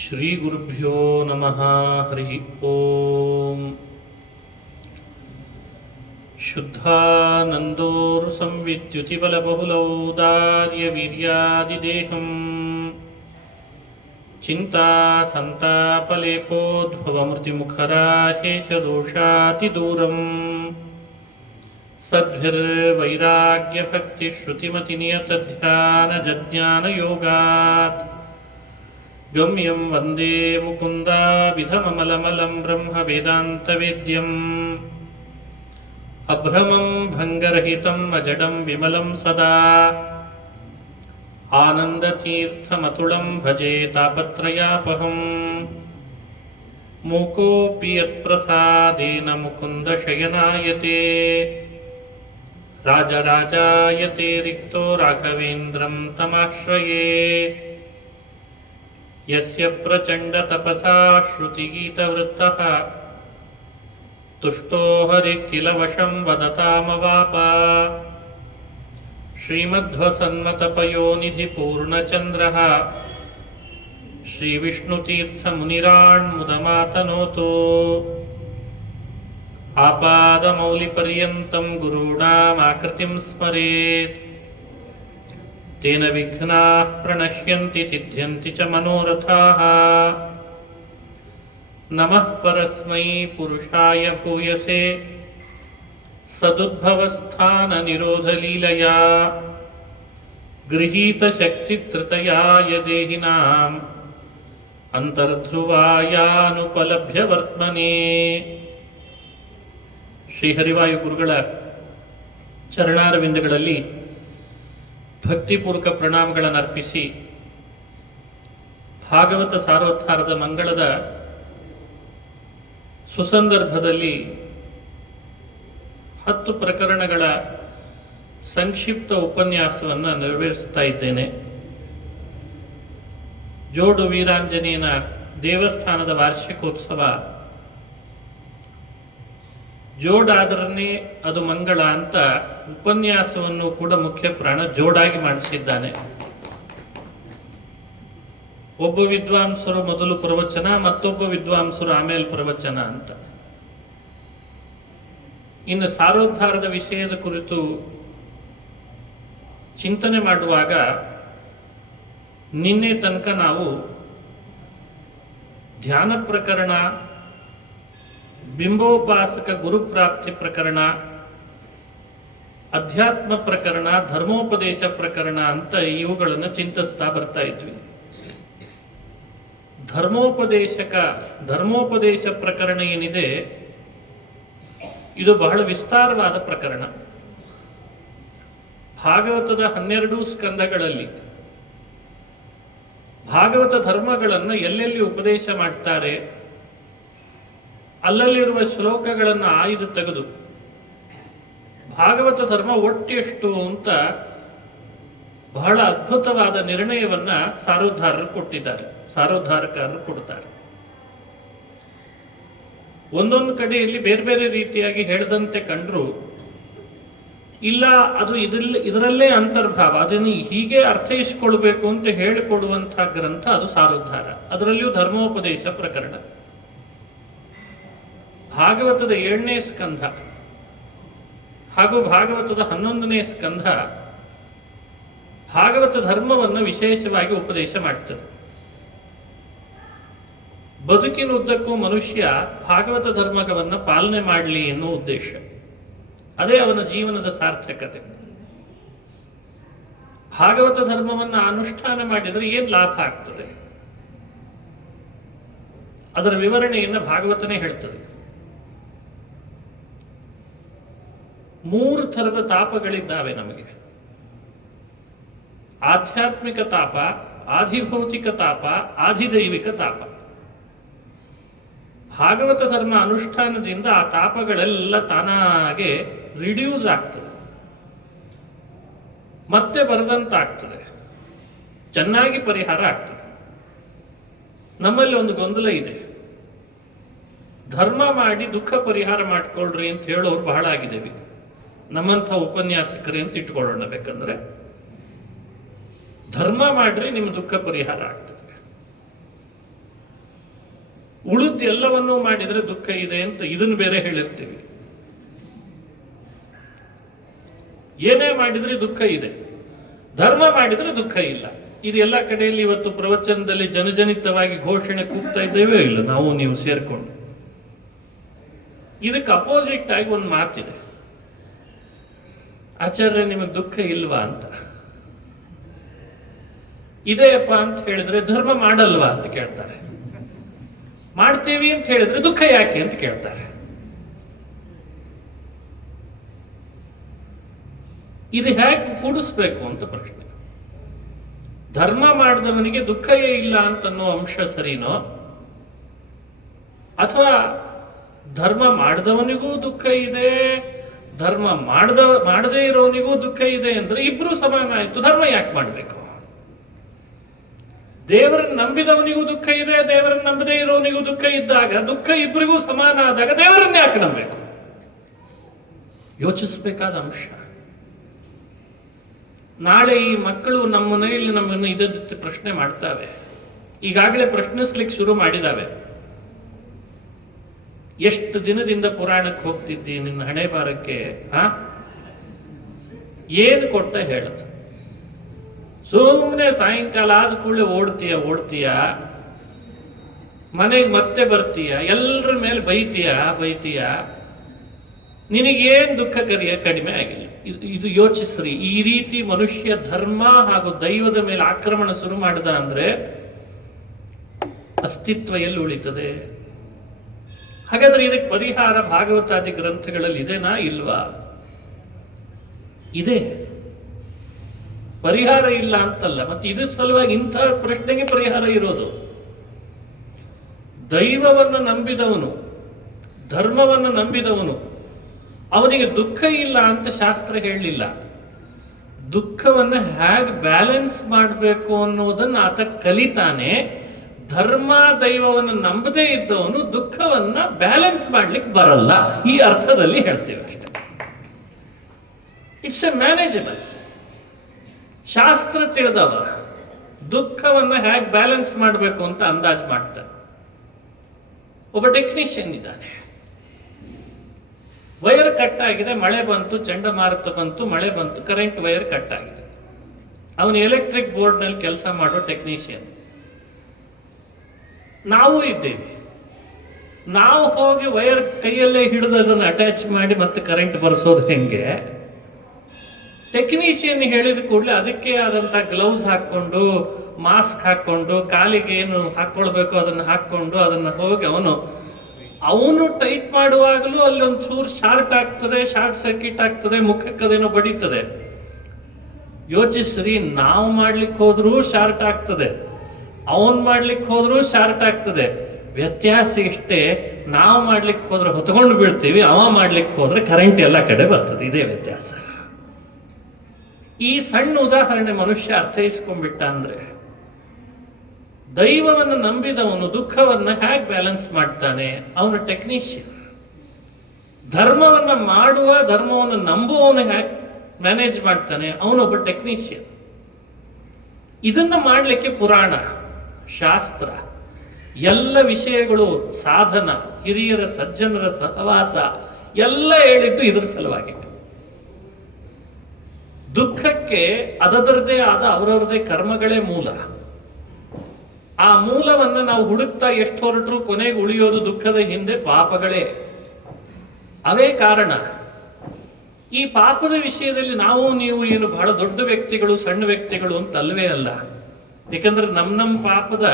ಶ್ರೀ ಗುರುಭ್ಯೋ ನಮಃ. ಹರಿ ಓಂ. ಶುದ್ಧಾನಂದೋರು ಸಂವಿದ್ಯುತಿಬಲಬಹುಲೌದಾರ್ಯ ವೀರ್ಯಾದಿದೇಹಂ ಚಿಂತಾ ಸಂತಾಪಲೇಪೋದ್ಭವಮೃತಿಮುಖರಾಶೇಷದೋಷಾತಿದೂರಂ ಸದ್ಭಿರ್ವೈರಾಗ್ಯಭಕ್ತಿಶ್ರುತಿಮತಿನಿಯತಧ್ಯಾನಜಜ್ಞಾನಯೋಗಾತ್ ಗಮ್ಯಂ ವಂದೇ ಮುಕುಂದಾಭಿಧಮಮಲಮಲಂ ಬ್ರಹ್ಮ ವೇದಾಂತವೇದ್ಯಂ ಅಭ್ರಮಂ ಭಂಗರಹಿತಂ ಅಜಡಂ ವಿಮಲಂ ಸದಾ ಆನಂದತೀರ್ಥಮತುಳಂ ಭಜೆ ತಾಪತ್ರಯಾಪಹಂ ಮೂಕೋಪಿ ಯತ್ಪ್ರಸಾದೇನ ಮುಕುಂದ ಶಯನಾಯತೆ ರಾಜರಾಜಾಯತೆ ರಿಕ್ತೋ ರಾಘವೇಂದ್ರಂ ತಮಾಶ್ರಯೇ ಯಸ್ಯ ಪ್ರಚಂಡ ತಪಸಾ ಶ್ರುತಿಗೀತವೃತ್ತಃ ತುಷ್ಟೋ ಹರಿ ಕಿಲ ವಶಂ ವದತಾಮವಾಪ ಶ್ರೀಮಧ್ವಸನ್ಮತಪಯೋನಿಧಿ ಪೂರ್ಣಚಂದ್ರಃ ಶ್ರೀವಿಷ್ಣುತೀರ್ಥಮುನಿರಾಣ್ಮುದಮಾತನೋತು ಆಪಾದಮೌಲಿಪರ್ಯಂತಂ ಗುರುಣಾಮಾಕೃತಿಂ ಸ್ಮರೇತ್ ತೇನ ವಿಘ್ನಾಃ ಪ್ರಣಶ್ಯಂತಿ ಸಿದ್ಧ್ಯಂತಿ ಚ ಮನೋರಥಾಃ. ನಮಃ ಪರಸ್ಮೈ ಪುರುಷಾಯ ಭೂಯಸೆ ಸದುದ್ಭವಸ್ಥಾನ ನಿರೋಧಲೀಲಯಾ ಗೃಹೀತಶಕ್ತಿತ್ರತಯಾಯ ದೇಹಿನಾಂ ಅಂತರ್ಧ್ರುವಾಯಾನುಪಲಭ್ಯ ವರ್ತ್ಮನೇ. ಶ್ರೀಹರಿವಾಯು ಗುರುಗಳ ಚರಣಾರವಿಂದಗಳಲ್ಲಿ ಭಕ್ತಿಪೂರ್ವಕ ಪ್ರಣಾಮಗಳನ್ನು ಅರ್ಪಿಸಿ ಭಾಗವತ ಸಾರೋದ್ಧಾರದ ಮಂಗಳದ ಸುಸಂದರ್ಭದಲ್ಲಿ 10 ಪ್ರಕರಣಗಳ ಸಂಕ್ಷಿಪ್ತ ಉಪನ್ಯಾಸವನ್ನು ನೆರವೇರಿಸ್ತಾ ಇದ್ದೇನೆ. ಜೋಡು ವೀರಾಂಜನೇಯನ ದೇವಸ್ಥಾನದ ವಾರ್ಷಿಕೋತ್ಸವ ಜೋಡಾದರನೇ ಅದು ಮಂಗಳ ಅಂತ ಉಪನ್ಯಾಸವನ್ನು ಕೂಡ ಮುಖ್ಯ ಪ್ರಾಣ ಜೋಡಾಗಿ ಮಾಡಿಸಿದ್ದಾನೆ. ಒಬ್ಬ ವಿದ್ವಾಂಸರು ಮೊದಲು ಪ್ರವಚನ, ಮತ್ತೊಬ್ಬ ವಿದ್ವಾಂಸರು ಆಮೇಲೆ ಪ್ರವಚನ ಅಂತ. ಇನ್ನು ಸಾರೋದ್ಧಾರದ ವಿಷಯದ ಕುರಿತು ಚಿಂತನೆ ಮಾಡುವಾಗ ನಿನ್ನೆ ತನಕ ನಾವು ಧ್ಯಾನ ಪ್ರಕರಣ, ಬಿಂಬೋಪಾಸಕ ಗುರುಪ್ರಾಪ್ತಿ ಪ್ರಕರಣ, ಅಧ್ಯಾತ್ಮ ಪ್ರಕರಣ, ಧರ್ಮೋಪದೇಶ ಪ್ರಕರಣ ಅಂತ ಇವುಗಳನ್ನು ಚಿಂತಿಸ್ತಾ ಬರ್ತಾ ಇದ್ವಿ. ಧರ್ಮೋಪದೇಶ ಪ್ರಕರಣ ಏನಿದೆ, ಇದು ಬಹಳ ವಿಸ್ತಾರವಾದ ಪ್ರಕರಣ. ಭಾಗವತದ 12 ಸ್ಕಂದಗಳಲ್ಲಿ ಭಾಗವತ ಧರ್ಮಗಳನ್ನು ಎಲ್ಲೆಲ್ಲಿ ಉಪದೇಶ ಮಾಡ್ತಾರೆ, ಅಲ್ಲಲ್ಲಿರುವ ಶ್ಲೋಕಗಳನ್ನು ಆಯ್ದು ತೆಗೆದು ಭಾಗವತ ಧರ್ಮ ಒಟ್ಟೆಷ್ಟು ಅಂತ ಬಹಳ ಅದ್ಭುತವಾದ ನಿರ್ಣಯವನ್ನ ಸಾರೋದ್ಧಾರಕಾರರು ಕೊಡ್ತಾರೆ. ಒಂದೊಂದು ಕಡೆಯಲ್ಲಿ ಬೇರೆ ಬೇರೆ ರೀತಿಯಾಗಿ ಹೇಳಿದಂತೆ ಕಂಡ್ರು, ಇಲ್ಲ ಅದು ಇದರಲ್ಲೇ ಅಂತರ್ಭಾವ, ಅದನ್ನು ಹೀಗೆ ಅರ್ಥೈಸಿಕೊಳ್ಬೇಕು ಅಂತ ಹೇಳಿಕೊಡುವಂತಹ ಗ್ರಂಥ ಅದು ಸಾರೋದ್ಧಾರ. ಅದರಲ್ಲಿಯೂ ಧರ್ಮೋಪದೇಶ ಪ್ರಕರಣ. ಭಾಗವತದ 7ನೇ ಸ್ಕಂಧ ಹಾಗೂ ಭಾಗವತದ 11ನೇ ಸ್ಕಂಧ ಭಾಗವತ ಧರ್ಮವನ್ನು ವಿಶೇಷವಾಗಿ ಉಪದೇಶ ಮಾಡ್ತದೆ. ಬದುಕಿನುದ್ದಕ್ಕೂ ಮನುಷ್ಯ ಭಾಗವತ ಧರ್ಮವನ್ನು ಪಾಲನೆ ಮಾಡಲಿ ಎನ್ನುವ ಉದ್ದೇಶ. ಅದೇ ಅವನ ಜೀವನದ ಸಾರ್ಥಕತೆ. ಭಾಗವತ ಧರ್ಮವನ್ನು ಅನುಷ್ಠಾನ ಮಾಡಿದರೆ ಏನು ಲಾಭ ಆಗ್ತದೆ, ಅದರ ವಿವರಣೆಯನ್ನು ಭಾಗವತನೇ ಹೇಳ್ತದೆ. 3 ಥರದ ತಾಪಗಳಿದ್ದಾವೆ ನಮಗೆ. ಆಧ್ಯಾತ್ಮಿಕ ತಾಪ, ಆಧಿಭೌತಿಕ ತಾಪ, ಆಧಿದೈವಿಕ ತಾಪ. ಭಾಗವತ ಧರ್ಮ ಅನುಷ್ಠಾನದಿಂದ ಆ ತಾಪಗಳೆಲ್ಲ ತಾನಾಗೆ ರಿಡ್ಯೂಸ್ ಆಗ್ತದೆ, ಮತ್ತೆ ಬರದಂತಾಗ್ತದೆ, ಚೆನ್ನಾಗಿ ಪರಿಹಾರ ಆಗ್ತದೆ. ನಮ್ಮಲ್ಲಿ ಒಂದು ಗೊಂದಲ ಇದೆ. ಧರ್ಮ ಮಾಡಿ ದುಃಖ ಪರಿಹಾರ ಮಾಡ್ಕೊಳ್ರಿ ಅಂತ ಹೇಳೋರು ಬಹಳ ಆಗಿದ್ದೇವೆ. ನಮ್ಮಂಥ ಉಪನ್ಯಾಸಕರೇ ಅಂತ ಇಟ್ಕೊಳ್ಳೋಣ. ಬೇಕಂದ್ರೆ ಧರ್ಮ ಮಾಡ್ರಿ ನಿಮ್ಮ ದುಃಖ ಪರಿಹಾರ ಆಗ್ತದೆ. ಉಳಿದ ಎಲ್ಲವನ್ನೂ ಮಾಡಿದ್ರೆ ದುಃಖ ಇದೆ ಅಂತ ಇದನ್ನು ಬೇರೆ ಹೇಳಿರ್ತೀವಿ. ಏನೇ ಮಾಡಿದ್ರೆ ದುಃಖ ಇದೆ, ಧರ್ಮ ಮಾಡಿದ್ರೆ ದುಃಖ ಇಲ್ಲ. ಇದು ಎಲ್ಲ ಕಡೆಯಲ್ಲಿ ಇವತ್ತು ಪ್ರವಚನದಲ್ಲಿ ಜನಜನಿತವಾಗಿ ಘೋಷಣೆ ಕೂಗ್ತಾ ಇದ್ದೇವೆ ಇಲ್ಲ ನಾವು ನೀವು ಸೇರ್ಕೊಂಡು. ಇದಕ್ಕೆ ಅಪೋಸಿಟ್ ಆಗಿ ಒಂದು ಮಾತಿದೆ, ಆಚಾರ್ಯ ನಿಮಗೆ ದುಃಖ ಇಲ್ವಾ ಅಂತ. ಇದೆಯಪ್ಪ ಅಂತ ಹೇಳಿದ್ರೆ ಧರ್ಮ ಮಾಡಲ್ವಾ ಅಂತ ಕೇಳ್ತಾರೆ. ಮಾಡ್ತೀವಿ ಅಂತ ಹೇಳಿದ್ರೆ ದುಃಖ ಯಾಕೆ ಅಂತ ಕೇಳ್ತಾರೆ. ಇದು ಹೇಗೆ ಕೂಡಿಸ್ಬೇಕು ಅಂತ ಪ್ರಶ್ನೆ. ಧರ್ಮ ಮಾಡಿದವನಿಗೆ ದುಃಖವೇ ಇಲ್ಲ ಅಂತನ್ನೋ ಅಂಶ ಸರಿನೋ, ಅಥವಾ ಧರ್ಮ ಮಾಡಿದವನಿಗೂ ದುಃಖ ಇದೆ, ಧರ್ಮ ಮಾಡದೇ ಇರೋನಿಗೂ ದುಃಖ ಇದೆ ಅಂದ್ರೆ ಇಬ್ರು ಸಮಾನ ಆಯ್ತು. ಧರ್ಮ ಯಾಕೆ ಮಾಡಬೇಕು? ದೇವರನ್ನು ನಂಬಿದವನಿಗೂ ದುಃಖ ಇದೆ, ದೇವರನ್ನು ನಂಬದೇ ಇರೋನಿಗೂ ದುಃಖ ಇದ್ದಾಗ, ದುಃಖ ಇಬ್ಬರಿಗೂ ಸಮಾನ ಆದಾಗ ದೇವರನ್ನ ಯಾಕೆ ನಂಬಬೇಕು? ಯೋಚಿಸಬೇಕಾದ ಅಂಶ. ನಾಳೆ ಈ ಮಕ್ಕಳು ನಮ್ಮ ಮನೆಯಲ್ಲಿ ನಮ್ಮನ್ನು ಇದಕ್ಕೆ ಪ್ರಶ್ನೆ ಮಾಡ್ತಾವೆ. ಈಗಾಗಲೇ ಪ್ರಶ್ನಿಸ್ಲಿಕ್ಕೆ ಶುರು ಮಾಡಿದಾವೆ. ಎಷ್ಟು ದಿನದಿಂದ ಪುರಾಣಕ್ಕೆ ಹೋಗ್ತಿದ್ದಿ, ನಿನ್ನ ಹಣೆ ಬಾರಕ್ಕೆ ಏನು ಕೊಟ್ಟ ಹೇಳದು? ಸುಮ್ಮನೆ ಸಾಯಂಕಾಲ ಆದ ಕೂಡಲೇ ಓಡ್ತೀಯ, ಮನೆಗೆ ಮತ್ತೆ ಬರ್ತೀಯ, ಎಲ್ಲರ ಮೇಲೆ ಬೈತೀಯ, ನಿನಗೇನು ದುಃಖ ಕಡಿಮೆ ಆಗಿಲ್ಲ. ಇದು ಯೋಚಿಸ್ರಿ. ಈ ರೀತಿ ಮನುಷ್ಯ ಧರ್ಮ ಹಾಗೂ ದೈವದ ಮೇಲೆ ಆಕ್ರಮಣ ಶುರು ಮಾಡಿದ ಅಂದ್ರೆ ಅಸ್ತಿತ್ವ ಎಲ್ಲಿ ಉಳಿತದೆ? ಹಾಗಾದ್ರೆ ಇದಕ್ಕೆ ಪರಿಹಾರ ಭಾಗವತಾದಿ ಗ್ರಂಥಗಳಲ್ಲಿ ಇದೆನಾ ಇಲ್ವಾ? ಇದೆ. ಪರಿಹಾರ ಇಲ್ಲ ಅಂತಲ್ಲ. ಮತ್ತೆ ಇದ್ರ ಸಲುವಾಗಿ ಇಂಥ ಪ್ರಶ್ನೆಗೆ ಪರಿಹಾರ ಇರೋದು. ದೈವವನ್ನು ನಂಬಿದವನು, ಧರ್ಮವನ್ನು ನಂಬಿದವನು, ಅವನಿಗೆ ದುಃಖ ಇಲ್ಲ ಅಂತ ಶಾಸ್ತ್ರ ಹೇಳಲಿಲ್ಲ. ದುಃಖವನ್ನು ಹೇಗೆ ಬ್ಯಾಲೆನ್ಸ್ ಮಾಡಬೇಕು ಅನ್ನೋದನ್ನು ಆತ ಕಲಿತಾನೆ. ಧರ್ಮ ದೈವವನ್ನು ನಂಬದೇ ಇದ್ದವನು ದುಃಖವನ್ನ ಬ್ಯಾಲೆನ್ಸ್ ಮಾಡ್ಲಿಕ್ಕೆ ಬರಲ್ಲ. ಈ ಅರ್ಥದಲ್ಲಿ ಹೇಳ್ತೇವೆ ಅಷ್ಟೇ. It's A manageable. ಶಾಸ್ತ್ರ ತಿಳಿದವ ದುಃಖವನ್ನ ಹೇಗೆ ಬ್ಯಾಲೆನ್ಸ್ ಮಾಡಬೇಕು ಅಂತ ಅಂದಾಜು ಮಾಡ್ತಾನೆ. ಒಬ್ಬ ಟೆಕ್ನಿಷಿಯನ್ ಇದ್ದಾನೆ. ವೈರ್ ಕಟ್ ಆಗಿದೆ, ಮಳೆ ಬಂತು, ಚಂಡಮಾರುತ ಬಂತು, ಮಳೆ ಬಂತು, ಕರೆಂಟ್ ವೈರ್ ಕಟ್ ಆಗಿದೆ. ಅವನು ಎಲೆಕ್ಟ್ರಿಕ್ ಬೋರ್ಡ್ ನಲ್ಲಿ ಕೆಲಸ ಮಾಡೋ ಟೆಕ್ನಿಷಿಯನ್. ನಾವು ಇದ್ದೇವೆ. ನಾವು ಹೋಗಿ ವೈರ್ ಕೈಯಲ್ಲೇ ಹಿಡಿದು ಅದನ್ನು ಅಟ್ಯಾಚ್ ಮಾಡಿ ಮತ್ತೆ ಕರೆಂಟ್ ಬರ್ಸೋದು ಹೆಂಗೆ? ಟೆಕ್ನಿಷಿಯನ್ ಹೇಳಿದ ಕೂಡಲೇ ಅದಕ್ಕೆ ಆದಂತಹ ಗ್ಲೌಸ್ ಹಾಕೊಂಡು, ಮಾಸ್ಕ್ ಹಾಕೊಂಡು, ಕಾಲಿಗೆ ಏನು ಹಾಕೊಳ್ಬೇಕು ಅದನ್ನು ಹಾಕೊಂಡು ಅದನ್ನ ಹೋಗಿ ಅವನು ಟೈಟ್ ಮಾಡುವಾಗಲೂ ಅಲ್ಲೊಂದು ಚೂರು ಶಾರ್ಟ್ ಆಗ್ತದೆ, ಶಾರ್ಟ್ ಸರ್ಕ್ಯೂಟ್ ಆಗ್ತದೆ, ಮುಖಕ್ಕದೇನೋ ಬಡೀತದೆ. ಯೋಚಿಸ್ರಿ, ನಾವು ಮಾಡ್ಲಿಕ್ಕೆ ಹೋದ್ರೂ ಶಾರ್ಟ್ ಆಗ್ತದೆ, ಅವನ್ ಮಾಡ್ಲಿಕ್ಕೆ ಹೋದ್ರೂ ಶಾರ್ಟ್ ಆಗ್ತದೆ. ವ್ಯತ್ಯಾಸ ಇಷ್ಟೇ, ನಾವು ಮಾಡ್ಲಿಕ್ಕೆ ಹೋದ್ರೆ ಹೊತ್ಕೊಂಡು ಬೀಳ್ತೀವಿ, ಅವ ಮಾಡ್ಲಿಕ್ಕೆ ಹೋದ್ರೆ ಕರೆಂಟ್ ಎಲ್ಲ ಕಡೆ ಬರ್ತದೆ. ಇದೇ ವ್ಯತ್ಯಾಸ. ಈ ಸಣ್ಣ ಉದಾಹರಣೆ ಮನುಷ್ಯ ಅರ್ಥೈಸ್ಕೊಂಡ್ಬಿಟ್ಟ ಅಂದ್ರೆ ದೈವವನ್ನು ನಂಬಿದವನು ದುಃಖವನ್ನ ಹೇಗೆ ಬ್ಯಾಲೆನ್ಸ್ ಮಾಡ್ತಾನೆ? ಅವನು ಟೆಕ್ನಿಷಿಯನ್. ಧರ್ಮವನ್ನು ನಂಬುವವನು ಹೇಗೆ ಮ್ಯಾನೇಜ್ ಮಾಡ್ತಾನೆ? ಅವನೊಬ್ಬ ಟೆಕ್ನಿಷಿಯನ್. ಇದನ್ನ ಮಾಡಲಿಕ್ಕೆ ಪುರಾಣ, ಶಾಸ್ತ್ರ, ಎಲ್ಲ ವಿಷಯಗಳು, ಸಾಧನ, ಹಿರಿಯರ ಸಜ್ಜನರ ಸಹವಾಸ ಎಲ್ಲ ಹೇಳಿದ್ದು ಇದರ ಸಲುವಾಗಿ. ದುಃಖಕ್ಕೆ ಅದರದೇ ಆದ ಅವರವರದೇ ಕರ್ಮಗಳೇ ಮೂಲ. ಆ ಮೂಲವನ್ನು ನಾವು ಹುಡುಕ್ತಾ ಎಷ್ಟು ಹೊರಟರು ಕೊನೆಗೆ ಉಳಿಯೋದು ದುಃಖದ ಹಿಂದೆ ಪಾಪಗಳೇ. ಅವೇ ಕಾರಣ. ಈ ಪಾಪದ ವಿಷಯದಲ್ಲಿ ನಾವು ನೀವು ಏನು ಬಹಳ ದೊಡ್ಡ ವ್ಯಕ್ತಿಗಳು, ಸಣ್ಣ ವ್ಯಕ್ತಿಗಳು ಅಂತ ಅಲ್ವೇ ಅಲ್ಲ. ಯಾಕಂದ್ರೆ ನಮ್ಮ ಪಾಪದ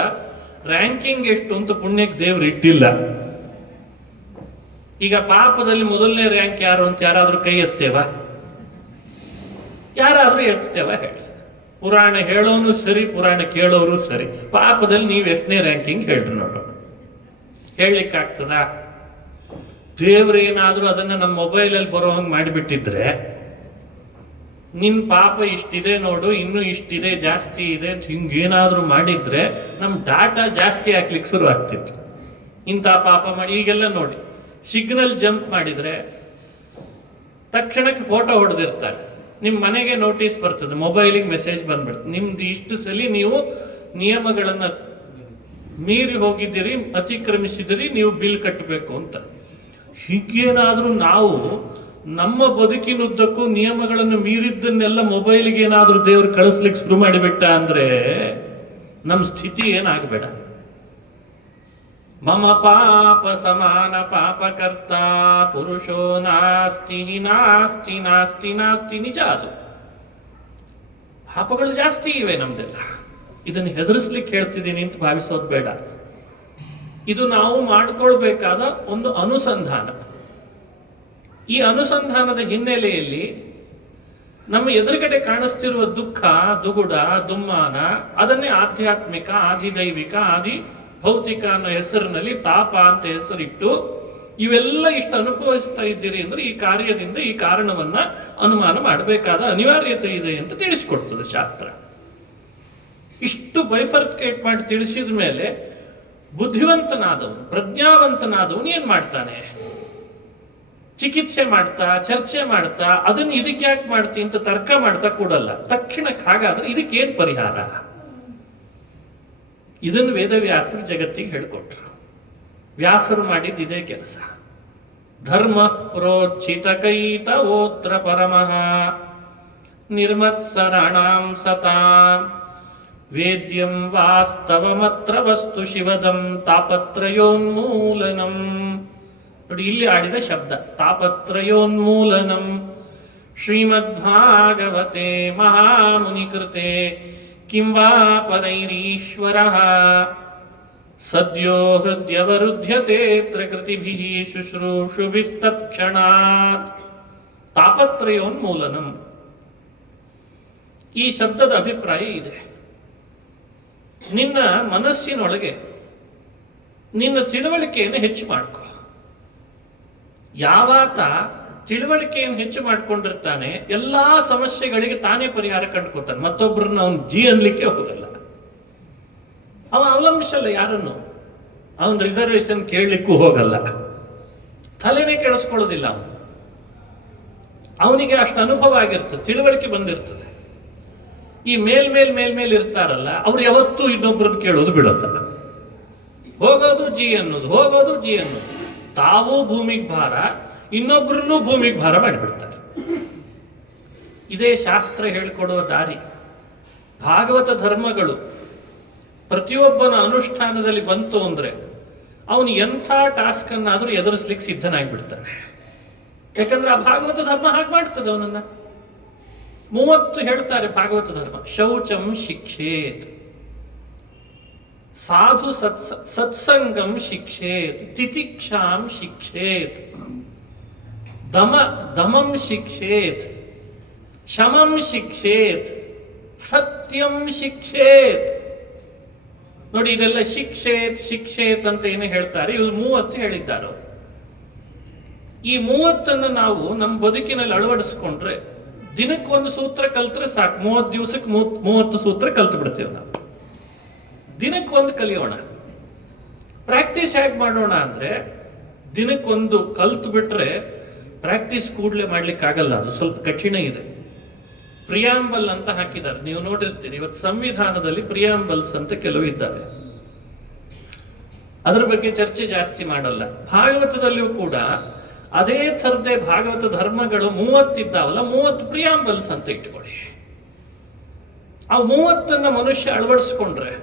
ರ್ಯಾಂಕಿಂಗ್ ಎಷ್ಟು ಅಂತ ಪುಣ್ಯಕ್ಕೆ ದೇವ್ರು ಇಟ್ಟಿಲ್ಲ. ಈಗ ಪಾಪದಲ್ಲಿ ಮೊದಲನೇ ರ್ಯಾಂಕ್ ಯಾರು ಅಂತ ಯಾರಾದ್ರೂ ಕೈ ಎತ್ತೇವ? ಯಾರಾದ್ರೂ ಎತ್ತೇವ? ಹೇಳಿ. ಪುರಾಣ ಹೇಳೋನು ಸರಿ, ಪುರಾಣ ಕೇಳೋರು ಸರಿ. ಪಾಪದಲ್ಲಿ ನೀವು ಎಷ್ಟನೇ ರ್ಯಾಂಕಿಂಗ್ ಹೇಳ್ರಿ ನೋಡೋಣ. ಹೇಳಲಿಕ್ಕಾಗ್ತದ? ದೇವ್ರೇನಾದ್ರೂ ಅದನ್ನ ನಮ್ಮ ಮೊಬೈಲಲ್ಲಿ ಬರೋ ಹಂಗೆ ಮಾಡಿಬಿಟ್ಟಿದ್ರೆ, ನಿನ್ ಪಾಪ ಇಷ್ಟಿದೆ ನೋಡು, ಇನ್ನೂ ಇಷ್ಟಿದೆ, ಜಾಸ್ತಿ ಇದೆ ಅಂತ ಹಿಂಗೇನಾದ್ರೂ ಮಾಡಿದ್ರೆ ನಮ್ಮ ಡಾಟಾ ಜಾಸ್ತಿ ಹಾಕ್ಲಿಕ್ಕೆ ಶುರು ಆಗ್ತಿತ್ತು. ಇಂಥ ಪಾಪ ಮಾಡಿ ಈಗೆಲ್ಲ ನೋಡಿ, ಸಿಗ್ನಲ್ ಜಂಪ್ ಮಾಡಿದ್ರೆ ತಕ್ಷಣಕ್ಕೆ ಫೋಟೋ ಹೊಡೆದಿರ್ತಾರೆ, ನಿಮ್ಮ ಮನೆಗೆ ನೋಟಿಸ್ ಬರ್ತದೆ, ಮೊಬೈಲಿಗೆ ಮೆಸೇಜ್ ಬಂದ್ಬಿಡ್ತದೆ, ನಿಮ್ದು ಇಷ್ಟು ಸಲ ನೀವು ನಿಯಮಗಳನ್ನ ಮೀರಿ ಹೋಗಿದ್ದೀರಿ, ಅತಿಕ್ರಮಿಸಿದಿರಿ, ನೀವು ಬಿಲ್ ಕಟ್ಟಬೇಕು ಅಂತ. ಹೀಗೇನಾದ್ರೂ ನಾವು ನಮ್ಮ ಬದುಕಿನುದ್ದಕ್ಕೂ ನಿಯಮಗಳನ್ನು ಮೀರಿದ್ದನ್ನೆಲ್ಲ ಮೊಬೈಲಿಗೆ ಏನಾದ್ರೂ ದೇವರು ಕಳಿಸ್ಲಿಕ್ಕೆ ಶುರು ಮಾಡಿಬಿಟ್ಟ ಅಂದ್ರೆ ನಮ್ಮ ಸ್ಥಿತಿ ಏನಾಗಬೇಡ. ಮಮ ಪಾಪ ಸಮಾನ ಪಾಪಕರ್ತ ಪುರುಷೋ ನಾಸ್ತಿ ನಾಸ್ತಿ ನಾಸ್ತಿ ನಾಸ್ತಿ. ನಿಜ, ಅದು ಪಾಪಗಳು ಜಾಸ್ತಿ ಇವೆ ನಮ್ದೆಲ್ಲ. ಇದನ್ನು ಹೆದರಿಸ್ಲಿಕ್ಕೆ ಹೇಳ್ತಿದ್ದೀನಿ ಅಂತ ಭಾವಿಸೋದು ಬೇಡ. ಇದು ನಾವು ಮಾಡ್ಕೊಳ್ಬೇಕಾದ ಒಂದು ಅನುಸಂಧಾನ. ಈ ಅನುಸಂಧಾನದ ಹಿನ್ನೆಲೆಯಲ್ಲಿ ನಮ್ಮ ಎದುರುಗಡೆ ಕಾಣಿಸ್ತಿರುವ ದುಃಖ, ದುಗುಡ, ದುಮ್ಮಾನ, ಅದನ್ನೇ ಆಧ್ಯಾತ್ಮಿಕ, ಆದಿದೈವಿಕ, ಆದಿ ಭೌತಿಕ ಅನ್ನೋ ಹೆಸರಿನಲ್ಲಿ ತಾಪ ಅಂತ ಹೆಸರಿಟ್ಟು ಇವೆಲ್ಲ ಇಷ್ಟು ಅನುಭವಿಸ್ತಾ ಇದ್ದೀರಿ ಅಂದ್ರೆ ಈ ಕಾರ್ಯದಿಂದ ಈ ಕಾರಣವನ್ನ ಅನುಮಾನ ಮಾಡಬೇಕಾದ ಅನಿವಾರ್ಯತೆ ಇದೆ ಅಂತ ತಿಳಿಸಿಕೊಡ್ತದೆ ಶಾಸ್ತ್ರ. ಇಷ್ಟು ಬೈಫರ್ಕೇಟ್ ಮಾಡಿ ತಿಳಿಸಿದ ಮೇಲೆ ಬುದ್ಧಿವಂತನಾದವನು, ಪ್ರಜ್ಞಾವಂತನಾದವನು ಏನ್ ಮಾಡ್ತಾನೆ? ಚಿಕಿತ್ಸೆ ಮಾಡ್ತಾ, ಚರ್ಚೆ ಮಾಡ್ತಾ, ಅದನ್ನ ಇದಕ್ಕೆ ಯಾಕೆ ಮಾಡ್ತಿ ಅಂತ ತರ್ಕ ಮಾಡ್ತಾ ಕೂಡಲ್ಲ. ತಕ್ಷಣಕ್ಕೆ ಹಾಗಾದ್ರೆ ಇದಕ್ಕೆ ಏನ್ ಪರಿಹಾರ? ಇದನ್ನು ವೇದವ್ಯಾಸರು ಜಗತ್ತಿಗೆ ಹೇಳ್ಕೊಟ್ರು. ವ್ಯಾಸರು ಮಾಡಿದ್ದು ಇದೇ ಕೆಲಸ. ಧರ್ಮ ಪ್ರೋಚ್ಚಿತ ಓತ್ರ ಪರಮಃ ನಿರ್ಮತ್ಸರಾಣಾಂ ಸತಾಂ ವೇದ್ಯಂ ವಾಸ್ತವಮತ್ರ ವಸ್ತು ಶಿವದಂ ತಾಪತ್ರಯೋನ್ಮೂಲನಂ. ನೋಡಿ, ಇಲ್ಲಿ ಆಡಿದ ಶಬ್ದ ತಾಪತ್ರಯೋನ್ಮೂಲನಂ. ಶ್ರೀಮದ್ಭಾಗವತೆ ಮಹಾಮುನಿಕೃತೆ ಕಿಂ ವಾ ಪರೈರೀಶ್ವರಃ ಸದ್ಯೋ ಹೃದ್ಯವರುಧ್ಯತೆ ಕೃತಿಭಿಃ ಶುಶ್ರೂಷುಭಿಸ್ತತ್ಕ್ಷಣಾತ್. ತಾಪತ್ರಯೋನ್ಮೂಲನಂ, ಈ ಶಬ್ದದ ಅಭಿಪ್ರಾಯ ಇದೆ. ನಿನ್ನ ಮನಸ್ಸಿನೊಳಗೆ ನಿನ್ನ ತಿಳುವಳಿಕೆಯನ್ನು ಹೆಚ್ಚು ಮಾಡ್ಕೊ. ಯಾವಾತ ತಿಳುವಳಿಕೆಯನ್ನು ಹೆಚ್ಚು ಮಾಡ್ಕೊಂಡಿರ್ತಾನೆ ಎಲ್ಲಾ ಸಮಸ್ಯೆಗಳಿಗೆ ತಾನೇ ಪರಿಹಾರ ಕಂಡುಕೊತಾನೆ. ಮತ್ತೊಬ್ಬರನ್ನ ಅವನು ಜಿ ಅನ್ಲಿಕ್ಕೆ ಹೋಗಲ್ಲ. ಅವ ಅವಲಂಬಿಸಲ್ಲ ಯಾರನ್ನು, ಅವನ ರಿಸರ್ವೇಶನ್ ಕೇಳಲಿಕ್ಕೂ ಹೋಗಲ್ಲ, ತಲೆನೇ ಕೆಡಿಸ್ಕೊಳ್ಳೋದಿಲ್ಲ. ಅವನಿಗೆ ಅಷ್ಟು ಅನುಭವ ಆಗಿರ್ತದೆ, ತಿಳುವಳಿಕೆ ಬಂದಿರ್ತದೆ. ಈ ಮೇಲ್ಮೇಲ್ ಇರ್ತಾರಲ್ಲ, ಅವ್ರು ಯಾವತ್ತೂ ಇನ್ನೊಬ್ಬರನ್ನು ಕೇಳೋದು ಬಿಡೋಲ್ಲ. ಹೋಗೋದು ಜಿ ಅನ್ನೋದು, ಹೋಗೋದು ಜಿ ಅನ್ನೋದು. ತಾವೂ ಭೂಮಿಗೆ ಭಾರ, ಇನ್ನೊಬ್ಬರನ್ನೂ ಭೂಮಿಗೆ ಭಾರ ಮಾಡಿಬಿಡ್ತಾರೆ. ಇದೇ ಶಾಸ್ತ್ರ ಹೇಳಿಕೊಡುವ ದಾರಿ. ಭಾಗವತ ಧರ್ಮಗಳು ಪ್ರತಿಯೊಬ್ಬನ ಅನುಷ್ಠಾನದಲ್ಲಿ ಬಂತು ಅಂದ್ರೆ ಅವನು ಎಂಥ ಟಾಸ್ಕ್ ಅನ್ನಾದ್ರೂ ಎದುರಿಸ್ಲಿಕ್ಕೆ ಸಿದ್ಧನಾಗಿಬಿಡ್ತಾನೆ. ಯಾಕಂದ್ರೆ ಆ ಭಾಗವತ ಧರ್ಮ ಹಾಗೆ ಮಾಡ್ತದೆ ಅವನನ್ನ. 30 ಹೇಳ್ತಾರೆ ಭಾಗವತ ಧರ್ಮ. ಶೌಚಂ ಶಿಕ್ಷೇತ್, ಸಾಧು ಸತ್ಸಂಗಂ ಶಿಕ್ಷೇತ್, ತಿತಿಕ್ಷಾಂ ಶಿಕ್ಷೇತ್, ದಮಂ ಶಿಕ್ಷೇತ್, ಶಮಂ ಶಿಕ್ಷೇತ್, ಸತ್ಯಂ ಶಿಕ್ಷೇತ್. ನೋಡಿ, ಇದೆಲ್ಲ ಶಿಕ್ಷೇತ್ ಅಂತ ಏನು ಹೇಳ್ತಾರೆ, ಇವ್ರು 30 ಹೇಳಿದ್ದಾರೆ. ಈ 30 ನಾವು ನಮ್ಮ ಬದುಕಿನಲ್ಲಿ ಅಳವಡಿಸ್ಕೊಂಡ್ರೆ ದಿನಕ್ಕೊಂದು ಸೂತ್ರ ಕಲ್ತ್ರೆ ಸಾಕು. 30 ದಿವಸಕ್ಕೆ 30 ಸೂತ್ರ ಕಲ್ತು ಬಿಡ್ತೇವೆ ನಾವು. ದಿನಕ್ಕೊಂದು ಕಲಿಯೋಣ. ಪ್ರಾಕ್ಟೀಸ್ ಹೇಗೆ ಮಾಡೋಣ ಅಂದ್ರೆ, ದಿನಕ್ಕೊಂದು ಕಲ್ತು ಬಿಟ್ರೆ ಪ್ರಾಕ್ಟೀಸ್ ಕೂಡಲೇ ಮಾಡ್ಲಿಕ್ಕೆ ಆಗಲ್ಲ, ಅದು ಸ್ವಲ್ಪ ಕಠಿಣ ಇದೆ. ಪ್ರಿಯಾಂಬಲ್ ಅಂತ ಹಾಕಿದ್ದಾರೆ, ನೀವು ನೋಡಿರ್ತೀರಿ. ಇವತ್ತು ಸಂವಿಧಾನದಲ್ಲಿ ಪ್ರಿಯಾಂಬಲ್ಸ್ ಅಂತ ಕೆಲವು ಇದ್ದಾವೆ, ಅದರ ಬಗ್ಗೆ ಚರ್ಚೆ ಜಾಸ್ತಿ ಮಾಡಲ್ಲ. ಭಾಗವತದಲ್ಲಿಯೂ ಕೂಡ ಅದೇ ಥರದೇ ಭಾಗವತ ಧರ್ಮಗಳು 30 ಇದ್ದಾವಲ್ಲ, 30 ಪ್ರಿಯಾಂಬಲ್ಸ್ ಅಂತ ಇಟ್ಕೊಳ್ಳಿ. ಆ 30 ಮನುಷ್ಯ ಅಳವಡಿಸ್ಕೊಂಡ್ರೆ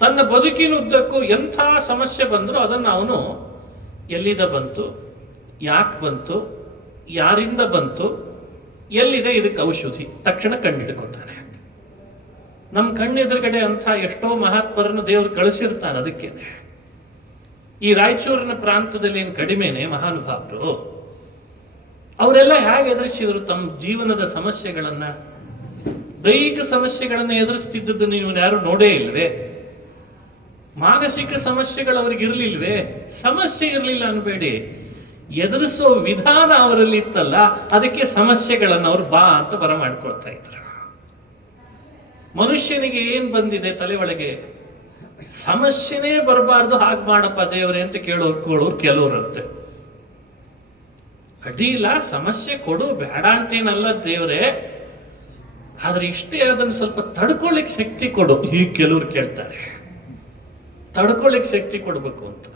ತನ್ನ ಬದುಕಿನುದ್ದಕ್ಕೂ ಎಂಥ ಸಮಸ್ಯೆ ಬಂದರೂ ಅದನ್ನು ಅವನು ಎಲ್ಲಿಂದ ಬಂತು, ಯಾಕೆ ಬಂತು, ಯಾರಿಂದ ಬಂತು, ಎಲ್ಲಿದೆ ಇದಕ್ಕೆ ಔಷಧಿ, ತಕ್ಷಣ ಕಂಡಿಡ್ಕೊತಾನೆ. ನಮ್ಮ ಕಣ್ಣೆದುರುಗಡೆ ಅಂಥ ಎಷ್ಟೋ ಮಹಾತ್ಮರನ್ನು ದೇವರು ಕಳಿಸಿರ್ತಾನೆ. ಅದಕ್ಕೇನೆ ಈ ರಾಯಚೂರಿನ ಪ್ರಾಂತದಲ್ಲಿ ಏನು ಕಡಿಮೆನೆ ಮಹಾನುಭಾವರು. ಅವರೆಲ್ಲ ಹೇಗೆ ಎದುರಿಸಿದ್ರು ತಮ್ಮ ಜೀವನದ ಸಮಸ್ಯೆಗಳನ್ನ, ದೈಹಿಕ ಸಮಸ್ಯೆಗಳನ್ನ ಎದುರಿಸ್ತಿದ್ದದ್ದು ನೀವು ಯಾರು ನೋಡೇ ಇಲ್ವೇ? ಮಾನಸಿಕ ಸಮಸ್ಯೆಗಳು ಅವ್ರಿಗೆ ಇರಲಿಲ್ವೇ? ಸಮಸ್ಯೆ ಇರಲಿಲ್ಲ ಅನ್ಬೇಡಿ, ಎದುರಿಸೋ ವಿಧಾನ ಅವರಲ್ಲಿ ಇತ್ತಲ್ಲ, ಅದಕ್ಕೆ ಸಮಸ್ಯೆಗಳನ್ನು ಅವ್ರು ಬಾ ಅಂತ ಬರಮಾಡ್ಕೊಳ್ತಾ ಇದ್ರು. ಮನುಷ್ಯನಿಗೆ ಏನ್ ಬಂದಿದೆ ತಲೆ ಒಳಗೆ? ಸಮಸ್ಯೆನೇ ಬರಬಾರ್ದು, ಹಾಗೆ ಮಾಡಪ್ಪ ದೇವರೇ ಅಂತ ಕೇಳೋರು ಕೆಲವರಂತೆ. ಅಡ್ಡಿಲ್ಲ, ಸಮಸ್ಯೆ ಕೊಡು, ಬೇಡ ಅಂತೇನಲ್ಲ ದೇವರೇ, ಆದ್ರೆ ಇಷ್ಟೇ ಅದನ್ನು ಸ್ವಲ್ಪ ತಡ್ಕೊಳ್ಳಿಕ್ ಶಕ್ತಿ ಕೊಡು. ಹೀಗೆ ಕೆಲವ್ರು ಕೇಳ್ತಾರೆ, ತಡ್ಕೊಳ್ಳಿಕ್ ಶಕ್ತಿ ಕೊಡ್ಬೇಕು ಅಂತ.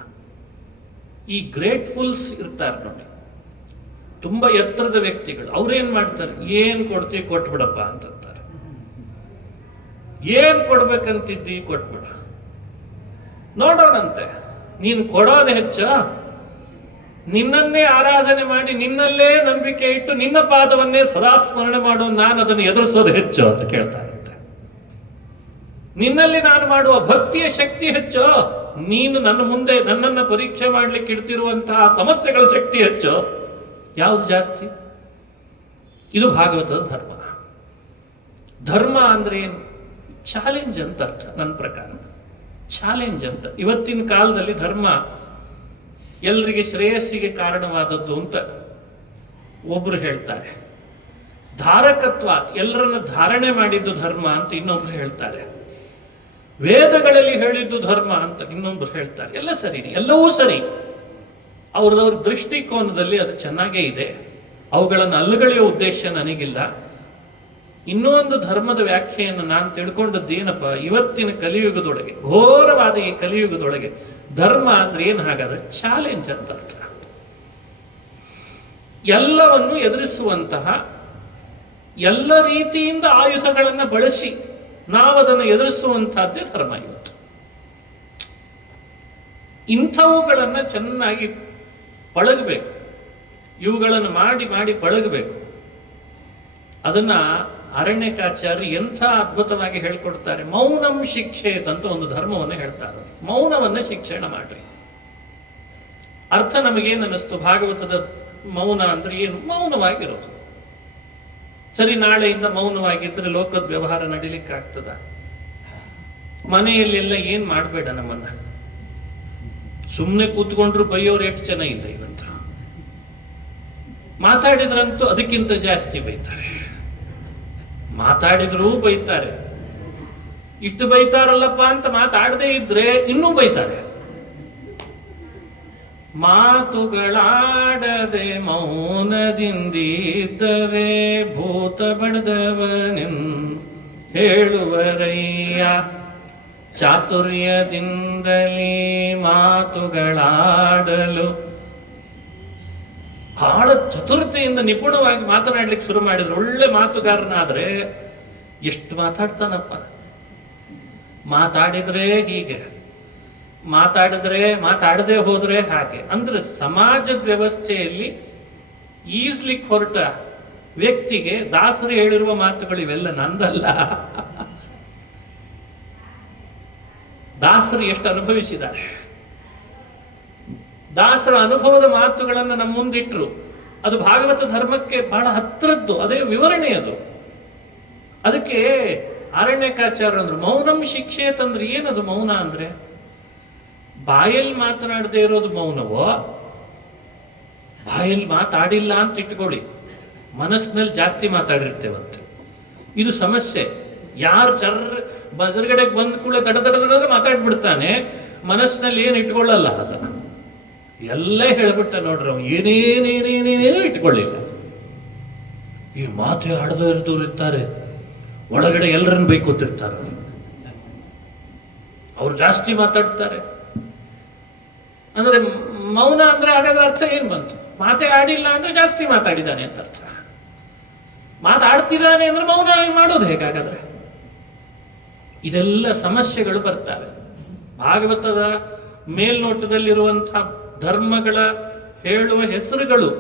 ಈ ಗ್ರೇಟ್ಫುಲ್ಸ್ ಇರ್ತಾರೆ ನೋಡಿ, ತುಂಬಾ ಎತ್ತರದ ವ್ಯಕ್ತಿಗಳು, ಅವ್ರೇನ್ ಮಾಡ್ತಾರೆ, ಏನ್ ಕೊಡ್ತೀವಿ ಕೊಟ್ಬಿಡಪ್ಪ ಅಂತಾರೆ. ಏನ್ ಕೊಡ್ಬೇಕಂತಿದ್ದಿ ಕೊಟ್ಬಿಡ, ನೋಡೋಣಂತೆ. ನೀನು ಕೊಡೋದು ಹೆಚ್ಚ, ನಿನ್ನನ್ನೇ ಆರಾಧನೆ ಮಾಡಿ ನಿನ್ನಲ್ಲೇ ನಂಬಿಕೆ ಇಟ್ಟು ನಿನ್ನ ಪಾದವನ್ನೇ ಸದಾ ಸ್ಮರಣೆ ಮಾಡೋ ನಾನು ಅದನ್ನು ಎದುರಿಸೋದು ಹೆಚ್ಚು ಅಂತ ಕೇಳ್ತಾರಂತೆ. ನಿನ್ನಲ್ಲಿ ನಾನು ಮಾಡುವ ಭಕ್ತಿಯ ಶಕ್ತಿ ಹೆಚ್ಚು, ನೀನು ನನ್ನ ಮುಂದೆ ನನ್ನನ್ನು ಪರೀಕ್ಷೆ ಮಾಡ್ಲಿಕ್ಕೆ ಇಡ್ತಿರುವಂತಹ ಸಮಸ್ಯೆಗಳ ಶಕ್ತಿ ಹೆಚ್ಚು, ಯಾವುದು ಜಾಸ್ತಿ? ಇದು ಭಾಗವತದ ಧರ್ಮ. ಧರ್ಮ ಅಂದ್ರೆ ಏನು? ಚಾಲೆಂಜ್ ಅಂತ ಅರ್ಥ, ನನ್ನ ಪ್ರಕಾರ ಚಾಲೆಂಜ್ ಅಂತ. ಇವತ್ತಿನ ಕಾಲದಲ್ಲಿ ಧರ್ಮ ಎಲ್ಲರಿಗೆ ಶ್ರೇಯಸ್ಸಿಗೆ ಕಾರಣವಾದದ್ದು ಅಂತ ಒಬ್ರು ಹೇಳ್ತಾರೆ. ಧಾರಕತ್ವ, ಎಲ್ಲರನ್ನ ಧಾರಣೆ ಮಾಡಿದ್ದು ಧರ್ಮ ಅಂತ ಇನ್ನೊಬ್ರು ಹೇಳ್ತಾರೆ. ವೇದಗಳಲ್ಲಿ ಹೇಳಿದ್ದು ಧರ್ಮ ಅಂತ ಇನ್ನೊಬ್ರು ಹೇಳ್ತಾರೆ. ಎಲ್ಲ ಸರಿ, ಎಲ್ಲವೂ ಸರಿ, ಅವ್ರದವ್ರ ದೃಷ್ಟಿಕೋನದಲ್ಲಿ ಅದು ಚೆನ್ನಾಗೇ ಇದೆ. ಅವುಗಳನ್ನು ಅಲ್ಲಗಳೆಯೋ ಉದ್ದೇಶ ನನಗಿಲ್ಲ. ಇನ್ನೊಂದು ಧರ್ಮದ ವ್ಯಾಖ್ಯೆಯನ್ನು ನಾನು ತಿಳ್ಕೊಂಡದ್ದು ಏನಪ್ಪ, ಇವತ್ತಿನ ಕಲಿಯುಗದೊಳಗೆ, ಘೋರವಾದ ಈ ಕಲಿಯುಗದೊಳಗೆ ಧರ್ಮ ಅಂದ್ರೆ ಏನು? ಹಾಗಾದ್ರೆ ಚಾಲೆಂಜ್ ಅಂತ ಅರ್ಥ. ಎಲ್ಲವನ್ನು ಎದುರಿಸುವಂತಹ, ಎಲ್ಲ ರೀತಿಯಿಂದ ಆಯುಧಗಳನ್ನು ಬಳಸಿ ನಾವದನ್ನು ಎದುರಿಸುವಂತಹದ್ದೇ ಧರ್ಮ ಇವತ್ತು. ಇಂಥವುಗಳನ್ನು ಚೆನ್ನಾಗಿ ಪಳಗಬೇಕು, ಇವುಗಳನ್ನು ಮಾಡಿ ಮಾಡಿ ಪಳಗಬೇಕು. ಅದನ್ನ ಅರಣ್ಯಕಾಚಾರ್ಯ ಎಂಥ ಅದ್ಭುತವಾಗಿ ಹೇಳ್ಕೊಡ್ತಾರೆ. ಮೌನಂ ಶಿಕ್ಷೇತ್ ಅಂತ ಒಂದು ಧರ್ಮವನ್ನು ಹೇಳ್ತಾರೆ. ಮೌನವನ್ನ ಶಿಕ್ಷಣ ಮಾಡ್ರಿ. ಅರ್ಥ ನಮಗೇನು ಅನ್ನಿಸ್ತು? ಭಾಗವತದ ಮೌನ ಅಂದ್ರೆ ಏನು? ಮೌನವಾಗಿರೋದು. ಸರಿ, ನಾಳೆಯಿಂದ ಮೌನವಾಗಿದ್ರೆ ಲೋಕದ ವ್ಯವಹಾರ ನಡಿಲಿಕ್ಕೆ ಆಗ್ತದ? ಮನೆಯಲ್ಲೆಲ್ಲ ಏನ್ ಮಾಡಬೇಡ, ನಮ್ಮನ್ನ ಸುಮ್ಮನೆ ಕೂತ್ಕೊಂಡ್ರು ಬೈಯೋರು ಎಷ್ಟು ಜನ ಇಲ್ಲ ಇವತ್ತು. ಮಾತಾಡಿದ್ರಂತೂ ಅದಕ್ಕಿಂತ ಜಾಸ್ತಿ ಬೈತಾರೆ, ಮಾತಾಡಿದ್ರೂ ಬೈತಾರೆ. ಇಷ್ಟು ಬೈತಾರಲ್ಲಪ್ಪ ಅಂತ ಮಾತಾಡದೇ ಇದ್ರೆ ಇನ್ನೂ ಬೈತಾರೆ. ಮಾತುಗಳಾಡದೆ ಮೌನದಿಂದಿದ್ದವೇ ಭೂತ ಬಡದವನೆನ್ ಹೇಳುವರಯ್ಯ. ಚಾತುರ್ಯದಿಂದಲೇ ಮಾತುಗಳಾಡಲು, ಬಹಳ ಚತುರತೆಯಿಂದ ನಿಪುಣವಾಗಿ ಮಾತನಾಡ್ಲಿಕ್ಕೆ ಶುರು ಮಾಡಿದ್ರು. ಒಳ್ಳೆ ಮಾತುಗಾರನಾದ್ರೆ ಎಷ್ಟು ಮಾತಾಡ್ತಾನಪ್ಪ. ಮಾತಾಡಿದ್ರೆ ಹೀಗೆ, ಮಾತಾಡದೆ ಹೋದ್ರೆ ಹಾಗೆ. ಅಂದ್ರೆ ಸಮಾಜದ ವ್ಯವಸ್ಥೆಯಲ್ಲಿ ಈಸ್ಲಿಕ್ಕೆ ಹೊರಟ ವ್ಯಕ್ತಿಗೆ ದಾಸರು ಹೇಳಿರುವ ಮಾತುಗಳು ಇವೆಲ್ಲ ನಂದಲ್ಲ. ದಾಸರು ಎಷ್ಟು ಅನುಭವಿಸಿದ್ದಾರೆ. ದಾಸರ ಅನುಭವದ ಮಾತುಗಳನ್ನು ನಮ್ಮ ಮುಂದಿಟ್ರು. ಅದು ಭಾಗವತ ಧರ್ಮಕ್ಕೆ ಬಹಳ ಹತ್ರದ್ದು, ಅದೇ ವಿವರಣೆ ಅದು. ಅದಕ್ಕೆ ಅರಣ್ಯಕಾಚಾರ್ಯ ಅಂದ್ರು ಮೌನಂ ಶಿಕ್ಷೇತ್ ಅಂದ್ರೆ ಏನದು? ಮೌನ ಅಂದ್ರೆ ಬಾಯಲ್ಲಿ ಮಾತನಾಡದೆ ಇರೋದು ಮೌನವೋ? ಬಾಯಲ್ಲಿ ಮಾತಾಡಿಲ್ಲ ಅಂತ ಇಟ್ಕೊಳ್ಳಿ, ಮನಸ್ಸಿನಲ್ಲಿ ಜಾಸ್ತಿ ಮಾತಾಡಿರ್ತೇವಂತೆ. ಇದು ಸಮಸ್ಯೆ. ಯಾರು ಎದುರುಗಡೆಗೆ ಬಂದ ಕೂಡ ದಡ ಮಾತಾಡ್ಬಿಡ್ತಾನೆ, ಮನಸ್ಸಿನಲ್ಲಿ ಏನು ಇಟ್ಕೊಳ್ಳಲ್ಲ. ಅದ ಎಲ್ಲ ಹೇಳ್ಬಿಟ್ಟ ನೋಡ್ರಿ, ಅವ್ ಏನೇನೇನೇನೇನೇನೂ ಇಟ್ಕೊಳ್ಳಿಲ್ಲ. ಈ ಮಾತು ಆಡದವ್ರು ಇರ್ತಾರೆ, ಒಳಗಡೆ ಎಲ್ಲರನ್ನ ಬೈಕೋತಿರ್ತಾರೆ. ಅವ್ರು ಜಾಸ್ತಿ ಮಾತಾಡ್ತಾರೆ. ಅಂದ್ರೆ ಮೌನ ಅಂದ್ರೆ ಹಾಗಾದ್ರೆ ಅರ್ಥ ಏನ್ ಬಂತು? ಮಾತೇ ಆಡಿಲ್ಲ ಅಂದ್ರೆ ಜಾಸ್ತಿ ಮಾತಾಡಿದಾನೆ ಅಂತ ಅರ್ಥ. ಮಾತಾಡ್ತಿದ್ದಾನೆ ಅಂದ್ರೆ ಮೌನ ಮಾಡೋದು ಹೇಗಾಗಾದ್ರೆ? ಇದೆಲ್ಲ ಸಮಸ್ಯೆಗಳು ಬರ್ತವೆ. ಭಾಗವತದ ಮೇಲ್ನೋಟದಲ್ಲಿರುವಂತಹ ಧರ್ಮಗಳ ಹೇಳುವ ಹೆಸರುಗಳು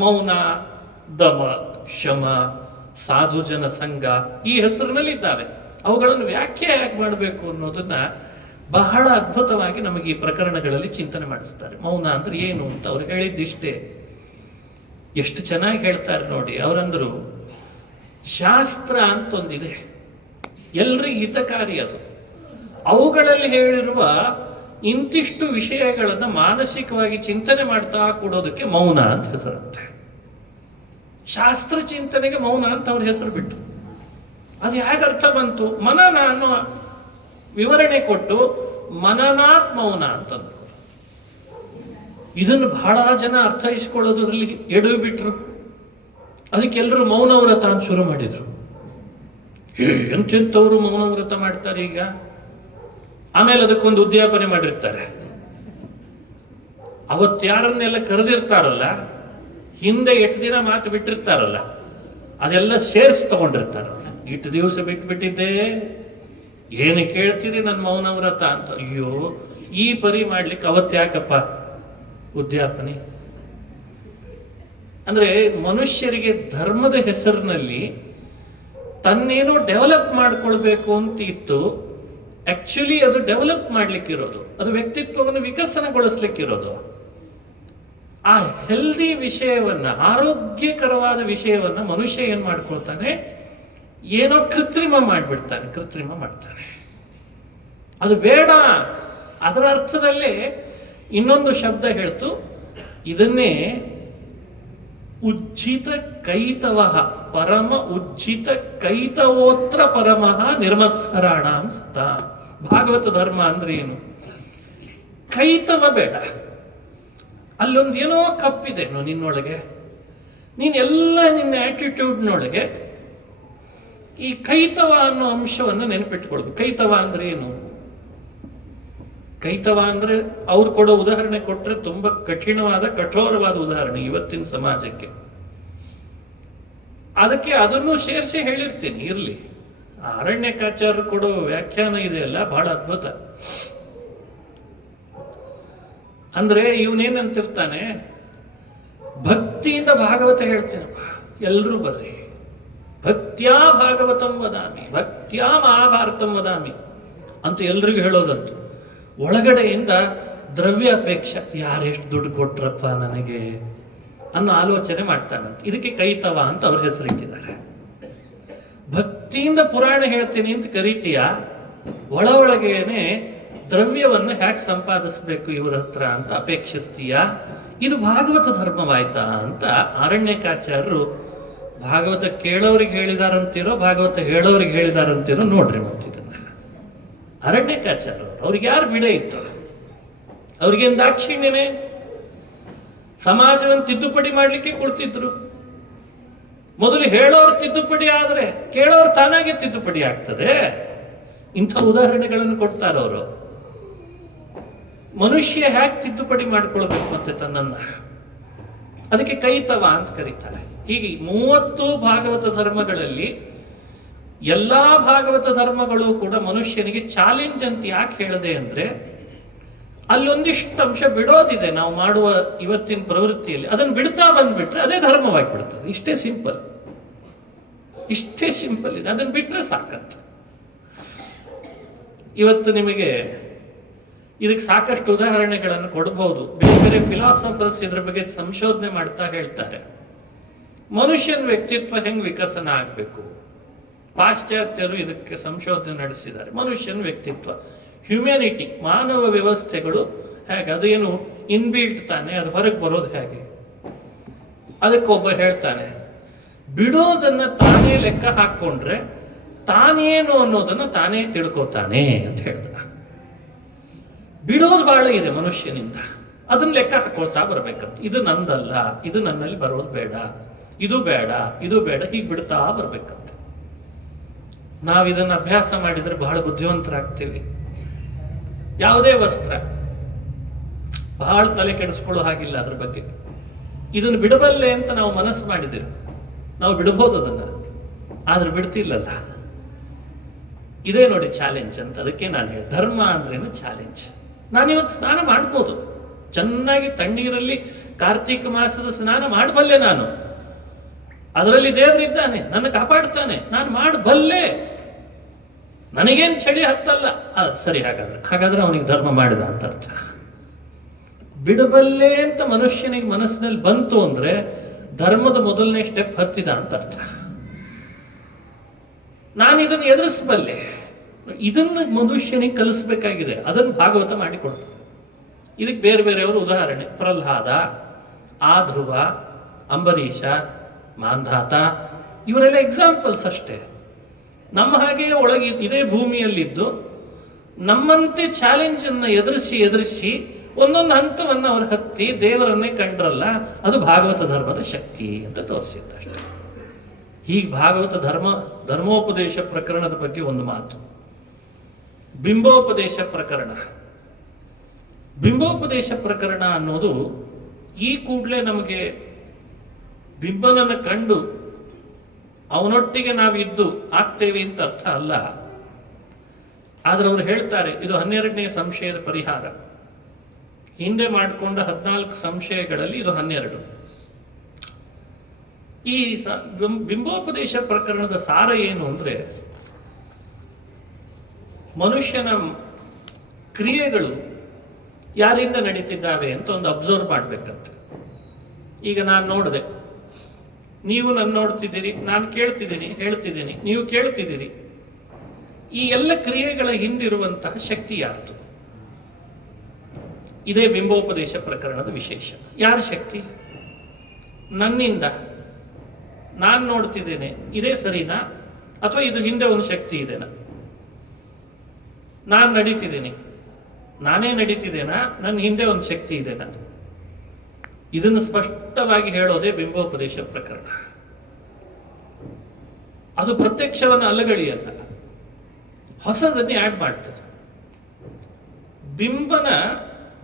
ಮೌನ, ದಮ, ಶಮ, ಸಾಧುಜನ ಸಂಘ, ಈ ಹೆಸರಿನಲ್ಲಿ ಇದ್ದಾವೆ. ಅವುಗಳನ್ನು ವ್ಯಾಖ್ಯೆ ಹೇಗೆ ಮಾಡಬೇಕು ಅನ್ನೋದನ್ನ ಬಹಳ ಅದ್ಭುತವಾಗಿ ನಮಗೆ ಈ ಪ್ರಕರಣಗಳಲ್ಲಿ ಚಿಂತನೆ ಮಾಡಿಸ್ತಾರೆ. ಮೌನ ಅಂದ್ರೆ ಏನು ಅಂತ ಅವ್ರು ಹೇಳಿದ್ದಿಷ್ಟೇ. ಎಷ್ಟು ಚೆನ್ನಾಗಿ ಹೇಳ್ತಾರೆ ನೋಡಿ. ಅವರಂದ್ರು ಶಾಸ್ತ್ರ ಅಂತ ಒಂದಿದೆ, ಎಲ್ರಿಗೂ ಹಿತಕಾರಿ ಅದು. ಅವುಗಳಲ್ಲಿ ಹೇಳಿರುವ ಇಂತಿಷ್ಟು ವಿಷಯಗಳನ್ನ ಮಾನಸಿಕವಾಗಿ ಚಿಂತನೆ ಮಾಡ್ತಾ ಕೊಡೋದಕ್ಕೆ ಮೌನ ಅಂತ ಹೆಸರಂತೆ. ಶಾಸ್ತ್ರ ಚಿಂತನೆಗೆ ಮೌನ ಅಂತ ಅವ್ರ ಹೆಸರು ಬಿಟ್ಟು, ಅದು ಹೇಗೆ ಅರ್ಥ ಬಂತು? ಮನನ ಅನ್ನೋ ವಿವರಣೆ ಕೊಟ್ಟು ಮನನಾತ್ ಮೌನ ಅಂತಂದ್ರು. ಇದನ್ನು ಬಹಳ ಜನ ಅರ್ಥೈಸ್ಕೊಳ್ಳೋದ್ರಲ್ಲಿ ಎಡವಿ ಬಿಟ್ರು. ಅದಕ್ಕೆಲ್ಲರೂ ಮೌನ ವ್ರತ ಅಂತ ಶುರು ಮಾಡಿದ್ರು. ಎಂತೆಂಥವ್ರು ಮೌನ ವ್ರತ ಮಾಡ್ತಾರೆ ಈಗ. ಆಮೇಲೆ ಅದಕ್ಕೊಂದು ಉದ್ಯಾಪನೆ ಮಾಡಿರ್ತಾರೆ. ಅವತ್ತು ಯಾರನ್ನೆಲ್ಲ ಕರೆದಿರ್ತಾರಲ್ಲ, ಹಿಂದೆ ಎಷ್ಟು ದಿನ ಮಾತು ಬಿಟ್ಟಿರ್ತಾರಲ್ಲ, ಅದೆಲ್ಲ ಸೇರಿಸಿ ತಗೊಂಡಿರ್ತಾರಲ್ಲ. ಇಷ್ಟು ದಿವಸ ಬಿಟ್ಬಿಟ್ಟಿದ್ದೆ, ಏನು ಕೇಳ್ತೀರಿ ನನ್ನ ಮೌನ ವ್ರತ ಅಂತ. ಅಯ್ಯೋ, ಈ ಪರಿ ಮಾಡ್ಲಿಕ್ಕೆ ಅವತ್ತು ಯಾಕಪ್ಪ ಉದ್ಯಾಪನೆ? ಅಂದ್ರೆ ಮನುಷ್ಯರಿಗೆ ಧರ್ಮದ ಹೆಸರಿನಲ್ಲಿ ತನ್ನೇನೋ ಡೆವಲಪ್ ಮಾಡ್ಕೊಳ್ಬೇಕು ಅಂತ ಇತ್ತು. ಆಕ್ಚುಲಿ ಅದು ಡೆವಲಪ್ ಮಾಡ್ಲಿಕ್ಕಿರೋದು, ಅದು ವ್ಯಕ್ತಿತ್ವವನ್ನು ವಿಕಸನಗೊಳಿಸ್ಲಿಕ್ಕಿರೋದು. ಆ ಹೆಲ್ದಿ ವಿಷಯವನ್ನ, ಆರೋಗ್ಯಕರವಾದ ವಿಷಯವನ್ನ ಮನುಷ್ಯ ಏನ್ ಮಾಡ್ಕೊಳ್ತಾನೆ, ಏನೋ ಕೃತ್ರಿಮ ಮಾಡ್ತಾನೆ. ಅದು ಬೇಡ. ಅದರ ಅರ್ಥದಲ್ಲೇ ಇನ್ನೊಂದು ಶಬ್ದ ಹೇಳ್ತು, ಇದನ್ನೇ ಉಜ್ಜಿತ ಕೈತವ ಪರಮ ಉಜ್ಜಿತ ಕೈತವೋತ್ರ ಪರಮಃ ನಿರ್ಮತ್ಸರಾಣಾಂ ಸತಾ. ಭಾಗವತ ಧರ್ಮ ಅಂದ್ರೆ ಏನು? ಕೈತವ ಬೇಡ. ಅಲ್ಲೊಂದು ಏನೋ ಕಪ್ಪಿದೆ ನಿನ್ನೊಳಗೆ, ನೀನೆಲ್ಲ ನಿನ್ನ ಆಟಿಟ್ಯೂಡ್ನೊಳಗೆ ಈ ಕೈತವ ಅನ್ನೋ ಅಂಶವನ್ನು ನೆನಪಿಟ್ಕೊಳ್ಬೇಕು. ಕೈತವ ಅಂದ್ರೆ ಏನು? ಕೈತವ ಅಂದ್ರೆ ಅವ್ರು ಕೊಡೋ ಉದಾಹರಣೆ ಕೊಟ್ರೆ ತುಂಬಾ ಕಠಿಣವಾದ, ಕಠೋರವಾದ ಉದಾಹರಣೆ ಇವತ್ತಿನ ಸಮಾಜಕ್ಕೆ. ಅದಕ್ಕೆ ಅದನ್ನು ಸೇರಿಸಿ ಹೇಳಿರ್ತೀನಿ, ಇರ್ಲಿ. ಅರಣ್ಯಕಾಚಾರ್ಯರು ಕೊಡೋ ವ್ಯಾಖ್ಯಾನ ಇದೆಯಲ್ಲ, ಬಹಳ ಅದ್ಭುತ. ಅಂದ್ರೆ ಇವನೇನಂತಿರ್ತಾನೆ, ಭಕ್ತಿಯಿಂದ ಭಾಗವತ ಹೇಳ್ತೀನಪ್ಪ, ಎಲ್ರೂ ಬರ್ರಿ, ಭಕ್ತ್ಯಾ ಭಾಗವತಂ ವದಾಮಿ, ಭಕ್ತ್ಯಾ ಮಹಾಭಾರತಂ ವದಾಮಿ ಅಂತ ಎಲ್ರಿಗೂ ಹೇಳೋದಂತ. ಒಳಗಡೆಯಿಂದ ದ್ರವ್ಯ ಅಪೇಕ್ಷೆ, ಯಾರೆಷ್ಟು ದುಡ್ಡು ಕೊಟ್ರಪ್ಪ ನನಗೆ ಅನ್ನೋ ಆಲೋಚನೆ ಮಾಡ್ತಾನಂತ. ಇದಕ್ಕೆ ಕೈತವ ಅಂತ ಅವ್ರ ಹೆಸರಿಟ್ಟಿದ್ದಾರೆ. ಭಕ್ತಿಯಿಂದ ಪುರಾಣ ಹೇಳ್ತೀನಿ ಅಂತ ಕರಿತೀಯ, ಒಳಗೇನೆ ದ್ರವ್ಯವನ್ನು ಹ್ಯಾಕ್ ಸಂಪಾದಿಸ್ಬೇಕು ಇವ್ರ ಹತ್ರ ಅಂತ ಅಪೇಕ್ಷಿಸ್ತೀಯ. ಇದು ಭಾಗವತ ಧರ್ಮವಾಯ್ತಾ ಅಂತ ಅರಣ್ಯಕಾಚಾರ್ಯರು ಭಾಗವತ ಕೇಳೋರಿಗೆ ಹೇಳಿದಾರಂತೀರೋ ಭಾಗವತ ಹೇಳೋರಿಗೆ ಹೇಳಿದಾರಂತೀರೋ ನೋಡ್ರಿ. ಮತ್ತಿದನ್ನ ಅರಣ್ಯಕಾಚಾರ್ಯರು, ಅವ್ರಿಗೆ ಯಾರು ಬಿಡೆ ಇತ್ತು? ಅವ್ರಿಗೇನು ದಾಕ್ಷಿಣ್ಯನೇ? ಸಮಾಜವನ್ನು ತಿದ್ದುಪಡಿ ಮಾಡ್ಲಿಕ್ಕೆ ಕೊಡ್ತಿದ್ರು. ಮೊದಲು ಹೇಳೋರು ತಿದ್ದುಪಡಿ ಆದ್ರೆ ಕೇಳೋರು ತಾನಾಗೆ ತಿದ್ದುಪಡಿ ಆಗ್ತದೆ. ಇಂಥ ಉದಾಹರಣೆಗಳನ್ನು ಕೊಡ್ತಾರವರು. ಮನುಷ್ಯ ಹ್ಯಾಕ್ ತಿದ್ದುಪಡಿ ಮಾಡ್ಕೊಳ್ಬೇಕು ಮತ್ತೆ ತನ್ನನ್ನ, ಅದಕ್ಕೆ ಕೈತವ ಅಂತ ಕರೀತಾರೆ. ಹೀಗೆ 30 ಭಾಗವತ ಧರ್ಮಗಳಲ್ಲಿ ಎಲ್ಲಾ ಭಾಗವತ ಧರ್ಮಗಳು ಕೂಡ ಮನುಷ್ಯನಿಗೆ ಚಾಲೆಂಜ್ ಅಂತ ಯಾಕೆ ಹೇಳಿದೆ ಅಂದ್ರೆ, ಅಲ್ಲೊಂದಿಷ್ಟು ಅಂಶ ಬಿಡೋದಿದೆ ನಾವು ಮಾಡುವ ಇವತ್ತಿನ ಪ್ರವೃತ್ತಿಯಲ್ಲಿ. ಅದನ್ನು ಬಿಡ್ತಾ ಬಂದ್ಬಿಟ್ರೆ ಅದೇ ಧರ್ಮವಾಗಿ ಬಿಡ್ತದೆ. ಇಷ್ಟೇ ಸಿಂಪಲ್ ಇದೆ. ಅದನ್ನು ಬಿಟ್ರೆ ಸಾಕಂತ. ಇವತ್ತು ನಿಮಗೆ ಇದಕ್ಕೆ ಸಾಕಷ್ಟು ಉದಾಹರಣೆಗಳನ್ನು ಕೊಡಬಹುದು. ಬೇರೆ ಬೇರೆ ಫಿಲಾಸಫರ್ಸ್ ಇದ್ರ ಬಗ್ಗೆ ಸಂಶೋಧನೆ ಮಾಡ್ತಾ ಹೇಳ್ತಾರೆ, ಮನುಷ್ಯನ ವ್ಯಕ್ತಿತ್ವ ಹೆಂಗ್ ವಿಕಸನ ಆಗ್ಬೇಕು. ಪಾಶ್ಚಾತ್ಯರು ಇದಕ್ಕೆ ಸಂಶೋಧನೆ ನಡೆಸಿದ್ದಾರೆ. ಮನುಷ್ಯನ ವ್ಯಕ್ತಿತ್ವ, ಹ್ಯುಮ್ಯಾನಿಟಿ, ಮಾನವ ವ್ಯವಸ್ಥೆಗಳು ಹೇಗೆ, ಅದೇನು ಇನ್ಬಿಲ್ಟ್ ತಾನೆ, ಅದು ಹೊರಗೆ ಬರೋದು ಹೇಗೆ. ಅದಕ್ಕೊಬ್ಬ ಹೇಳ್ತಾನೆ, ಬಿಡೋದನ್ನ ತಾನೇ ಲೆಕ್ಕ ಹಾಕೊಂಡ್ರೆ ತಾನೇನು ಅನ್ನೋದನ್ನ ತಾನೇ ತಿಳ್ಕೊತಾನೆ ಅಂತ ಹೇಳ್ತಾನೆ. ಬಿಡೋದು ಬಹಳ ಇದೆ ಮನುಷ್ಯನಿಂದ, ಅದನ್ನ ಲೆಕ್ಕ ಹಾಕೊಳ್ತಾ ಬರ್ಬೇಕಂತ. ಇದು ನಂದಲ್ಲ, ಇದು ನನ್ನಲ್ಲಿ ಬರೋದು ಬೇಡ, ಇದು ಬೇಡ, ಇದು ಬೇಡ, ಹೀಗೆ ಬಿಡ್ತಾ ಬರ್ಬೇಕಂತ. ನಾವಿದನ್ನು ಅಭ್ಯಾಸ ಮಾಡಿದ್ರೆ ಬಹಳ ಬುದ್ಧಿವಂತರಾಗ್ತೀವಿ. ಯಾವುದೇ ವಸ್ತ್ರ ಬಹಳ ತಲೆ ಕೆಡಿಸ್ಕೊಳ್ಳೋ ಹಾಗಿಲ್ಲ ಅದ್ರ ಬಗ್ಗೆ. ಇದನ್ನು ಬಿಡಬಲ್ಲೆ ಅಂತ ನಾವು ಮನಸ್ಸು ಮಾಡಿದ್ದೇವೆ, ನಾವು ಬಿಡಬಹುದು ಅದನ್ನ, ಆದ್ರೆ ಬಿಡ್ತಿಲ್ಲಲ್ಲ. ಇದೇ ನೋಡಿ ಚಾಲೆಂಜ್ ಅಂತ. ಅದಕ್ಕೆ ನಾನು ಹೇಳಿ, ಧರ್ಮ ಅಂದ್ರೇನು ಚಾಲೆಂಜ್. ನಾನಿವತ್ತು ಸ್ನಾನ ಮಾಡ್ಬೋದು, ಚೆನ್ನಾಗಿ ತಣ್ಣೀರಲ್ಲಿ ಕಾರ್ತೀಕ ಮಾಸದ ಸ್ನಾನ ಮಾಡಬಲ್ಲೆ ನಾನು. ಅದರಲ್ಲಿ ದೇವರಿದ್ದಾನೆ, ನನ್ನ ಕಾಪಾಡ್ತಾನೆ, ನಾನು ಮಾಡಬಲ್ಲೆ. ನನಗೇನು ಚಳಿ ಹತ್ತಲ್ಲ. ಸರಿ, ಹಾಗಾದ್ರೆ ಅವನಿಗೆ ಧರ್ಮ ಮಾಡಿದ ಅಂತ ಅರ್ಥ. ಬಿಡಬಲ್ಲೆ ಅಂತ ಮನುಷ್ಯನಿಗೆ ಮನಸ್ಸಿನಲ್ಲಿ ಬಂತು ಅಂದ್ರೆ ಧರ್ಮದ ಮೊದಲನೇ ಸ್ಟೆಪ್ ಹತ್ತಿದ ಅಂತ ಅರ್ಥ. ನಾನು ಇದನ್ನು ಎದುರಿಸಬಲ್ಲೆ, ಇದನ್ನು ಮನುಷ್ಯನಿಗೆ ಕಲಿಸ್ಬೇಕಾಗಿದೆ. ಅದನ್ನು ಭಾಗವತ ಮಾಡಿಕೊಡ್ತದೆ. ಇದಕ್ಕೆ ಬೇರೆ ಬೇರೆಯವರು ಉದಾಹರಣೆ, ಪ್ರಹ್ಲಾದ, ಆಧ್ರುವ, ಅಂಬರೀಷ, ಮಾಂಧಾತ, ಇವರೆಲ್ಲ ಎಕ್ಸಾಂಪಲ್ಸ್ ಅಷ್ಟೇ. ನಮ್ಮ ಹಾಗೆಯೇ ಒಳಗೆ ಇದೇ ಭೂಮಿಯಲ್ಲಿದ್ದು ನಮ್ಮಂತೆ ಚಾಲೆಂಜ್ ಅನ್ನು ಎದುರಿಸಿ ಒಂದೊಂದು ಹಂತವನ್ನು ಅವರು ಹತ್ತಿ ದೇವರನ್ನೇ ಕಂಡ್ರಲ್ಲ, ಅದು ಭಾಗವತ ಧರ್ಮದ ಶಕ್ತಿ ಅಂತ ತೋರಿಸಿದ್ದಾರೆ. ಹೀಗೆ ಭಾಗವತ ಧರ್ಮೋಪದೇಶ ಪ್ರಕರಣದ ಬಗ್ಗೆ ಒಂದು ಮಾತು. ಬಿಂಬೋಪದೇಶ ಪ್ರಕರಣ. ಬಿಂಬೋಪದೇಶ ಪ್ರಕರಣ ಅನ್ನೋದು ಈ ಕೂಡಲೇ ನಮಗೆ ಬಿಂಬನನ್ನು ಕಂಡು ಅವನೊಟ್ಟಿಗೆ ನಾವಿದ್ದು ಆಗ್ತೇವೆ ಅಂತ ಅರ್ಥ ಅಲ್ಲ. ಆದ್ರೆ ಅವರು ಹೇಳ್ತಾರೆ ಇದು 12ನೇ ಸಂಶಯದ ಪರಿಹಾರ. ಹಿಂದೆ ಮಾಡಿಕೊಂಡ 14 ಸಂಶಯಗಳಲ್ಲಿ ಇದು 12. ಈ ಬಿಂಬೋಪದೇಶ ಪ್ರಕರಣದ ಸಾರ ಏನು ಅಂದ್ರೆ, ಮನುಷ್ಯನ ಕ್ರಿಯೆಗಳು ಯಾರಿಂದ ನಡೀತಿದ್ದಾವೆ ಅಂತ ಒಂದು ಅಬ್ಸರ್ವ್ ಮಾಡ್ಬೇಕಂತ. ಈಗ ನಾನು ನೋಡಿದೆ, ನೀವು ನನ್ನ ನೋಡ್ತಿದ್ದೀರಿ, ನಾನು ಕೇಳ್ತಿದ್ದೀನಿ, ಹೇಳ್ತಿದ್ದೀನಿ, ನೀವು ಕೇಳ್ತಿದ್ದೀರಿ. ಈ ಎಲ್ಲ ಕ್ರಿಯೆಗಳ ಹಿಂದಿರುವಂತಹ ಶಕ್ತಿ ಯಾರ್ದು? ಇದೇ ಬಿಂಬೋಪದೇಶ ಪ್ರಕರಣದ ವಿಶೇಷ. ಯಾರ ಶಕ್ತಿ? ನನ್ನಿಂದ ನಾನು ನೋಡ್ತಿದ್ದೇನೆ, ಇದೇ ಸರಿನಾ? ಅಥವಾ ಇದು ಹಿಂದೆ ಒಂದು ಶಕ್ತಿ ಇದೆನಾ? ನಾನು ನಡೀತಿದ್ದೀನಿ, ನಾನೇ ನಡೀತಿದ್ದೇನಾ? ನನ್ನ ಹಿಂದೆ ಒಂದು ಶಕ್ತಿ ಇದೆನಾ? ಇದನ್ನು ಸ್ಪಷ್ಟವಾಗಿ ಹೇಳೋದೇ ಬಿಂಬೋಪದೇಶ ಪ್ರಕರಣ. ಅದು ಪ್ರತ್ಯಕ್ಷವನ್ನು ಅಲ್ಲಗಳಿಯಲ್ಲ, ಹೊಸದನ್ನೇ ಆಡ್ ಮಾಡ್ತದೆ. ಬಿಂಬನ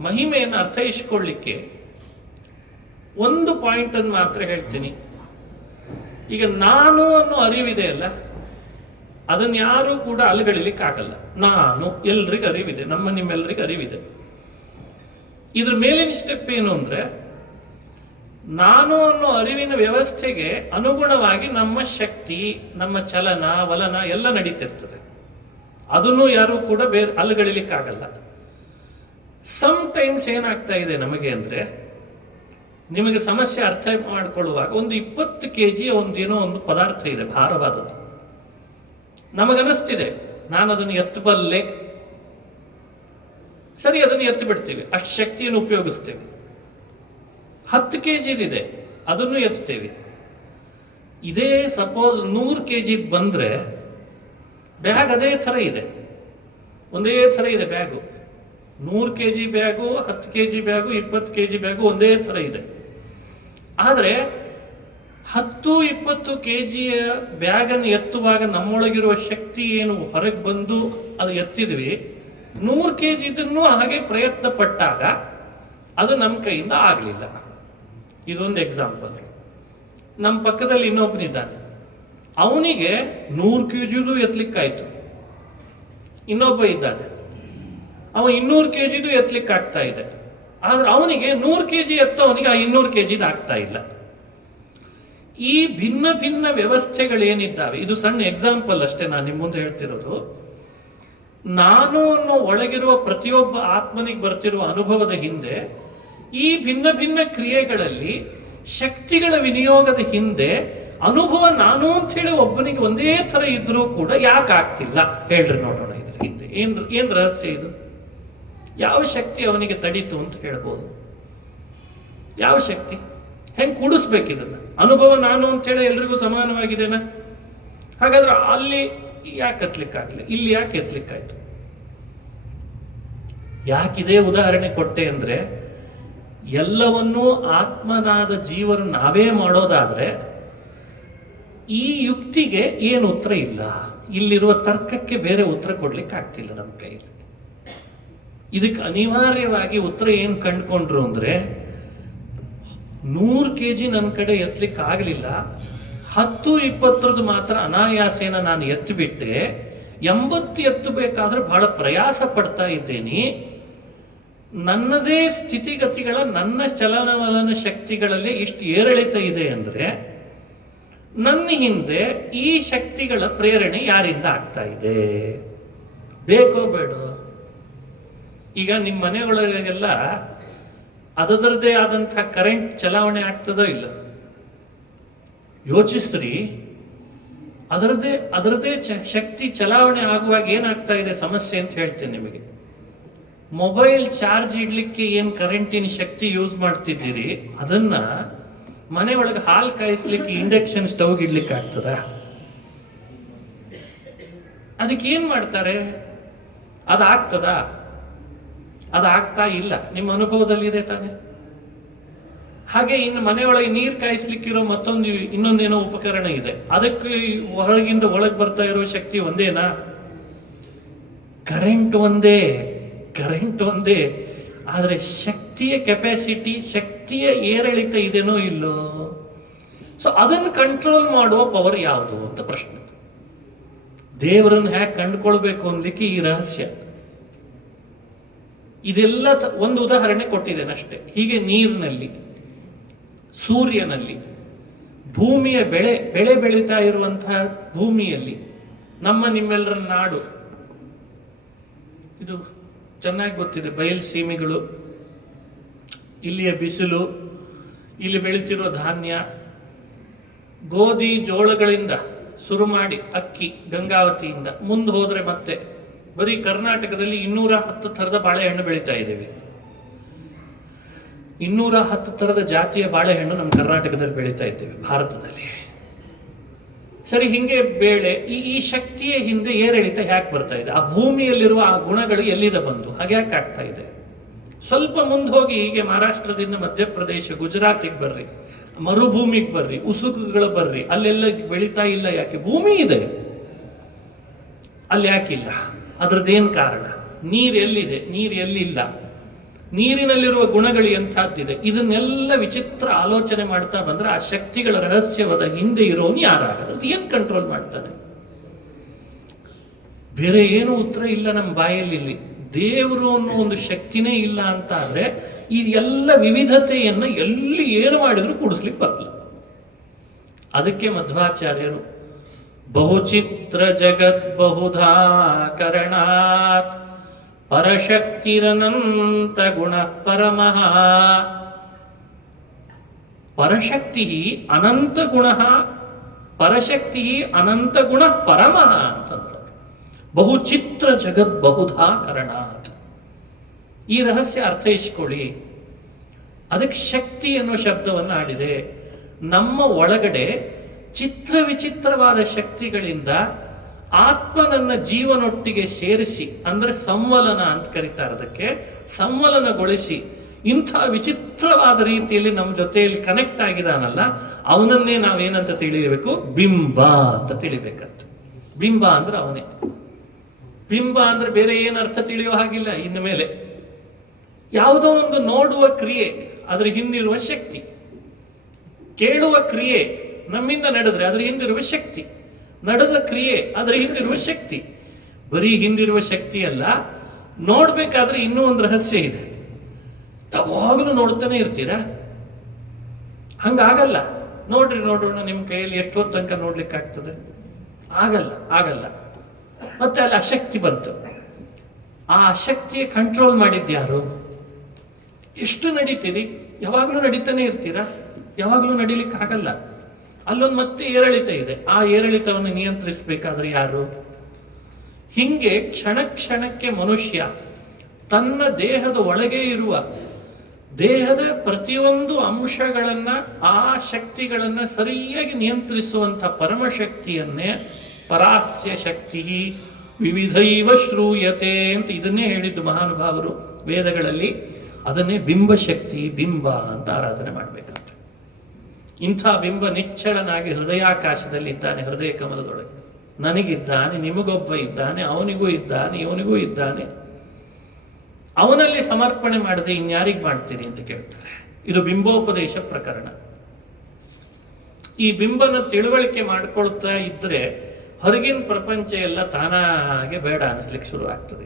ಮಹಿಮೆಯನ್ನು ಅರ್ಥೈಸಿಕೊಳ್ಳಿಕ್ಕೆ ಒಂದು ಪಾಯಿಂಟ್ ಅನ್ನು ಮಾತ್ರ ಹೇಳ್ತೀನಿ. ಈಗ ನಾನು ಅನ್ನೋ ಅರಿವಿದೆ ಅಲ್ಲ, ಅದನ್ನ ಯಾರು ಕೂಡ ಅಲ್ಲಗಳಿಲಿಕ್ಕೆ ಆಗಲ್ಲ. ನಾನು ಎಲ್ರಿಗೂ ಅರಿವಿದೆ, ನಿಮ್ಮೆಲ್ಲರಿಗೂ ಅರಿವಿದೆ. ಇದ್ರ ಮೇಲಿನ ಸ್ಟೆಪ್ ಏನು ಅಂದ್ರೆ, ನಾನು ಅನ್ನೋ ಅರಿವಿನ ವ್ಯವಸ್ಥೆಗೆ ಅನುಗುಣವಾಗಿ ನಮ್ಮ ಶಕ್ತಿ, ನಮ್ಮ ಚಲನ ವಲನ ಎಲ್ಲ ನಡೀತಿರ್ತದೆ. ಅದನ್ನು ಯಾರು ಕೂಡ ಬೇರೆ ಅಲ್ಲಗಳಿಲಿಕ್ಕಾಗಲ್ಲ. ಸಮ್ ಟೈಮ್ಸ್ ಏನಾಗ್ತಾ ಇದೆ ನಮಗೆ ಅಂದ್ರೆ, ನಿಮಗೆ ಸಮಸ್ಯೆ ಅರ್ಥ ಮಾಡಿಕೊಳ್ಳುವಾಗ ಒಂದು 20 kg ಏನೋ ಒಂದು ಪದಾರ್ಥ ಇದೆ, ಭಾರವಾದದ್ದು. ನಮಗನಿಸ್ತಿದೆ ನಾನು ಅದನ್ನು ಎತ್ತಬಲ್ಲೆ, ಸರಿ, ಅದನ್ನು ಎತ್ತಿ ಬಿಡ್ತೀವಿ, ಅಷ್ಟು ಶಕ್ತಿಯನ್ನು ಉಪಯೋಗಿಸ್ತೇವೆ. 10 kg ಇದೆ, ಅದನ್ನು ಎತ್ತುತ್ತೇವೆ. ಇದೇ ಸಪೋಸ್ 100 kg ಬಂದ್ರೆ ಬ್ಯಾಗ್ ಅದೇ ಥರ ಇದೆ, ಒಂದೇ ಥರ ಇದೆ bag. 100 kg bag, 10 kg bag, 20 kg bag ಒಂದೇ ಥರ ಇದೆ. ಆದರೆ 10-20 kg ಬ್ಯಾಗನ್ನು ಎತ್ತುವಾಗ ನಮ್ಮೊಳಗಿರುವ ಶಕ್ತಿ ಏನು ಹೊರಗೆ ಬಂದು ಅದು ಎತ್ತಿದ್ವಿ, 100 kg ಇದನ್ನು ಹಾಗೆ ಪ್ರಯತ್ನ ಪಟ್ಟಾಗ ಅದು ನಮ್ಮ ಕೈಯಿಂದ ಆಗಲಿಲ್ಲ. ಇದೊಂದು ಎಕ್ಸಾಂಪಲ್. ನಮ್ಮ ಪಕ್ಕದಲ್ಲಿ ಇನ್ನೊಬ್ಬನಿದ್ದಾನೆ, ಅವನಿಗೆ 100 kg ಎತ್ತಲಿಕ್ಕಾಯ್ತು. ಇನ್ನೊಬ್ಬ ಇದ್ದಾನೆ, ಅವ 200 kg ಎತ್ತಲಿಕ್ಕೆ ಆಗ್ತಾ ಇದೆ. ಆದ್ರೆ ಅವನಿಗೆ 100 kg ಎತ್ತವನಿಗೆ ಆ 200 kg ಆಗ್ತಾ ಇಲ್ಲ. ಈ ಭಿನ್ನ ಭಿನ್ನ ವ್ಯವಸ್ಥೆಗಳೇನಿದ್ದಾವೆ, ಇದು ಸಣ್ಣ ಎಕ್ಸಾಂಪಲ್ ಅಷ್ಟೇ ನಾನು ನಿಮ್ಮ ಮುಂದೆ ಹೇಳ್ತಿರೋದು. ನಾನು ಅನ್ನೋ ಒಳಗಿರುವ ಪ್ರತಿಯೊಬ್ಬ ಆತ್ಮನಿಗೆ ಬರ್ತಿರುವ ಅನುಭವದ ಹಿಂದೆ ಈ ಭಿನ್ನ ಭಿನ್ನ ಕ್ರಿಯೆಗಳಲ್ಲಿ ಶಕ್ತಿಗಳ ವಿನಿಯೋಗದ ಹಿಂದೆ ಅನುಭವ ನಾನು ಅಂತ ಹೇಳಿ ಒಬ್ಬನಿಗೆ ಒಂದೇ ತರ ಇದ್ರೂ ಕೂಡ ಯಾಕೆ ಆಗ್ತಿಲ್ಲ ಹೇಳ್ರಿ ನೋಡೋಣ. ಇದ್ರ ಹಿಂದೆ ಏನ್ ರಹಸ್ಯ ಇದು? ಯಾವ ಶಕ್ತಿ ಅವನಿಗೆ ತಡೀತು ಅಂತ ಹೇಳ್ಬೋದು? ಯಾವ ಶಕ್ತಿ? ಹೆಂಗ್ ಕೂಡಿಸ್ಬೇಕು ಇದನ್ನ? ಅನುಭವ ನಾನು ಅಂತ ಹೇಳಿ ಎಲ್ರಿಗೂ ಸಮಾನವಾಗಿದೆನಾ? ಹಾಗಾದ್ರೆ ಅಲ್ಲಿ ಯಾಕೆ ಎತ್ತಲಿಕ್ಕಾಗ್ಲಿ, ಇಲ್ಲಿ ಯಾಕೆ ಎತ್ತಲಿಕ್ಕಾಯ್ತು? ಯಾಕಿದೇ ಉದಾಹರಣೆ ಕೊಟ್ಟೆ ಅಂದ್ರೆ, ಎಲ್ಲವನ್ನೂ ಆತ್ಮನಾದ ಜೀವರು ನಾವೇ ಮಾಡೋದಾದ್ರೆ ಈ ಯುಕ್ತಿಗೆ ಏನು ಉತ್ತರ ಇಲ್ಲ. ಇಲ್ಲಿರುವ ತರ್ಕಕ್ಕೆ ಬೇರೆ ಉತ್ತರ ಕೊಡ್ಲಿಕ್ಕೆ ಆಗ್ತಿಲ್ಲ ನಮ್ಮ ಕೈಯಲ್ಲಿ. ಇದಕ್ಕೆ ಅನಿವಾರ್ಯವಾಗಿ ಉತ್ತರ ಏನು ಕಂಡುಕೊಂಡ್ರು ಅಂದ್ರೆ, 100 kg ನನ್ನ ಕಡೆ ಎತ್ತಲಿಕ್ಕೆ ಆಗಲಿಲ್ಲ, 10-20 ಮಾತ್ರ ಅನಾಯಾಸೇನ ನಾನು ಎತ್ತಿಬಿಟ್ಟೆ. 80 ಎತ್ತಬೇಕಾದ್ರೆ ಬಹಳ ಪ್ರಯಾಸ ಪಡ್ತಾ ಇದ್ದೇನೆ. ನನ್ನದೇ ಸ್ಥಿತಿಗತಿಗಳ, ನನ್ನ ಚಲನವಲನ ಶಕ್ತಿಗಳಲ್ಲಿ ಇಷ್ಟು ಏರಿಳಿತ ಇದೆ ಅಂದ್ರೆ ನನ್ನ ಹಿಂದೆ ಈ ಶಕ್ತಿಗಳ ಪ್ರೇರಣೆ ಯಾರಿಂದ ಆಗ್ತಾ ಇದೆ? ಬೇಕೋ ಬೇಡೋ? ಈಗ ನಿಮ್ಮ ಮನೆಯೊಳಗೆಲ್ಲ ಅದರದ್ದೇ ಆದಂತಹ ಕರೆಂಟ್ ಚಲಾವಣೆ ಆಗ್ತದೋ ಇಲ್ಲ? ಯೋಚಿಸ್ರಿ. ಅದರದೇ ಶಕ್ತಿ ಚಲಾವಣೆ ಆಗುವಾಗ ಏನಾಗ್ತಾ ಇದೆ ಸಮಸ್ಯೆ ಅಂತ ಹೇಳ್ತೇನೆ ನಿಮಗೆ. ಮೊಬೈಲ್ ಚಾರ್ಜ್ ಇಡ್ಲಿಕ್ಕೆ ಏನ್ ಕರೆಂಟಿನ ಶಕ್ತಿ ಯೂಸ್ ಮಾಡ್ತಿದ್ದೀರಿ, ಅದನ್ನ ಮನೆ ಒಳಗೆ ಹಾಲು ಕಾಯಿಸ್ಲಿಕ್ಕೆ ಇಂಡಕ್ಷನ್ ಸ್ಟವ್ ಇಡ್ಲಿಕ್ಕೆ ಆಗ್ತದ? ಅದಕ್ಕೆ ಏನ್ ಮಾಡ್ತಾರೆ? ಅದಾಗ್ತದಾ? ಅದಾಗ್ತಾ ಇಲ್ಲ. ನಿಮ್ಮ ಅನುಭವದಲ್ಲಿ ಇದೆ ತಾನೆ. ಹಾಗೆ ಇನ್ನು ಮನೆಯೊಳಗೆ ನೀರು ಕಾಯಿಸ್ಲಿಕ್ಕಿರೋ ಇನ್ನೊಂದೇನೋ ಉಪಕರಣ ಇದೆ. ಅದಕ್ಕೆ ಹೊರಗಿಂದ ಒಳಗೆ ಬರ್ತಾ ಇರೋ ಶಕ್ತಿ ಒಂದೇನಾ? ಕರೆಂಟ್ ಒಂದೇ. ಆದರೆ ಶಕ್ತಿಯ ಕೆಪಾಸಿಟಿ, ಶಕ್ತಿಯ ಏರಿಳಿತ ಇದೇನೋ ಇಲ್ಲೋ? ಸೊ ಅದನ್ನು ಕಂಟ್ರೋಲ್ ಮಾಡುವ ಪವರ್ ಯಾವುದು ಅಂತ ಪ್ರಶ್ನೆ. ದೇವರನ್ನು ಹೇಗೆ ಕಂಡುಕೊಳ್ಬೇಕು ಅನ್ಲಿಕ್ಕೆ ಈ ರಹಸ್ಯ. ಇದೆಲ್ಲ ಒಂದು ಉದಾಹರಣೆ ಕೊಟ್ಟಿದ್ದೇನೆ ಅಷ್ಟೇ. ಹೀಗೆ ನೀರಿನಲ್ಲಿ, ಸೂರ್ಯನಲ್ಲಿ, ಭೂಮಿಯ ಬೆಳೆ ಬೆಳೀತಾ ಇರುವಂತಹ ಭೂಮಿಯಲ್ಲಿ, ನಿಮ್ಮೆಲ್ಲರ ನಾಡು ಇದು ಚೆನ್ನಾಗಿ ಗೊತ್ತಿದೆ. ಬಯಲು ಸೀಮೆಗಳು, ಇಲ್ಲಿಯ ಬಿಸಿಲು, ಇಲ್ಲಿ ಬೆಳೀತಿರೋ ಧಾನ್ಯ, ಗೋಧಿ ಜೋಳಗಳಿಂದ ಶುರು ಮಾಡಿ ಅಕ್ಕಿ, ಗಂಗಾವತಿಯಿಂದ ಮುಂದೆ ಹೋದ್ರೆ ಮತ್ತೆ ಬರೀ ಕರ್ನಾಟಕದಲ್ಲಿ 210 ಥರದ ಬಾಳೆಹಣ್ಣು ಬೆಳೀತಾ ಇದ್ದೇವೆ. 210 ಥರದ ಜಾತಿಯ ಬಾಳೆಹಣ್ಣು ನಮ್ಮ ಕರ್ನಾಟಕದಲ್ಲಿ ಬೆಳೀತಾ ಇದ್ದೇವೆ, ಭಾರತದಲ್ಲಿ. ಸರಿ, ಹಿಂಗೆ ಬೇಳೆ, ಈ ಶಕ್ತಿಯ ಹಿಂದೆ ಏರಿಳಿತ ಯಾಕೆ ಬರ್ತಾ ಇದೆ? ಆ ಭೂಮಿಯಲ್ಲಿರುವ ಆ ಗುಣಗಳು ಎಲ್ಲಿಂದ ಬಂದು ಹಾಗ್ಯಾಕೆ ಆಗ್ತಾ ಇದೆ? ಸ್ವಲ್ಪ ಮುಂದೆ ಹೋಗಿ, ಹೀಗೆ ಮಹಾರಾಷ್ಟ್ರದಿಂದ ಮಧ್ಯಪ್ರದೇಶ, ಗುಜರಾತಿಗೆ ಬರ್ರಿ, ಮರುಭೂಮಿಗೆ ಬರ್ರಿ, ಉಸುಕುಗಳು ಬರ್ರಿ, ಅಲ್ಲೆಲ್ಲ ಬೆಳೀತಾ ಇಲ್ಲ. ಯಾಕೆ? ಭೂಮಿ ಇದೆ, ಅಲ್ಲಿ ಯಾಕಿಲ್ಲ? ಅದ್ರದ್ದೇನು ಕಾರಣ? ನೀರು ಎಲ್ಲಿದೆ, ನೀರು ಎಲ್ಲಿಲ್ಲ, ನೀರಿನಲ್ಲಿರುವ ಗುಣಗಳು ಎಂಥದ್ದಿದೆ? ಇದನ್ನೆಲ್ಲ ವಿಚಿತ್ರ ಆಲೋಚನೆ ಮಾಡ್ತಾ ಬಂದ್ರೆ ಆ ಶಕ್ತಿಗಳ ರಹಸ್ಯವಾದ ಹಿಂದೆ ಇರೋನು ಯಾರಾಗದು? ಅದು ಏನ್ ಕಂಟ್ರೋಲ್ ಮಾಡ್ತಾನೆ? ಬೇರೆ ಏನು ಉತ್ತರ ಇಲ್ಲ ನಮ್ಮ ಬಾಯಲ್ಲಿ. ದೇವರು ಅನ್ನೋ ಒಂದು ಶಕ್ತಿನೇ ಇಲ್ಲ ಅಂತ ಆದ್ರೆ ಈ ಎಲ್ಲ ವಿವಿಧತೆಯನ್ನ ಎಲ್ಲಿ ಏನು ಮಾಡಿದ್ರು ಕೂಡಿಸ್ಲಿಕ್ಕೆ ಬರಲ್ಲ. ಅದಕ್ಕೆ ಮಧ್ವಾಚಾರ್ಯರು ಬಹುಚಿತ್ರ ಜಗತ್ ಬಹುಧಾ ಕರಣಾತ್ ಪರಶಕ್ತಿರನಂತ ಗುಣ ಪರಮಃ. ಪರಶಕ್ತಿ ಅನಂತ ಗುಣ, ಪರಶಕ್ತಿ ಅನಂತ ಗುಣ ಪರಮಃ ಅಂತಂದ್ರೆ ಬಹುಚಿತ್ರ ಜಗತ್ ಬಹುಧಾ ಕರಣಾತ್. ಈ ರಹಸ್ಯ ಅರ್ಥೈಸಿಕೊಳ್ಳಿ. ಅದಕ್ಕೆ ಶಕ್ತಿ ಅನ್ನೋ ಶಬ್ದವನ್ನು ಆಡಿದೆ. ನಮ್ಮ ಒಳಗಡೆ ಚಿತ್ರ ವಿಚಿತ್ರವಾದ ಶಕ್ತಿಗಳಿಂದ ಆತ್ಮನನ್ನ ಜೀವನೊಟ್ಟಿಗೆ ಸೇರಿಸಿ, ಅಂದ್ರೆ ಸಂವಲನ ಅಂತ ಕರೀತಾರೆ, ಅದಕ್ಕೆ ಸಂವಲನಗೊಳಿಸಿ ಇಂಥ ವಿಚಿತ್ರವಾದ ರೀತಿಯಲ್ಲಿ ನಮ್ಮ ಜೊತೆಯಲ್ಲಿ ಕನೆಕ್ಟ್ ಆಗಿದಾನಲ್ಲ, ಅವನನ್ನೇ ನಾವೇನಂತ ತಿಳಿಯಬೇಕು? ಬಿಂಬ ಅಂತ ತಿಳಿಬೇಕಂತ. ಬಿಂಬ ಅಂದ್ರೆ ಅವನೇ. ಬಿಂಬ ಅಂದ್ರೆ ಬೇರೆ ಏನು ಅರ್ಥ ತಿಳಿಯೋ ಹಾಗಿಲ್ಲ. ಇನ್ನು ಮೇಲೆ ಯಾವುದೋ ಒಂದು ನೋಡುವ ಕ್ರಿಯೆ, ಅದರ ಹಿಂದಿರುವ ಶಕ್ತಿ, ಕೇಳುವ ಕ್ರಿಯೆ ನಮ್ಮಿಂದ ನಡೆದ್ರೆ ಅದರ ಹಿಂದಿರುವ ಶಕ್ತಿ, ನಡೆದ ಕ್ರಿಯೆ ಅದರ ಹಿಂದಿರುವ ಶಕ್ತಿ. ಬರೀ ಹಿಂದಿರುವ ಶಕ್ತಿ ಅಲ್ಲ, ನೋಡ್ಬೇಕಾದ್ರೆ ಇನ್ನೂ ಒಂದು ರಹಸ್ಯ ಇದೆ. ಯಾವಾಗಲೂ ನೋಡ್ತಾನೆ ಇರ್ತೀರಾ? ಹಂಗಾಗಲ್ಲ. ನೋಡೋಣ ನಿಮ್ಮ ಕೈಯಲ್ಲಿ ಎಷ್ಟೊತ್ತು ತನಕ ನೋಡ್ಲಿಕ್ಕೆ ಆಗ್ತದೆ? ಆಗಲ್ಲ. ಮತ್ತೆ ಅಲ್ಲಿ ಅಶಕ್ತಿ ಬಂತು. ಆ ಅಶಕ್ತಿಯ ಕಂಟ್ರೋಲ್ ಮಾಡಿದ್ಯಾರು? ಎಷ್ಟು ನಡೀತೀರಿ? ಯಾವಾಗಲೂ ನಡೀತಾನೆ ಇರ್ತೀರಾ? ಯಾವಾಗಲೂ ನಡೀಲಿಕ್ಕೆ ಆಗಲ್ಲ. ಅಲ್ಲೊಂದು ಮತ್ತೆ ಏರಿಳಿತ ಇದೆ. ಆ ಏರಿಳಿತವನ್ನು ನಿಯಂತ್ರಿಸಬೇಕಾದ್ರೆ ಯಾರು? ಹಿಂಗೆ ಕ್ಷಣ ಕ್ಷಣಕ್ಕೆ ಮನುಷ್ಯ ತನ್ನ ದೇಹದ ಒಳಗೆ ಇರುವ ದೇಹದ ಪ್ರತಿಯೊಂದು ಅಂಶಗಳನ್ನ, ಆ ಶಕ್ತಿಗಳನ್ನ ಸರಿಯಾಗಿ ನಿಯಂತ್ರಿಸುವಂಥ ಪರಮಶಕ್ತಿಯನ್ನೇ ಪರಾಸ್ಯ ಶಕ್ತಿ ವಿವಿಧೈವ ಶ್ರೂಯತೆ ಅಂತ ಇದನ್ನೇ ಹೇಳಿದ್ದು ಮಹಾನುಭಾವರು ವೇದಗಳಲ್ಲಿ. ಅದನ್ನೇ ಬಿಂಬಶಕ್ತಿ, ಬಿಂಬ ಅಂತ ಆರಾಧನೆ ಮಾಡಬೇಕಂತ. ಇಂಥ ಬಿಂಬ ನಿಚ್ಚಳನಾಗಿ ಹೃದಯಾಕಾಶದಲ್ಲಿ ಇದ್ದಾನೆ, ಹೃದಯ ಕಮಲದೊಳಗೆ. ನನಗಿದ್ದಾನೆ, ನಿಮಗೊಬ್ಬ ಇದ್ದಾನೆ, ಅವನಿಗೂ ಇದ್ದಾನೆ, ಇವನಿಗೂ ಇದ್ದಾನೆ. ಅವನಲ್ಲಿ ಸಮರ್ಪಣೆ ಮಾಡದೆ ಇನ್ಯಾರಿಗೆ ಮಾಡ್ತೀರಿ ಅಂತ ಕೇಳ್ತಾರೆ. ಇದು ಬಿಂಬೋಪದೇಶ ಪ್ರಕರಣ. ಈ ಬಿಂಬನ ತಿಳುವಳಿಕೆ ಮಾಡ್ಕೊಳ್ತಾ ಇದ್ರೆ ಹೊರಗಿನ ಪ್ರಪಂಚ ಎಲ್ಲ ತಾನಾಗೆ ಬೇಡ ಅನಿಸ್ಲಿಕ್ಕೆ ಶುರು ಆಗ್ತದೆ.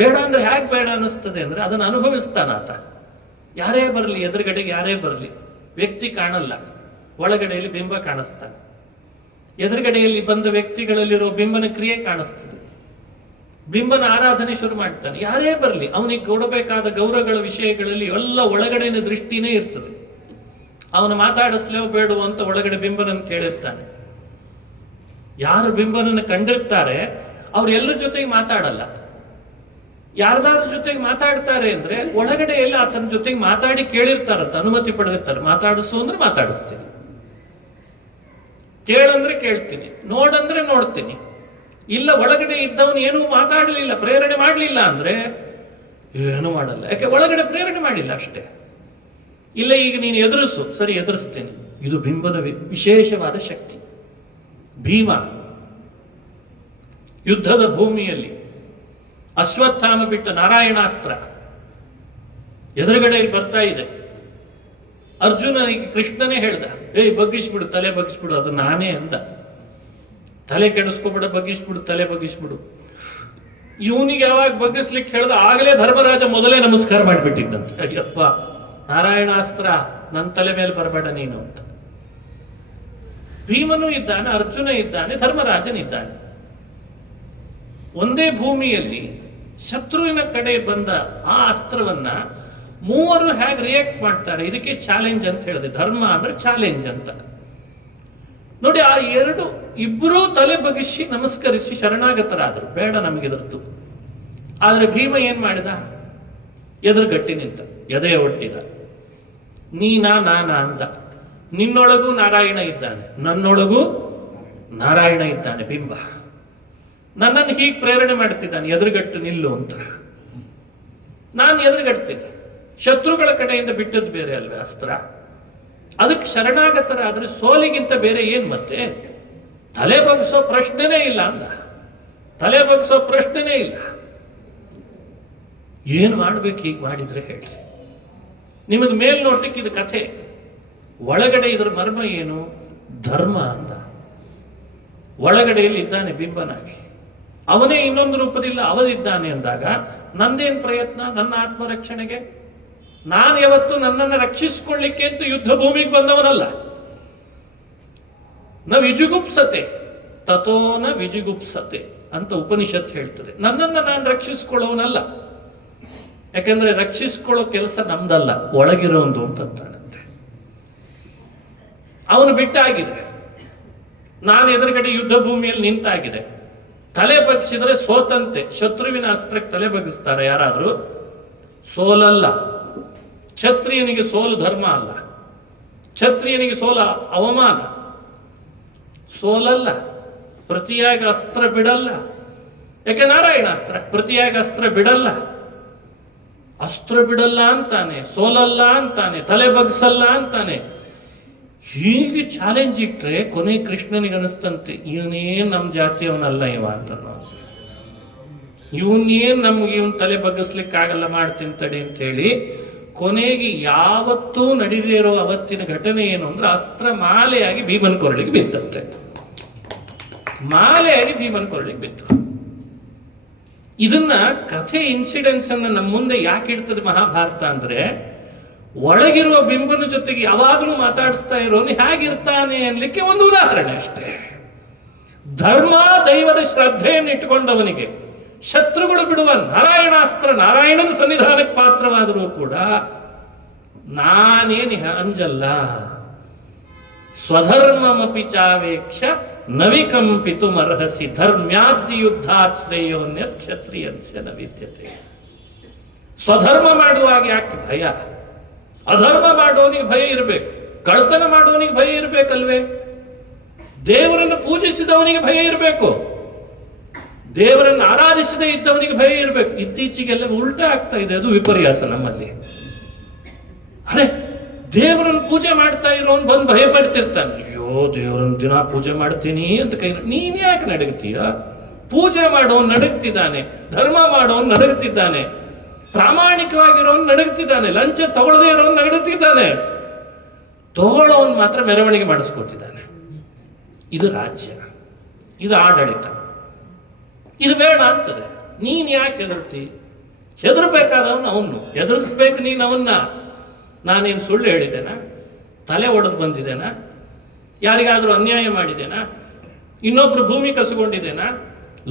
ಬೇಡ ಅಂದ್ರೆ ಹೇಗೆ ಬೇಡ ಅನಿಸ್ತದೆ ಅಂದ್ರೆ ಅದನ್ನು ಅನುಭವಿಸ್ತಾನ ಆತ. ಯಾರೇ ಬರಲಿ, ಎದುರುಗಡೆಗೆ ಯಾರೇ ಬರಲಿ, ವ್ಯಕ್ತಿ ಕಾಣಲ್ಲ, ಒಳಗಡೆಯಲ್ಲಿ ಬಿಂಬ ಕಾಣಿಸ್ತಾನೆ. ಎದುರುಗಡೆಯಲ್ಲಿ ಬಂದ ವ್ಯಕ್ತಿಗಳಲ್ಲಿರೋ ಬಿಂಬನ ಕ್ರಿಯೆ ಕಾಣಿಸ್ತದೆ. ಬಿಂಬನ ಆರಾಧನೆ ಶುರು ಮಾಡ್ತಾನೆ. ಯಾರೇ ಬರಲಿ, ಅವನಿಗೆ ಕೊಡಬೇಕಾದ ಗೌರವಗಳ ವಿಷಯಗಳಲ್ಲಿ ಎಲ್ಲ ಒಳಗಡೆನ ದೃಷ್ಟಿನೇ ಇರ್ತದೆ. ಅವನು ಮಾತಾಡಿಸ್ಲೇವೋ ಬೇಡವೋ ಅಂತ ಒಳಗಡೆ ಬಿಂಬನನ್ನು ಕೇಳಿರ್ತಾನೆ. ಯಾರು ಬಿಂಬನನ್ನು ಕಂಡಿರ್ತಾರೆ ಅವ್ರು ಎಲ್ಲರ ಜೊತೆಗೆ ಮಾತಾಡಲ್ಲ. ಯಾರ್ದಾರ ಜೊತೆಗೆ ಮಾತಾಡ್ತಾರೆ ಅಂದ್ರೆ ಒಳಗಡೆ ಎಲ್ಲ ಆತನ ಜೊತೆಗೆ ಮಾತಾಡಿ ಕೇಳಿರ್ತಾರಂತ, ಅನುಮತಿ ಪಡೆದಿರ್ತಾರೆ. ಮಾತಾಡಿಸು ಅಂದ್ರೆ ಮಾತಾಡಿಸ್ತೀನಿ, ಕೇಳಂದ್ರೆ ಕೇಳ್ತೀನಿ, ನೋಡಂದ್ರೆ ನೋಡ್ತೀನಿ. ಇಲ್ಲ ಒಳಗಡೆ ಇದ್ದವನು ಏನೂ ಮಾತಾಡಲಿಲ್ಲ, ಪ್ರೇರಣೆ ಮಾಡಲಿಲ್ಲ ಅಂದ್ರೆ ಏನು ಮಾಡಲ್ಲ. ಯಾಕೆ? ಒಳಗಡೆ ಪ್ರೇರಣೆ ಮಾಡಿಲ್ಲ ಅಷ್ಟೇ. ಇಲ್ಲ ಈಗ ನೀನು ಎದುರಿಸು, ಸರಿ ಎದುರಿಸ್ತೇನೆ. ಇದು ಬಿಂಬದ ವಿಶೇಷವಾದ ಶಕ್ತಿ. ಭೀಮ ಯುದ್ಧದ ಭೂಮಿಯಲ್ಲಿ ಅಶ್ವತ್ಥಾಮ ಬಿಟ್ಟ ನಾರಾಯಣಾಸ್ತ್ರ ಎದುರುಗಡೆ ಬರ್ತಾ ಇದೆ. ಅರ್ಜುನನಿಗೆ ಕೃಷ್ಣನೇ ಹೇಳ್ದ, ಏಯ್ ಬಗ್ಗಿಸ್ಬಿಡು, ತಲೆ ಬಗ್ಗಿಸ್ಬಿಡು. ಅದು ನಾನೇ ಅಂದ, ತಲೆ ಕೆಡಿಸ್ಕೊಬಿಡ, ಬಗ್ಗಿಸ್ಬಿಡು, ತಲೆ ಬಗ್ಗಿಸ್ಬಿಡು. ಇವನಿಗೆ ಯಾವಾಗ ಬಗ್ಗಿಸ್ಲಿಕ್ಕೆ ಹೇಳ್ದ ಆಗಲೇ ಧರ್ಮರಾಜ ಮೊದಲೇ ನಮಸ್ಕಾರ ಮಾಡಿಬಿಟ್ಟಿದ್ದಂತೆ. ಅಯ್ಯಪ್ಪ, ನಾರಾಯಣಾಸ್ತ್ರ ನನ್ನ ತಲೆ ಮೇಲೆ ಬರಬೇಡ ನೀನು ಅಂತ. ಭೀಮನೂ ಇದ್ದಾನೆ, ಅರ್ಜುನ ಇದ್ದಾನೆ, ಧರ್ಮರಾಜನಿದ್ದಾನೆ. ಒಂದೇ ಭೂಮಿಯಲ್ಲಿ ಶತ್ರುವಿನ ಕಡೆ ಬಂದ ಆ ಅಸ್ತ್ರವನ್ನ ಮೂವರು ಹೇಗೆ ರಿಯಾಕ್ಟ್ ಮಾಡ್ತಾರೆ, ಇದಕ್ಕೆ ಚಾಲೆಂಜ್ ಅಂತ ಹೇಳಿದೆ. ಧರ್ಮ ಅಂದ್ರೆ ಚಾಲೆಂಜ್ ಅಂತ ನೋಡಿ. ಆ ಇಬ್ಬರೂ ತಲೆ ಬಗ್ಗಿಸಿ ನಮಸ್ಕರಿಸಿ ಶರಣಾಗತರಾದರು, ಬೇಡ ನಮಗಿದರ್ತು. ಆದ್ರೆ ಭೀಮ ಏನ್ ಮಾಡಿದ? ಎದುರುಗಟ್ಟಿ ನಿಂತ, ಎದೆಯ ಒಟ್ಟಿದ. ನೀನಾ ನಾನಾ ಅಂದ. ನಿನ್ನೊಳಗೂ ನಾರಾಯಣ ಇದ್ದಾನೆ, ನನ್ನೊಳಗೂ ನಾರಾಯಣ ಇದ್ದಾನೆ. ಬಿಂಬ ನನ್ನನ್ನು ಹೀಗೆ ಪ್ರೇರಣೆ ಮಾಡ್ತಿದ್ದಾನೆ, ಎದುರುಗಟ್ಟು ನಿಲ್ಲು ಅಂತ. ನಾನು ಎದುರುಗಟ್ತೀನಿ. ಶತ್ರುಗಳ ಕಡೆಯಿಂದ ಬಿಟ್ಟದ್ದು ಬೇರೆ ಅಲ್ವೇ ಅಸ್ತ್ರ. ಅದಕ್ಕೆ ಶರಣಾಗತರಾದ್ರೆ ಸೋಲಿಗಿಂತ ಬೇರೆ ಏನ್ ಮತ್ತೆ? ತಲೆ ಬಗ್ಸೋ ಪ್ರಶ್ನೆನೇ ಇಲ್ಲ ಅಂದ. ತಲೆ ಬಗ್ಸೋ ಪ್ರಶ್ನೆನೇ ಇಲ್ಲ. ಏನ್ ಮಾಡ್ಬೇಕು ಹೀಗೆ ಮಾಡಿದ್ರೆ ಹೇಳ್ರಿ. ನಿಮಗೆ ಮೇಲ್ನೋಟಕ್ಕೆ ಇದು ಕಥೆ, ಒಳಗಡೆ ಇದರ ಮರ್ಮ ಏನು? ಧರ್ಮ ಅಂದ. ಒಳಗಡೆಯಲ್ಲಿ ಇದ್ದಾನೆ ಬಿಂಬನಾಗಿ, ಅವನೇ ಇನ್ನೊಂದು ರೂಪದಿಲ್ಲ ಅವನಿದ್ದಾನೆ ಅಂದಾಗ ನಂದೇನ್ ಪ್ರಯತ್ನ? ನನ್ನ ಆತ್ಮರಕ್ಷಣೆಗೆ ನಾನು ಯಾವತ್ತು ನನ್ನನ್ನು ರಕ್ಷಿಸಿಕೊಳ್ಳಿಕ್ಕೆ ಅಂತ ಯುದ್ಧ ಭೂಮಿಗೆ ಬಂದವನಲ್ಲ. ನ ವಿಜುಗುಪ್ಸತೆ ತಥೋನ ವಿಜುಗುಪ್ಸತೆ ಅಂತ ಉಪನಿಷತ್ ಹೇಳ್ತದೆ. ನನ್ನನ್ನು ನಾನು ರಕ್ಷಿಸಿಕೊಳ್ಳೋನಲ್ಲ. ಯಾಕಂದ್ರೆ ರಕ್ಷಿಸಿಕೊಳ್ಳೋ ಕೆಲಸ ನಮ್ದಲ್ಲ, ಒಳಗಿರೋಂದು ಅಂತಂತಾನಂತೆ. ಅವನು ಬಿಟ್ಟಾಗಿದೆ, ನಾನು ಎದುರುಗಡೆ ಯುದ್ಧ ಭೂಮಿಯಲ್ಲಿ ನಿಂತಾಗಿದೆ. ತಲೆ ಬಗ್ಸಿದ್ರೆ ಸೋತಂತೆ. ಶತ್ರುವಿನ ಅಸ್ತ್ರಕ್ಕೆ ತಲೆ ಬಗ್ಗಿಸ್ತಾರೆ ಯಾರಾದ್ರೂ, ಸೋಲಲ್ಲ. ಕ್ಷತ್ರಿಯನಿಗೆ ಸೋಲು ಧರ್ಮ ಅಲ್ಲ, ಕ್ಷತ್ರಿಯನಿಗೆ ಸೋಲ ಅವಮಾನ. ಸೋಲಲ್ಲ, ಪ್ರತಿಯಾಗಿ ಅಸ್ತ್ರ ಬಿಡಲ್ಲ. ಯಾಕೆ? ನಾರಾಯಣ ಅಸ್ತ್ರ ಪ್ರತಿಯಾಗಿ ಅಸ್ತ್ರ ಬಿಡಲ್ಲ. ಅಸ್ತ್ರ ಬಿಡಲ್ಲ ಅಂತಾನೆ, ಸೋಲಲ್ಲ ಅಂತಾನೆ, ತಲೆ ಬಗ್ಸಲ್ಲ ಅಂತಾನೆ. ಹೀಗೆ ಚಾಲೆಂಜ್ ಇಟ್ರೆ ಕೊನೆ ಕೃಷ್ಣನಿಗೆ ಅನಿಸ್ತಂತೆ, ಇವನೇನ್ ನಮ್ಮ ಜಾತಿಯವನಲ್ಲ ಇವ ಅಂತ. ಇವನೇನ್ ನಮ್ಗೆ ಇವನ್ ತಲೆ ಬಗ್ಗಿಸ್ಲಿಕ್ಕೆ ಆಗಲ್ಲ, ಮಾಡ್ತೀನಿ ತಡಿ ಅಂತ ಹೇಳಿ ಕೊನೆಗೆ ಯಾವತ್ತೂ ನಡೆದೇ ಇರೋ ಅವತ್ತಿನ ಘಟನೆ ಏನು ಅಂದ್ರೆ ಅಸ್ತ್ರ ಮಾಲೆಯಾಗಿ ಭೀಮನ್ ಕೊರಳಿಗೆ ಬಿತ್ತಂತೆ. ಮಾಲೆಯಾಗಿ ಭೀಮನ್ ಕೊರಳಿಗೆ ಬಿತ್ತು. ಇದನ್ನ ಕಥೆ ಇನ್ಸಿಡೆನ್ಸ್ ಅನ್ನ ನಮ್ಮ ಮುಂದೆ ಯಾಕೆ ಇಡ್ತದೆ ಮಹಾಭಾರತ ಅಂದ್ರೆ, ಒಳಗಿರುವ ಬಿಂಬನ ಜೊತೆಗೆ ಯಾವಾಗಲೂ ಮಾತಾಡಿಸ್ತಾ ಇರೋನು ಹೇಗಿರ್ತಾನೆ ಅನ್ಲಿಕ್ಕೆ ಒಂದು ಉದಾಹರಣೆ ಅಷ್ಟೇ. ಧರ್ಮ ದೈವದ ಶ್ರದ್ಧೆಯನ್ನು ಇಟ್ಟುಕೊಂಡವನಿಗೆ ಶತ್ರುಗಳು ಬಿಡುವ ನಾರಾಯಣಾಸ್ತ್ರ ನಾರಾಯಣನ ಸನ್ನಿಧಾನಕ್ಕೆ ಪಾತ್ರವಾದರೂ ಕೂಡ ನಾನೇನು ಅಂಜಲ್ಲ. ಸ್ವಧರ್ಮಮಪಿ ಚಾವೇಕ್ಷ ನವಿಕಂಪಿತು ಮರ್ಹಸಿ ಧರ್ಮ್ಯಾದ್ಯ ಯುದ್ಧಾತ್ ಶ್ರೇಯೋನ್ಯತ್ ಕ್ಷತ್ರಿಯಂಸ್ಯ ನ ವಿದ್ಯತೆ. ಸ್ವಧರ್ಮ ಮಾಡುವಾಗ ಯಾಕೆ ಭಯ? ಅಧರ್ಮ ಮಾಡೋನಿಗೆ ಭಯ ಇರಬೇಕು, ಕಳ್ತನ ಮಾಡೋನಿಗೆ ಭಯ ಇರಬೇಕಲ್ವೇ? ದೇವರನ್ನು ಪೂಜಿಸಿದವನಿಗೆ ಭಯ ಇರಬೇಕು, ದೇವರನ್ನು ಆರಾಧಿಸದೇ ಇದ್ದವನಿಗೆ ಭಯ ಇರಬೇಕು. ಇತ್ತೀಚೆಗೆಲ್ಲ ಉಲ್ಟಾ ಆಗ್ತಾ ಇದೆ, ಅದು ವಿಪರ್ಯಾಸ ನಮ್ಮಲ್ಲಿ. ಅರೆ, ದೇವರನ್ನು ಪೂಜೆ ಮಾಡ್ತಾ ಇರೋನ್ ಬಂದು ಭಯ ಪಡ್ತಿರ್ತಾನೆ. ಅಯ್ಯೋ, ದೇವರನ್ನ ದಿನ ಪೂಜೆ ಮಾಡ್ತೀನಿ ಅಂತ ಕೈ. ನೀನ್ ಯಾಕೆ ನಡಗ್ತೀಯ? ಪೂಜೆ ಮಾಡೋನ್ ನಡಗ್ತಿದ್ದಾನೆ, ಧರ್ಮ ಮಾಡೋನ್ ನಡಗ್ತಿದ್ದಾನೆ, ಪ್ರಾಮಾಣಿಕವಾಗಿರೋನ್ ನಡಗ್ತಿದ್ದಾನೆ, ಲಂಚ ತಗೊಳ್ಳದೇ ಇರೋನ್ ನಡಗ್ತಿದ್ದಾನೆ, ತಗೊಳ್ಳೋನ್ ಮಾತ್ರ ಮೆರವಣಿಗೆ ಮಾಡಿಸ್ಕೊತಿದ್ದಾನೆ. ಇದು ರಾಜ್ಯ, ಇದು ಆಡಳಿತ. ಇದು ಬೇಡ ಅಂತದೆ. ನೀನ್ ಯಾಕೆ ಹೆದರ್ತಿ? ಹೆದರ್ಬೇಕಾದವನು ಅವನು, ಹೆದರ್ಸ್ಬೇಕು ನೀನು ಅವನ್ನ. ನಾನೇನು ಸುಳ್ಳು ಹೇಳಿದ್ದೇನಾ? ತಲೆ ಒಡೆದು ಬಂದಿದ್ದೇನಾ? ಯಾರಿಗಾದ್ರೂ ಅನ್ಯಾಯ ಮಾಡಿದ್ದೇನಾ? ಇನ್ನೊಬ್ರು ಭೂಮಿ ಕಸಗೊಂಡಿದ್ದೇನಾ?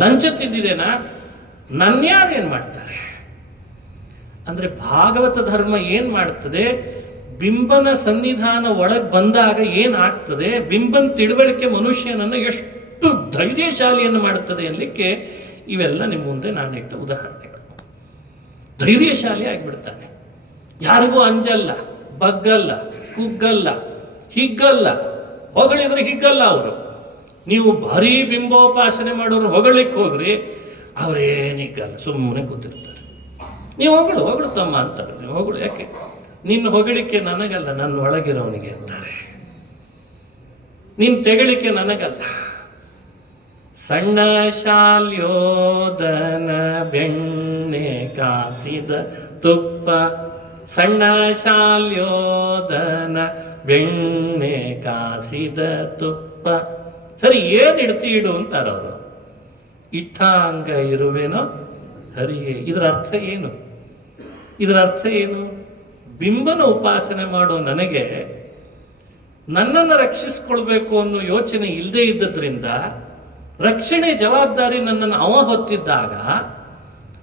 ಲಂಚ ತಿದ್ದಿದ್ದೇನಾ? ನನ್ಯಾರೇನ್ ಮಾಡ್ತಾರೆ ಅಂದ್ರೆ, ಭಾಗವತ ಧರ್ಮ ಏನ್ ಮಾಡ್ತದೆ? ಬಿಂಬನ ಸನ್ನಿಧಾನ ಒಳಗೆ ಬಂದಾಗ ಏನಾಗ್ತದೆ, ಬಿಂಬನ ತಿಳುವಳಿಕೆ ಮನುಷ್ಯನನ್ನು ಎಷ್ಟು ಧೈರ್ಯಶಾಲಿಯನ್ನು ಮಾಡುತ್ತದೆ ಅನ್ನಲಿಕ್ಕೆ ಇವೆಲ್ಲ ನಿಮ್ಮ ಮುಂದೆ ನಾನು ಇಟ್ಟ ಉದಾಹರಣೆಗಳು. ಧೈರ್ಯಶಾಲಿ ಆಗಿಬಿಡ್ತಾನೆ, ಯಾರಿಗೂ ಅಂಜಲ್ಲ, ಬಗ್ಗಲ್ಲ, ಕುಗ್ಗಲ್ಲ, ಹಿಗ್ಗಲ್ಲ. ಹೊಗಳಿದ್ರೆ ಹಿಗ್ಗಲ್ಲ ಅವರು, ನೀವು ಭಾರಿ ಬಿಂಬೋಪಾಸನೆ ಮಾಡೋರು ಹೊಗಳಿಕ್ಕೆ ಹೋಗ್ರಿ, ಅವ್ರೇನಿಕ್ಕಲ್ಲ, ಸುಮ್ಮನೆ ಕೂತಿರ್ತಾರೆ. ನೀವು ಹೊಗಳು ತಮ್ಮ ಅಂತಾರೆ. ನೀವು ಹೊಗಳು, ಯಾಕೆ ನಿನ್ನ ಹೊಗಳಿಕೆ ನನಗಲ್ಲ, ನನ್ನ ಒಳಗಿರೋನಿಗೆ ಅಂತಾರೆ. ನಿನ್ನ ತೆಗಳಿಕೆ ನನಗಲ್ಲ. ಸಣ್ಣ ಶಾಲ್ಯೋದನ ಬೆಣ್ಣೆ ಕಾಸಿದ ತುಪ್ಪ, ಸಣ್ಣ ಶಾಲ್ಯೋದನ ಬೆಣ್ಣೆ ಕಾಸಿದ ತುಪ್ಪ. ಸರಿ, ಏನ್ ಇಡು ಅಂತಾರ ಅವರು. ಇಟ್ಟಾಂಗ ಇರುವೆನೋ ಹರಿಯೇ. ಇದರ ಅರ್ಥ ಏನು? ಇದರ ಅರ್ಥ ಏನು? ಬಿಂಬನ ಉಪಾಸನೆ ಮಾಡೋ ನನಗೆ ನನ್ನನ್ನು ರಕ್ಷಿಸ್ಕೊಳ್ಬೇಕು ಅನ್ನೋ ಯೋಚನೆ ಇಲ್ಲದೆ ಇದ್ದದ್ರಿಂದ, ರಕ್ಷಣೆ ಜವಾಬ್ದಾರಿ ನನ್ನನ್ನು ಅವ ಹೊತ್ತಿದ್ದಾಗ,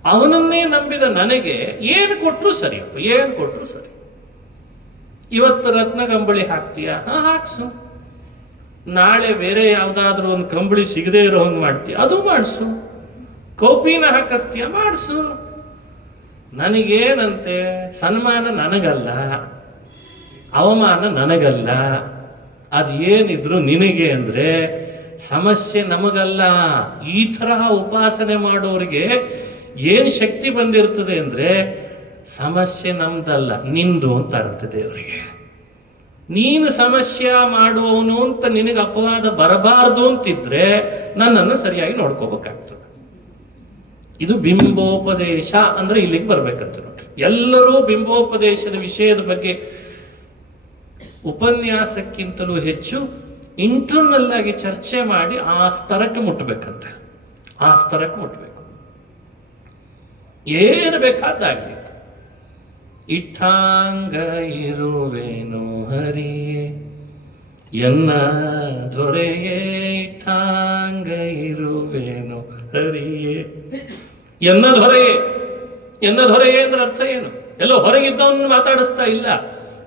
ಅವನನ್ನೇ ನಂಬಿದ ನನಗೆ ಏನು ಕೊಟ್ಟರು ಸರಿಯಪ್ಪ, ಏನು ಕೊಟ್ಟರು ಸರಿ. ಇವತ್ತು ರತ್ನ ಕಂಬಳಿ ಹಾಕ್ತೀಯ, ಹಾಕ್ಸು. ನಾಳೆ ಬೇರೆ ಯಾವ್ದಾದ್ರು ಒಂದು ಕಂಬಳಿ ಸಿಗದೆ ಇರೋ ಹಂಗೆ ಮಾಡ್ತೀಯ, ಅದು ಮಾಡಿಸು. ಕೌಪಿನ ಹಾಕಿಸ್ತೀಯ, ಮಾಡಿಸು. ನನಗೇನಂತೆ, ಸನ್ಮಾನ ನನಗಲ್ಲ, ಅವಮಾನ ನನಗಲ್ಲ. ಅದು ಏನಿದ್ರು ನಿನಗೆ ಅಂದ್ರೆ ಸಮಸ್ಯೆ ನಮಗಲ್ಲ. ಈ ತರಹ ಉಪಾಸನೆ ಮಾಡೋರಿಗೆ ಏನ್ ಶಕ್ತಿ ಬಂದಿರ್ತದೆ ಅಂದ್ರೆ, ಸಮಸ್ಯೆ ನಮ್ದಲ್ಲ, ನಿಂದು ಅಂತ ಇರ್ತದೆ ಅವರಿಗೆ. ನೀನು ಸಮಸ್ಯೆ ಮಾಡುವವನು ಅಂತ ನಿನಗೆ ಅಪವಾದ ಬರಬಾರ್ದು ಅಂತಿದ್ರೆ ನನ್ನನ್ನು ಸರಿಯಾಗಿ ನೋಡ್ಕೋಬೇಕಾಗ್ತದೆ. ಇದು ಬಿಂಬೋಪದೇಶ ಅಂದ್ರೆ ಇಲ್ಲಿಗೆ ಬರ್ಬೇಕಂತ ನೋಡ್ರಿ. ಎಲ್ಲರೂ ಬಿಂಬೋಪದೇಶದ ವಿಷಯದ ಬಗ್ಗೆ ಉಪನ್ಯಾಸಕ್ಕಿಂತಲೂ ಹೆಚ್ಚು ಇಂಟರ್ನಲ್ ಆಗಿ ಚರ್ಚೆ ಮಾಡಿ ಆ ಸ್ತರಕ್ಕೆ ಮುಟ್ಟಬೇಕಂತೆ. ಆ ಸ್ತರಕ್ಕೆ ಮುಟ್ಟಬೇಕು. ಏನು ಬೇಕಾದಾಗ್ಲಿ. ಇಟ್ಟಾಂಗ ಇರುವೆನು ಹರಿಯೇ ಎನ್ನ ದೊರೆಯೇ, ಇಟ್ಟಾಂಗ ಇರುವೆನು ಹರಿಯೇ. ಎನ್ನ ದೊರೆಯೇ, ಎನ್ನ ದೊರೆಯೇ ಅಂದ್ರೆ ಅರ್ಥ ಏನು? ಎಲ್ಲೋ ಹೊರಗಿದ್ದವನ್ನ ಮಾತಾಡಿಸ್ತಾ ಇಲ್ಲ,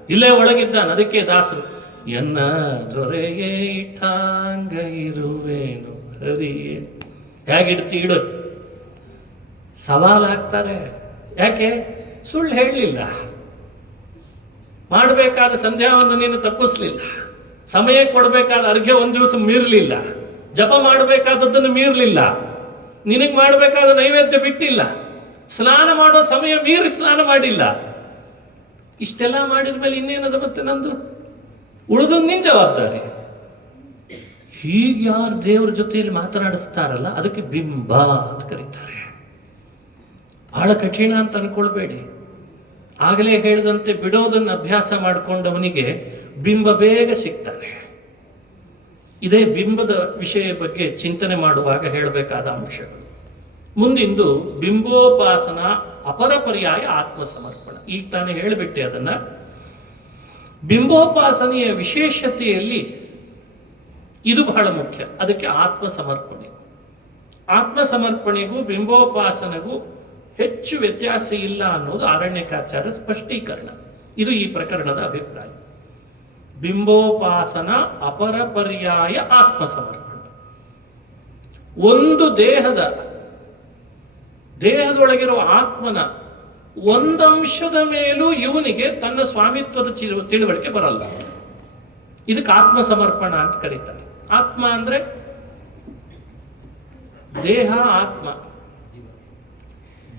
ಇಲ್ಲೇ ಒಳಗಿದ್ದಾನ. ಅದಕ್ಕೆ ದಾಸರು ಎನ್ನ ದೊರೆಯೇ ಇಟ್ಟಾಂಗ ಇರುವೆನು ಹರಿಯೇ. ಹೇಗಿಡ್ತಿ ಇಡು. ಸವಾಲ್ ಹಾಕ್ತಾರೆ. ಯಾಕೆ? ಸುಳ್ಳು ಹೇಳಲಿಲ್ಲ, ಮಾಡಬೇಕಾದ ಸಂಧ್ಯಾವನ್ನು ನೀನು ತಪ್ಪಿಸ್ಲಿಲ್ಲ, ಸಮಯ ಕೊಡಬೇಕಾದ ಅರ್ಘ್ಯ ಒಂದು ದಿವಸ ಮೀರಲಿಲ್ಲ, ಜಪ ಮಾಡಬೇಕಾದದ್ದನ್ನು ಮೀರಲಿಲ್ಲ, ನಿನಗೆ ಮಾಡಬೇಕಾದ ನೈವೇದ್ಯ ಬಿಟ್ಟಿಲ್ಲ, ಸ್ನಾನ ಮಾಡೋ ಸಮಯ ಮೀರಿ ಸ್ನಾನ ಮಾಡಿಲ್ಲ. ಇಷ್ಟೆಲ್ಲ ಮಾಡಿದ ಮೇಲೆ ಇನ್ನೇನದ ಮತ್ತೆ ನಂದು? ಉಳಿದು ನಿನ್ ಜವಾಬ್ದಾರಿ. ಹೀಗೆ ಯಾರು ದೇವ್ರ ಜೊತೆಯಲ್ಲಿ ಮಾತನಾಡಿಸ್ತಾರಲ್ಲ, ಅದಕ್ಕೆ ಬಿಂಬ ಅಂತ ಕರೀತಾರೆ. ಬಹಳ ಕಠಿಣ ಅಂತ ಅನ್ಕೊಳ್ಬೇಡಿ. ಆಗಲೇ ಹೇಳಿದಂತೆ ಬಿಡೋದನ್ನು ಅಭ್ಯಾಸ ಮಾಡಿಕೊಂಡವನಿಗೆ ಬಿಂಬ ಬೇಗ ಸಿಗ್ತಾನೆ. ಇದೇ ಬಿಂಬದ ವಿಷಯ ಬಗ್ಗೆ ಚಿಂತನೆ ಮಾಡುವಾಗ ಹೇಳಬೇಕಾದ ಅಂಶಗಳು. ಮುಂದಿಂದು ಬಿಂಬೋಪಾಸನ ಅಪರ ಪರ್ಯಾಯ ಆತ್ಮಸಮರ್ಪಣ. ಈಗ ತಾನೇ ಹೇಳಿಬಿಟ್ಟೆ ಅದನ್ನ. ಬಿಂಬೋಪಾಸನೆಯ ವಿಶೇಷತೆಯಲ್ಲಿ ಇದು ಬಹಳ ಮುಖ್ಯ. ಅದಕ್ಕೆ ಆತ್ಮಸಮರ್ಪಣೆ. ಆತ್ಮಸಮರ್ಪಣೆಗೂ ಬಿಂಬೋಪಾಸನೆಗೂ ಹೆಚ್ಚು ವ್ಯತ್ಯಾಸ ಇಲ್ಲ ಅನ್ನೋದು ಆರಣ್ಯಕಾಚಾರ್ಯ ಸ್ಪಷ್ಟೀಕರಣ. ಇದು ಈ ಪ್ರಕರಣದ ಅಭಿಪ್ರಾಯ. ಬಿಂಬೋಪಾಸನ ಅಪರ ಪರ್ಯಾಯ ಆತ್ಮಸಮರ್ಪಣೆ. ಒಂದು ದೇಹದೊಳಗಿರುವ ಆತ್ಮನ ಒಂದಂಶದ ಮೇಲೂ ಇವನಿಗೆ ತನ್ನ ಸ್ವಾಮಿತ್ವದ ತಿಳುವಳಿಕೆ ಬರಲ್ಲ. ಇದಕ್ಕೆ ಆತ್ಮಸಮರ್ಪಣ ಅಂತ ಕರೀತಾರೆ. ಆತ್ಮ ಅಂದ್ರೆ ದೇಹ, ಆತ್ಮ.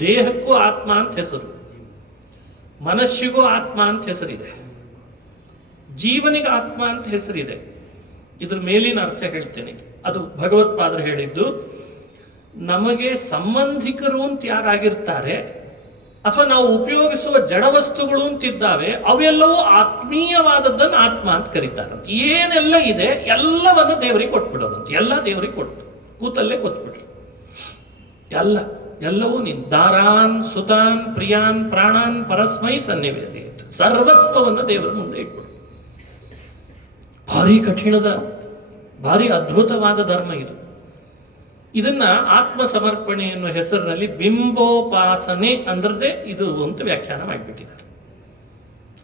ದೇಹಕ್ಕೂ ಆತ್ಮ ಅಂತ ಹೆಸರು, ಮನಸ್ಸಿಗೂ ಆತ್ಮ ಅಂತ ಹೆಸರಿದೆ, ಜೀವನಿಗೆ ಆತ್ಮ ಅಂತ ಹೆಸರಿದೆ. ಇದ್ರ ಮೇಲಿನ ಅರ್ಥ ಹೇಳ್ತೇನೆ. ಅದು ಭಗವತ್ಪಾದರು ಹೇಳಿದ್ದು, ನಮಗೆ ಸಂಬಂಧಿಕರು ಅಂತ ಯಾರಾಗಿರ್ತಾರೆ ಅಥವಾ ನಾವು ಉಪಯೋಗಿಸುವ ಜಡವಸ್ತುಗಳು ಅಂತಿದ್ದಾವೆ, ಅವೆಲ್ಲವೂ ಆತ್ಮೀಯವಾದದ್ದನ್ನು ಆತ್ಮ ಅಂತ ಕರೀತಾರಂತ. ಏನೆಲ್ಲ ಇದೆ ಎಲ್ಲವನ್ನು ದೇವರಿಗೆ ಕೊಟ್ಬಿಡೋದಂತ. ಎಲ್ಲ ದೇವರಿಗೆ ಕೊಟ್ಟು ಕೂತಲ್ಲೇ ಕೊಟ್ಬಿಟ್ರು. ಎಲ್ಲವೂ ನೀನು ದಾರಾನ್ ಸುತಾನ್ ಪ್ರಿಯಾನ್ ಪ್ರಾಣಾನ್ ಪರಸ್ಮೈ ಸನ್ನಿವೇದಿತ. ಸರ್ವಸ್ವವನ್ನು ದೇವರ ಮುಂದೆ ಇಟ್ಬಿಡು. ಭಾರಿ ಕಠಿಣದ, ಭಾರಿ ಅದ್ಭುತವಾದ ಧರ್ಮ ಇದು. ಇದನ್ನ ಆತ್ಮ ಸಮರ್ಪಣೆ ಎನ್ನುವ ಹೆಸರಿನಲ್ಲಿ ಬಿಂಬೋಪಾಸನೆ ಅಂದ್ರದೇ ಇದು ಅಂತ ವ್ಯಾಖ್ಯಾನ ಮಾಡಿಬಿಟ್ಟಿದ್ದಾರೆ.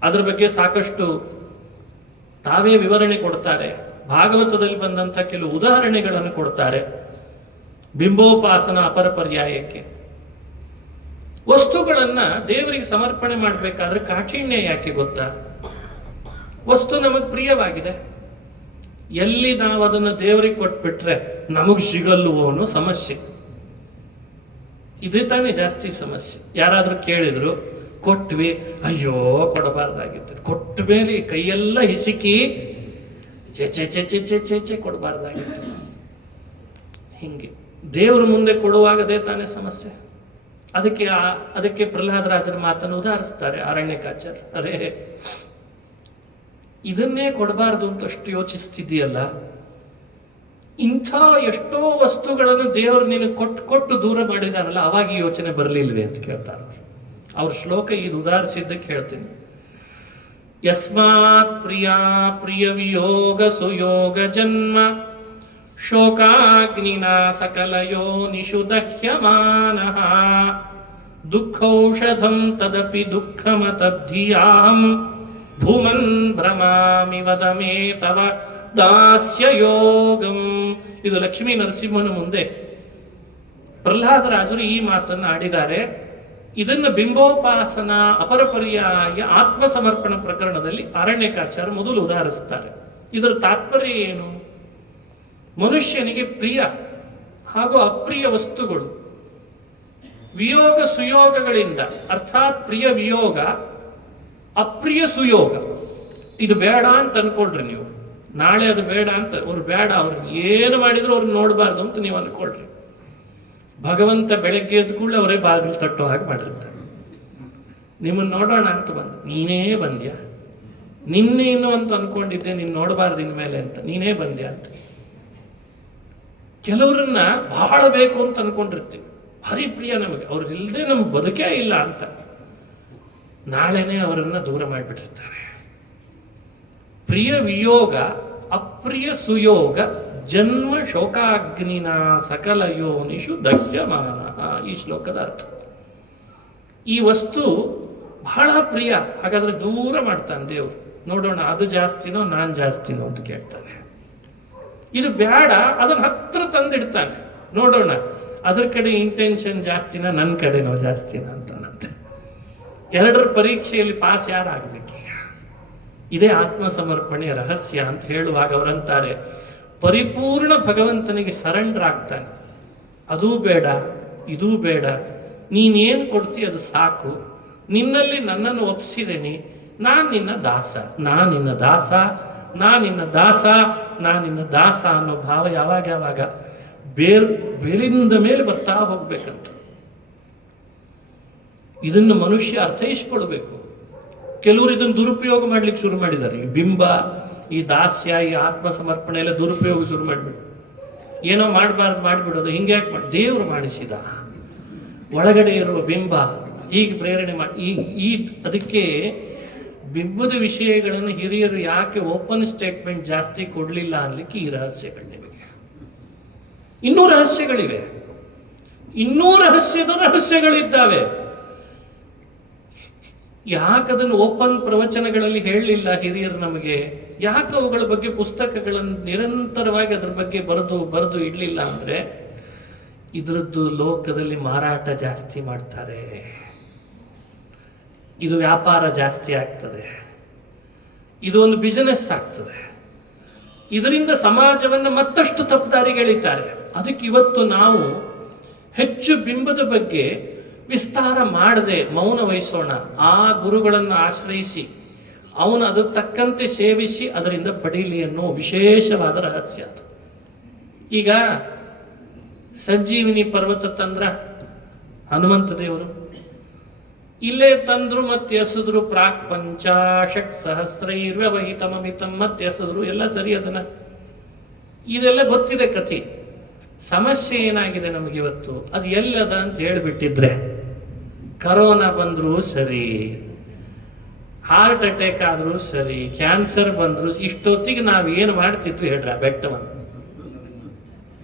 ಅದರ ಬಗ್ಗೆ ಸಾಕಷ್ಟು ತಾವೇ ವಿವರಣೆ ಕೊಡ್ತಾರೆ. ಭಾಗವತದಲ್ಲಿ ಬಂದಂಥ ಕೆಲವು ಉದಾಹರಣೆಗಳನ್ನು ಕೊಡ್ತಾರೆ. ಬಿಂಬೋಪಾಸನ ಅಪರ ಪರ್ಯಾಯಕ್ಕೆ ವಸ್ತುಗಳನ್ನ ದೇವರಿಗೆ ಸಮರ್ಪಣೆ ಮಾಡಬೇಕಾದ್ರೆ ಕಾಠಿಣ್ಯ ಯಾಕೆ ಗೊತ್ತಾ? ವಸ್ತು ನಮಗೆ ಪ್ರಿಯವಾಗಿದೆ, ಎಲ್ಲಿ ನಾವು ಅದನ್ನು ದೇವರಿಗೆ ಕೊಟ್ಬಿಟ್ರೆ ನಮಗ್ ಸಿಗಲ್ವೋ ಅನ್ನೋ ಸಮಸ್ಯೆ. ಇದೇ ತಾನೇ ಜಾಸ್ತಿ ಸಮಸ್ಯೆ. ಯಾರಾದ್ರೂ ಕೇಳಿದ್ರು, ಕೊಟ್ವಿ, ಅಯ್ಯೋ ಕೊಡಬಾರ್ದಾಗಿತ್ತು, ಕೊಟ್ಟ ಮೇಲೆ ಕೈಯೆಲ್ಲ ಹಿಸುಕಿ ಚೆ ಕೊಡಬಾರ್ದಾಗಿತ್ತು. ಹಿಂಗೆ ದೇವ್ರ ಮುಂದೆ ಕೊಡುವಾಗ ಅದೇ ತಾನೇ ಸಮಸ್ಯೆ. ಅದಕ್ಕೆ ಪ್ರಹ್ಲಾದರಾಜರ ಮಾತನ್ನು ಉದಾಹರಿಸ್ತಾರೆ ಅರಣ್ಯಕಾಚಾರ್ಯ. ಅರೇ, ಇದನ್ನೇ ಕೊಡಬಾರ್ದು ಅಂತ ಅಷ್ಟು ಯೋಚಿಸ್ತಿದ್ದೀಯಲ್ಲ, ಇಂಥ ಎಷ್ಟೋ ವಸ್ತುಗಳನ್ನು ದೇವರು ನೀನು ಕೊಟ್ಟು ದೂರ ಮಾಡಿದಾನಲ್ಲ, ಅವಾಗ ಈ ಯೋಚನೆ ಬರಲಿಲ್ವೇ ಅಂತ ಕೇಳ್ತಾರೆ. ಅವ್ರ ಶ್ಲೋಕ ಇದು ಉದಾಹರಿಸಿದ್ದಕ್ಕೆ ಹೇಳ್ತೀನಿ. ಯಸ್ಮಾತ್ ಪ್ರಿಯ ವಿಯೋಗ ಸುಯೋಗ ಜನ್ಮ ಶೋಕಾಗ್ನಿನಾ ಸಕಲಯೋನಿಷು ದಹ್ಯಮಾನಃ ದುಃಖೌಷಧಂ ತದಪಿ ದುಃಖಮತದ್ಧಿಯಾಂ ಭೂಮನ್ ಭ್ರಮಾಮಿ ವದಮೇ ತವ ದಾಸ್ಯ ಯೋಗಂ. ಇದು ಲಕ್ಷ್ಮೀ ನರಸಿಂಹನ ಮುಂದೆ ಪ್ರಹ್ಲಾದರಾಜರು ಈ ಮಾತನ್ನು ಆಡಿದ್ದಾರೆ. ಇದನ್ನು ಬಿಂಬೋಪಾಸನ ಅಪರಪರ್ಯಾಯ ಆತ್ಮ ಸಮರ್ಪಣ ಪ್ರಕರಣದಲ್ಲಿ ಅರಣ್ಯಕಾಚಾರ್ಯ ಮೊದಲು ಉದಾಹರಿಸ್ತಾರೆ. ಇದರ ತಾತ್ಪರ್ಯ ಏನು? ಮನುಷ್ಯನಿಗೆ ಪ್ರಿಯ ಹಾಗೂ ಅಪ್ರಿಯ ವಸ್ತುಗಳು ವಿಯೋಗ ಸುಯೋಗಗಳಿಂದ, ಅರ್ಥಾತ್ ಪ್ರಿಯ ವಿಯೋಗ, ಅಪ್ರಿಯ ಸುಯೋಗ. ಇದು ಬೇಡ ಅಂತ ಅನ್ಕೊಳ್ರಿ ನೀವು. ನಾಳೆ ಅದು ಬೇಡ ಅಂತ, ಅವ್ರು ಬೇಡ, ಅವ್ರನ್ನ ಏನು ಮಾಡಿದ್ರು ಅವ್ರನ್ನ ನೋಡಬಾರ್ದು ಅಂತ ನೀವು ಅನ್ಕೊಳ್ರಿ. ಭಗವಂತ ಬೆಳಗ್ಗೆ ಎದ್ದ ಕೂಡಲೇ ಅವರೇ ಬಾಗಿಲು ತಟ್ಟೋ ಹಾಗೆ ಮಾಡಿರ್ತಾರೆ. ನಿಮ್ಮನ್ನು ನೋಡೋಣ ಅಂತ ಬಂದು, ನೀನೇ ಬಂದ್ಯಾ, ನಿನ್ನೇನು ಅಂತ ಅನ್ಕೊಂಡಿದ್ದೆ, ನೀನು ನೋಡಬಾರ್ದು ಇನ್ಮೇಲೆ ಅಂತ, ನೀನೇ ಬಂದ್ಯಾ ಅಂತ. ಕೆಲವರನ್ನ ಬಹಳ ಬೇಕು ಅಂತ ಅನ್ಕೊಂಡಿರ್ತೀವಿ, ಭಾರಿ ಪ್ರಿಯ ನಮಗೆ, ಅವ್ರು ಇಲ್ಲದೆ ನಮ್ಗೆ ಬದುಕೇ ಇಲ್ಲ ಅಂತ. ನಾಳೆನೇ ಅವರನ್ನ ದೂರ ಮಾಡಿಬಿಟ್ಟಿರ್ತಾರೆ. ಪ್ರಿಯ ವಿಯೋಗ ಅಪ್ರಿಯ ಸುಯೋಗ ಜನ್ಮ ಶೋಕಾಗ್ನಿನ ಸಕಲ ಯೋನಿಷು ದಹ್ಯಮಾನ. ಈ ಶ್ಲೋಕದ ಅರ್ಥ. ಈ ವಸ್ತು ಬಹಳ ಪ್ರಿಯ, ಹಾಗಾದ್ರೆ ದೂರ ಮಾಡ್ತಾನೆ ದೇವ್ರು. ನೋಡೋಣ ಅದು ಜಾಸ್ತಿನೋ ನಾನ್ ಜಾಸ್ತಿನೋ ಅಂತ ಕೇಳ್ತಾನೆ. ಇದು ಬೇಡ, ಅದನ್ನ ಹತ್ರ ತಂದಿಡ್ತಾನೆ. ನೋಡೋಣ ಅದ್ರ ಕಡೆ ಇಂಟೆನ್ಷನ್ ಜಾಸ್ತಿನ ನನ್ನ ಕಡೆನೋ ಜಾಸ್ತಿನ ಅಂತಾನಂತೆ. ಎರಡರ ಪರೀಕ್ಷೆಯಲ್ಲಿ ಪಾಸ್ ಯಾರಾಗಬೇಕೀಗ? ಇದೇ ಆತ್ಮ ಸಮರ್ಪಣೆಯ ರಹಸ್ಯ ಅಂತ ಹೇಳುವಾಗ ಅವರಂತಾರೆ, ಪರಿಪೂರ್ಣ ಭಗವಂತನಿಗೆ ಸರೆಂಡರ್ ಆಗ್ತಾನೆ. ಅದೂ ಬೇಡ, ಇದೂ ಬೇಡ, ನೀನೇನು ಕೊಡ್ತಿ ಅದು ಸಾಕು, ನಿನ್ನಲ್ಲಿ ನನ್ನನ್ನು ಒಪ್ಪಿಸಿದೇನಿ, ನಾನು ನಿನ್ನ ದಾಸ, ನಾನು ನಿನ್ನ ದಾಸ, ನಾನಿನ್ನ ದಾಸ, ನಾನಿನ್ನ ದಾಸ ಅನ್ನೋ ಭಾವ ಯಾವಾಗ ಬೇರಿಂದ ಮೇಲೆ ಬರ್ತಾ ಹೋಗ್ಬೇಕಂತ. ಇದನ್ನು ಮನುಷ್ಯ ಅರ್ಥೈಸ್ಕೊಳ್ಬೇಕು. ಕೆಲವರು ಇದನ್ನು ದುರುಪಯೋಗ ಮಾಡ್ಲಿಕ್ಕೆ ಶುರು ಮಾಡಿದ್ದಾರೆ. ಈ ಬಿಂಬ, ಈ ದಾಸ್ಯ, ಈ ಆತ್ಮ ಸಮರ್ಪಣೆ ಎಲ್ಲ ದುರುಪಯೋಗ ಶುರು ಮಾಡಿಬಿಡು. ಏನೋ ಮಾಡಬಾರ್ದು ಮಾಡಿಬಿಡೋದು. ಹಿಂಗೆ ಯಾಕೆ ದೇವರು ಮಾಡಿಸಿದ ಒಳಗಡೆ ಇರುವ ಬಿಂಬ ಹೀಗೆ ಪ್ರೇರಣೆ ಮಾಡಿ ಈ ಅದಕ್ಕೆ ಬಿಂಬದ ವಿಷಯಗಳನ್ನು ಹಿರಿಯರು ಯಾಕೆ ಓಪನ್ ಸ್ಟೇಟ್ಮೆಂಟ್ ಜಾಸ್ತಿ ಕೊಡಲಿಲ್ಲ ಅನ್ಲಿಕ್ಕೆ ಈ ರಹಸ್ಯಗಳು ನಿಮಗೆ. ಇನ್ನೂ ರಹಸ್ಯಗಳಿವೆ, ಇನ್ನೂ ರಹಸ್ಯಗಳಿದ್ದಾವೆ. ಯಾಕದನ್ನು ಓಪನ್ ಪ್ರವಚನಗಳಲ್ಲಿ ಹೇಳಲಿಲ್ಲ ಹಿರಿಯರು ನಮಗೆ? ಯಾಕೆ ಅವುಗಳ ಬಗ್ಗೆ ಪುಸ್ತಕಗಳನ್ನು ನಿರಂತರವಾಗಿ ಅದ್ರ ಬಗ್ಗೆ ಬರೆದು ಇಡಲಿಲ್ಲ ಅಂದ್ರೆ, ಇದರದ್ದು ಲೋಕದಲ್ಲಿ ಮಾರಾಟ ಜಾಸ್ತಿ ಮಾಡ್ತಾರೆ, ಇದು ವ್ಯಾಪಾರ ಜಾಸ್ತಿ ಆಗ್ತದೆ, ಇದು ಒಂದು ಬಿಸಿನೆಸ್ ಆಗ್ತದೆ. ಇದರಿಂದ ಸಮಾಜವನ್ನು ಮತ್ತಷ್ಟು ತಪ್ಪುದಾರಿಗೆಳಿತಾರೆ. ಅದಕ್ಕೆ ಇವತ್ತು ನಾವು ಹೆಚ್ಚು ಬಿಂಬದ ಬಗ್ಗೆ ವಿಸ್ತಾರ ಮಾಡದೆ ಮೌನ ವಹಿಸೋಣ. ಆ ಗುರುಗಳನ್ನು ಆಶ್ರಯಿಸಿ ಅವನು ಅದ್ರ ತಕ್ಕಂತೆ ಸೇವಿಸಿ ಅದರಿಂದ ಪಡೀಲಿ ಅನ್ನೋ ವಿಶೇಷವಾದ ರಹಸ್ಯ. ಈಗ ಸಂಜೀವಿನಿ ಪರ್ವತ ತಂದ್ರ ಹನುಮಂತ ದೇವರು, ಇಲ್ಲೇ ತಂದ್ರು ಮತ್ತೆ ಎಸೆದ್ರು, ಪ್ರಾಕ್ ಪಂಚಾಶತ್ ಸಹಸ್ರೈರ್ವ್ಯವಹಿತಮಮಿತಂ ಮತ್ತೆ ಎಸೆದ್ರು, ಎಲ್ಲ ಸರಿ. ಅದನ್ನ ಇದೆಲ್ಲ ಗೊತ್ತಿದೆ ಕಥೆ. ಸಮಸ್ಯೆ ಏನಾಗಿದೆ ನಮಗಿವತ್ತು, ಅದು ಎಲ್ಲದ ಅಂತ ಹೇಳಿಬಿಟ್ಟಿದ್ರೆ, ಕರೋನಾ ಬಂದ್ರು ಸರಿ, ಹಾರ್ಟ್ ಅಟ್ಯಾಕ್ ಆದ್ರೂ ಸರಿ, ಕ್ಯಾನ್ಸರ್ ಬಂದ್ರು, ಇಷ್ಟೊತ್ತಿಗೆ ನಾವು ಏನು ಮಾಡ್ತಿದ್ವಿ ಹೇಳ್ರ? ಬೆಟ್ಟವನ್ನು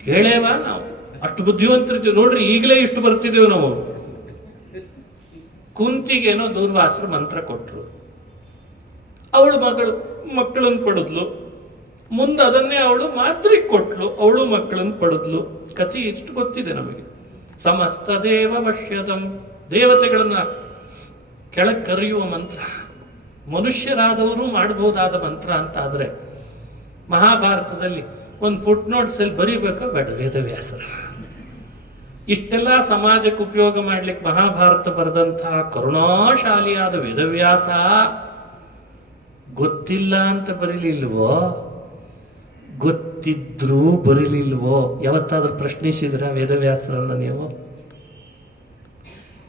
ಕೇಳೇವ? ನಾವು ಅಷ್ಟು ಬುದ್ಧಿವಂತರಿದ್ದೀವಿ ನೋಡ್ರಿ, ಈಗಲೇ ಇಷ್ಟು ಬರ್ತಿದ್ದೇವೆ ನಾವು. ಕುಂತಿಗೇನೋ ದೂರ್ವಾಸರು ಮಂತ್ರ ಕೊಟ್ರು, ಅವಳು ಮಕ್ಕಳನ್ನು ಪಡೆದ್ಲು. ಮುಂದೆ ಅದನ್ನೇ ಅವಳು ಮಾತ್ರಿಗೆ ಕೊಟ್ಲು, ಅವಳು ಮಕ್ಕಳನ್ನು ಪಡೆದ್ಲು. ಕಥೆ ಇಷ್ಟು ಗೊತ್ತಿದೆ ನಮಗೆ. ಸಮಸ್ತ ದೇವ ವಶ್ಯತಂ, ದೇವತೆಗಳನ್ನ ಕೆಳಗೆ ಕರೆಯುವ ಮಂತ್ರ, ಮನುಷ್ಯರಾದವರು ಮಾಡಬಹುದಾದ ಮಂತ್ರ ಅಂತ ಆದ್ರೆ ಮಹಾಭಾರತದಲ್ಲಿ ಒಂದು ಫುಟ್ ನೋಟ್ಸಲ್ಲಿ ಬರೀಬೇಕೋ ಬೇಡ ವೇದವ್ಯಾಸರು. ಇಷ್ಟೆಲ್ಲ ಸಮಾಜಕ್ಕೆ ಉಪಯೋಗ ಮಾಡ್ಲಿಕ್ಕೆ ಮಹಾಭಾರತ ಬರೆದಂತಹ ಕರುಣಾಶಾಲಿಯಾದ ವೇದವ್ಯಾಸ ಗೊತ್ತಿಲ್ಲ ಅಂತ ಬರೀಲಿಲ್ವೋ, ಗೊತ್ತಿದ್ರೂ ಬರೀಲಿಲ್ವೋ? ಯಾವತ್ತಾದ್ರೂ ಪ್ರಶ್ನಿಸಿದ್ರ ವೇದವ್ಯಾಸರನ್ನ ನೀವು?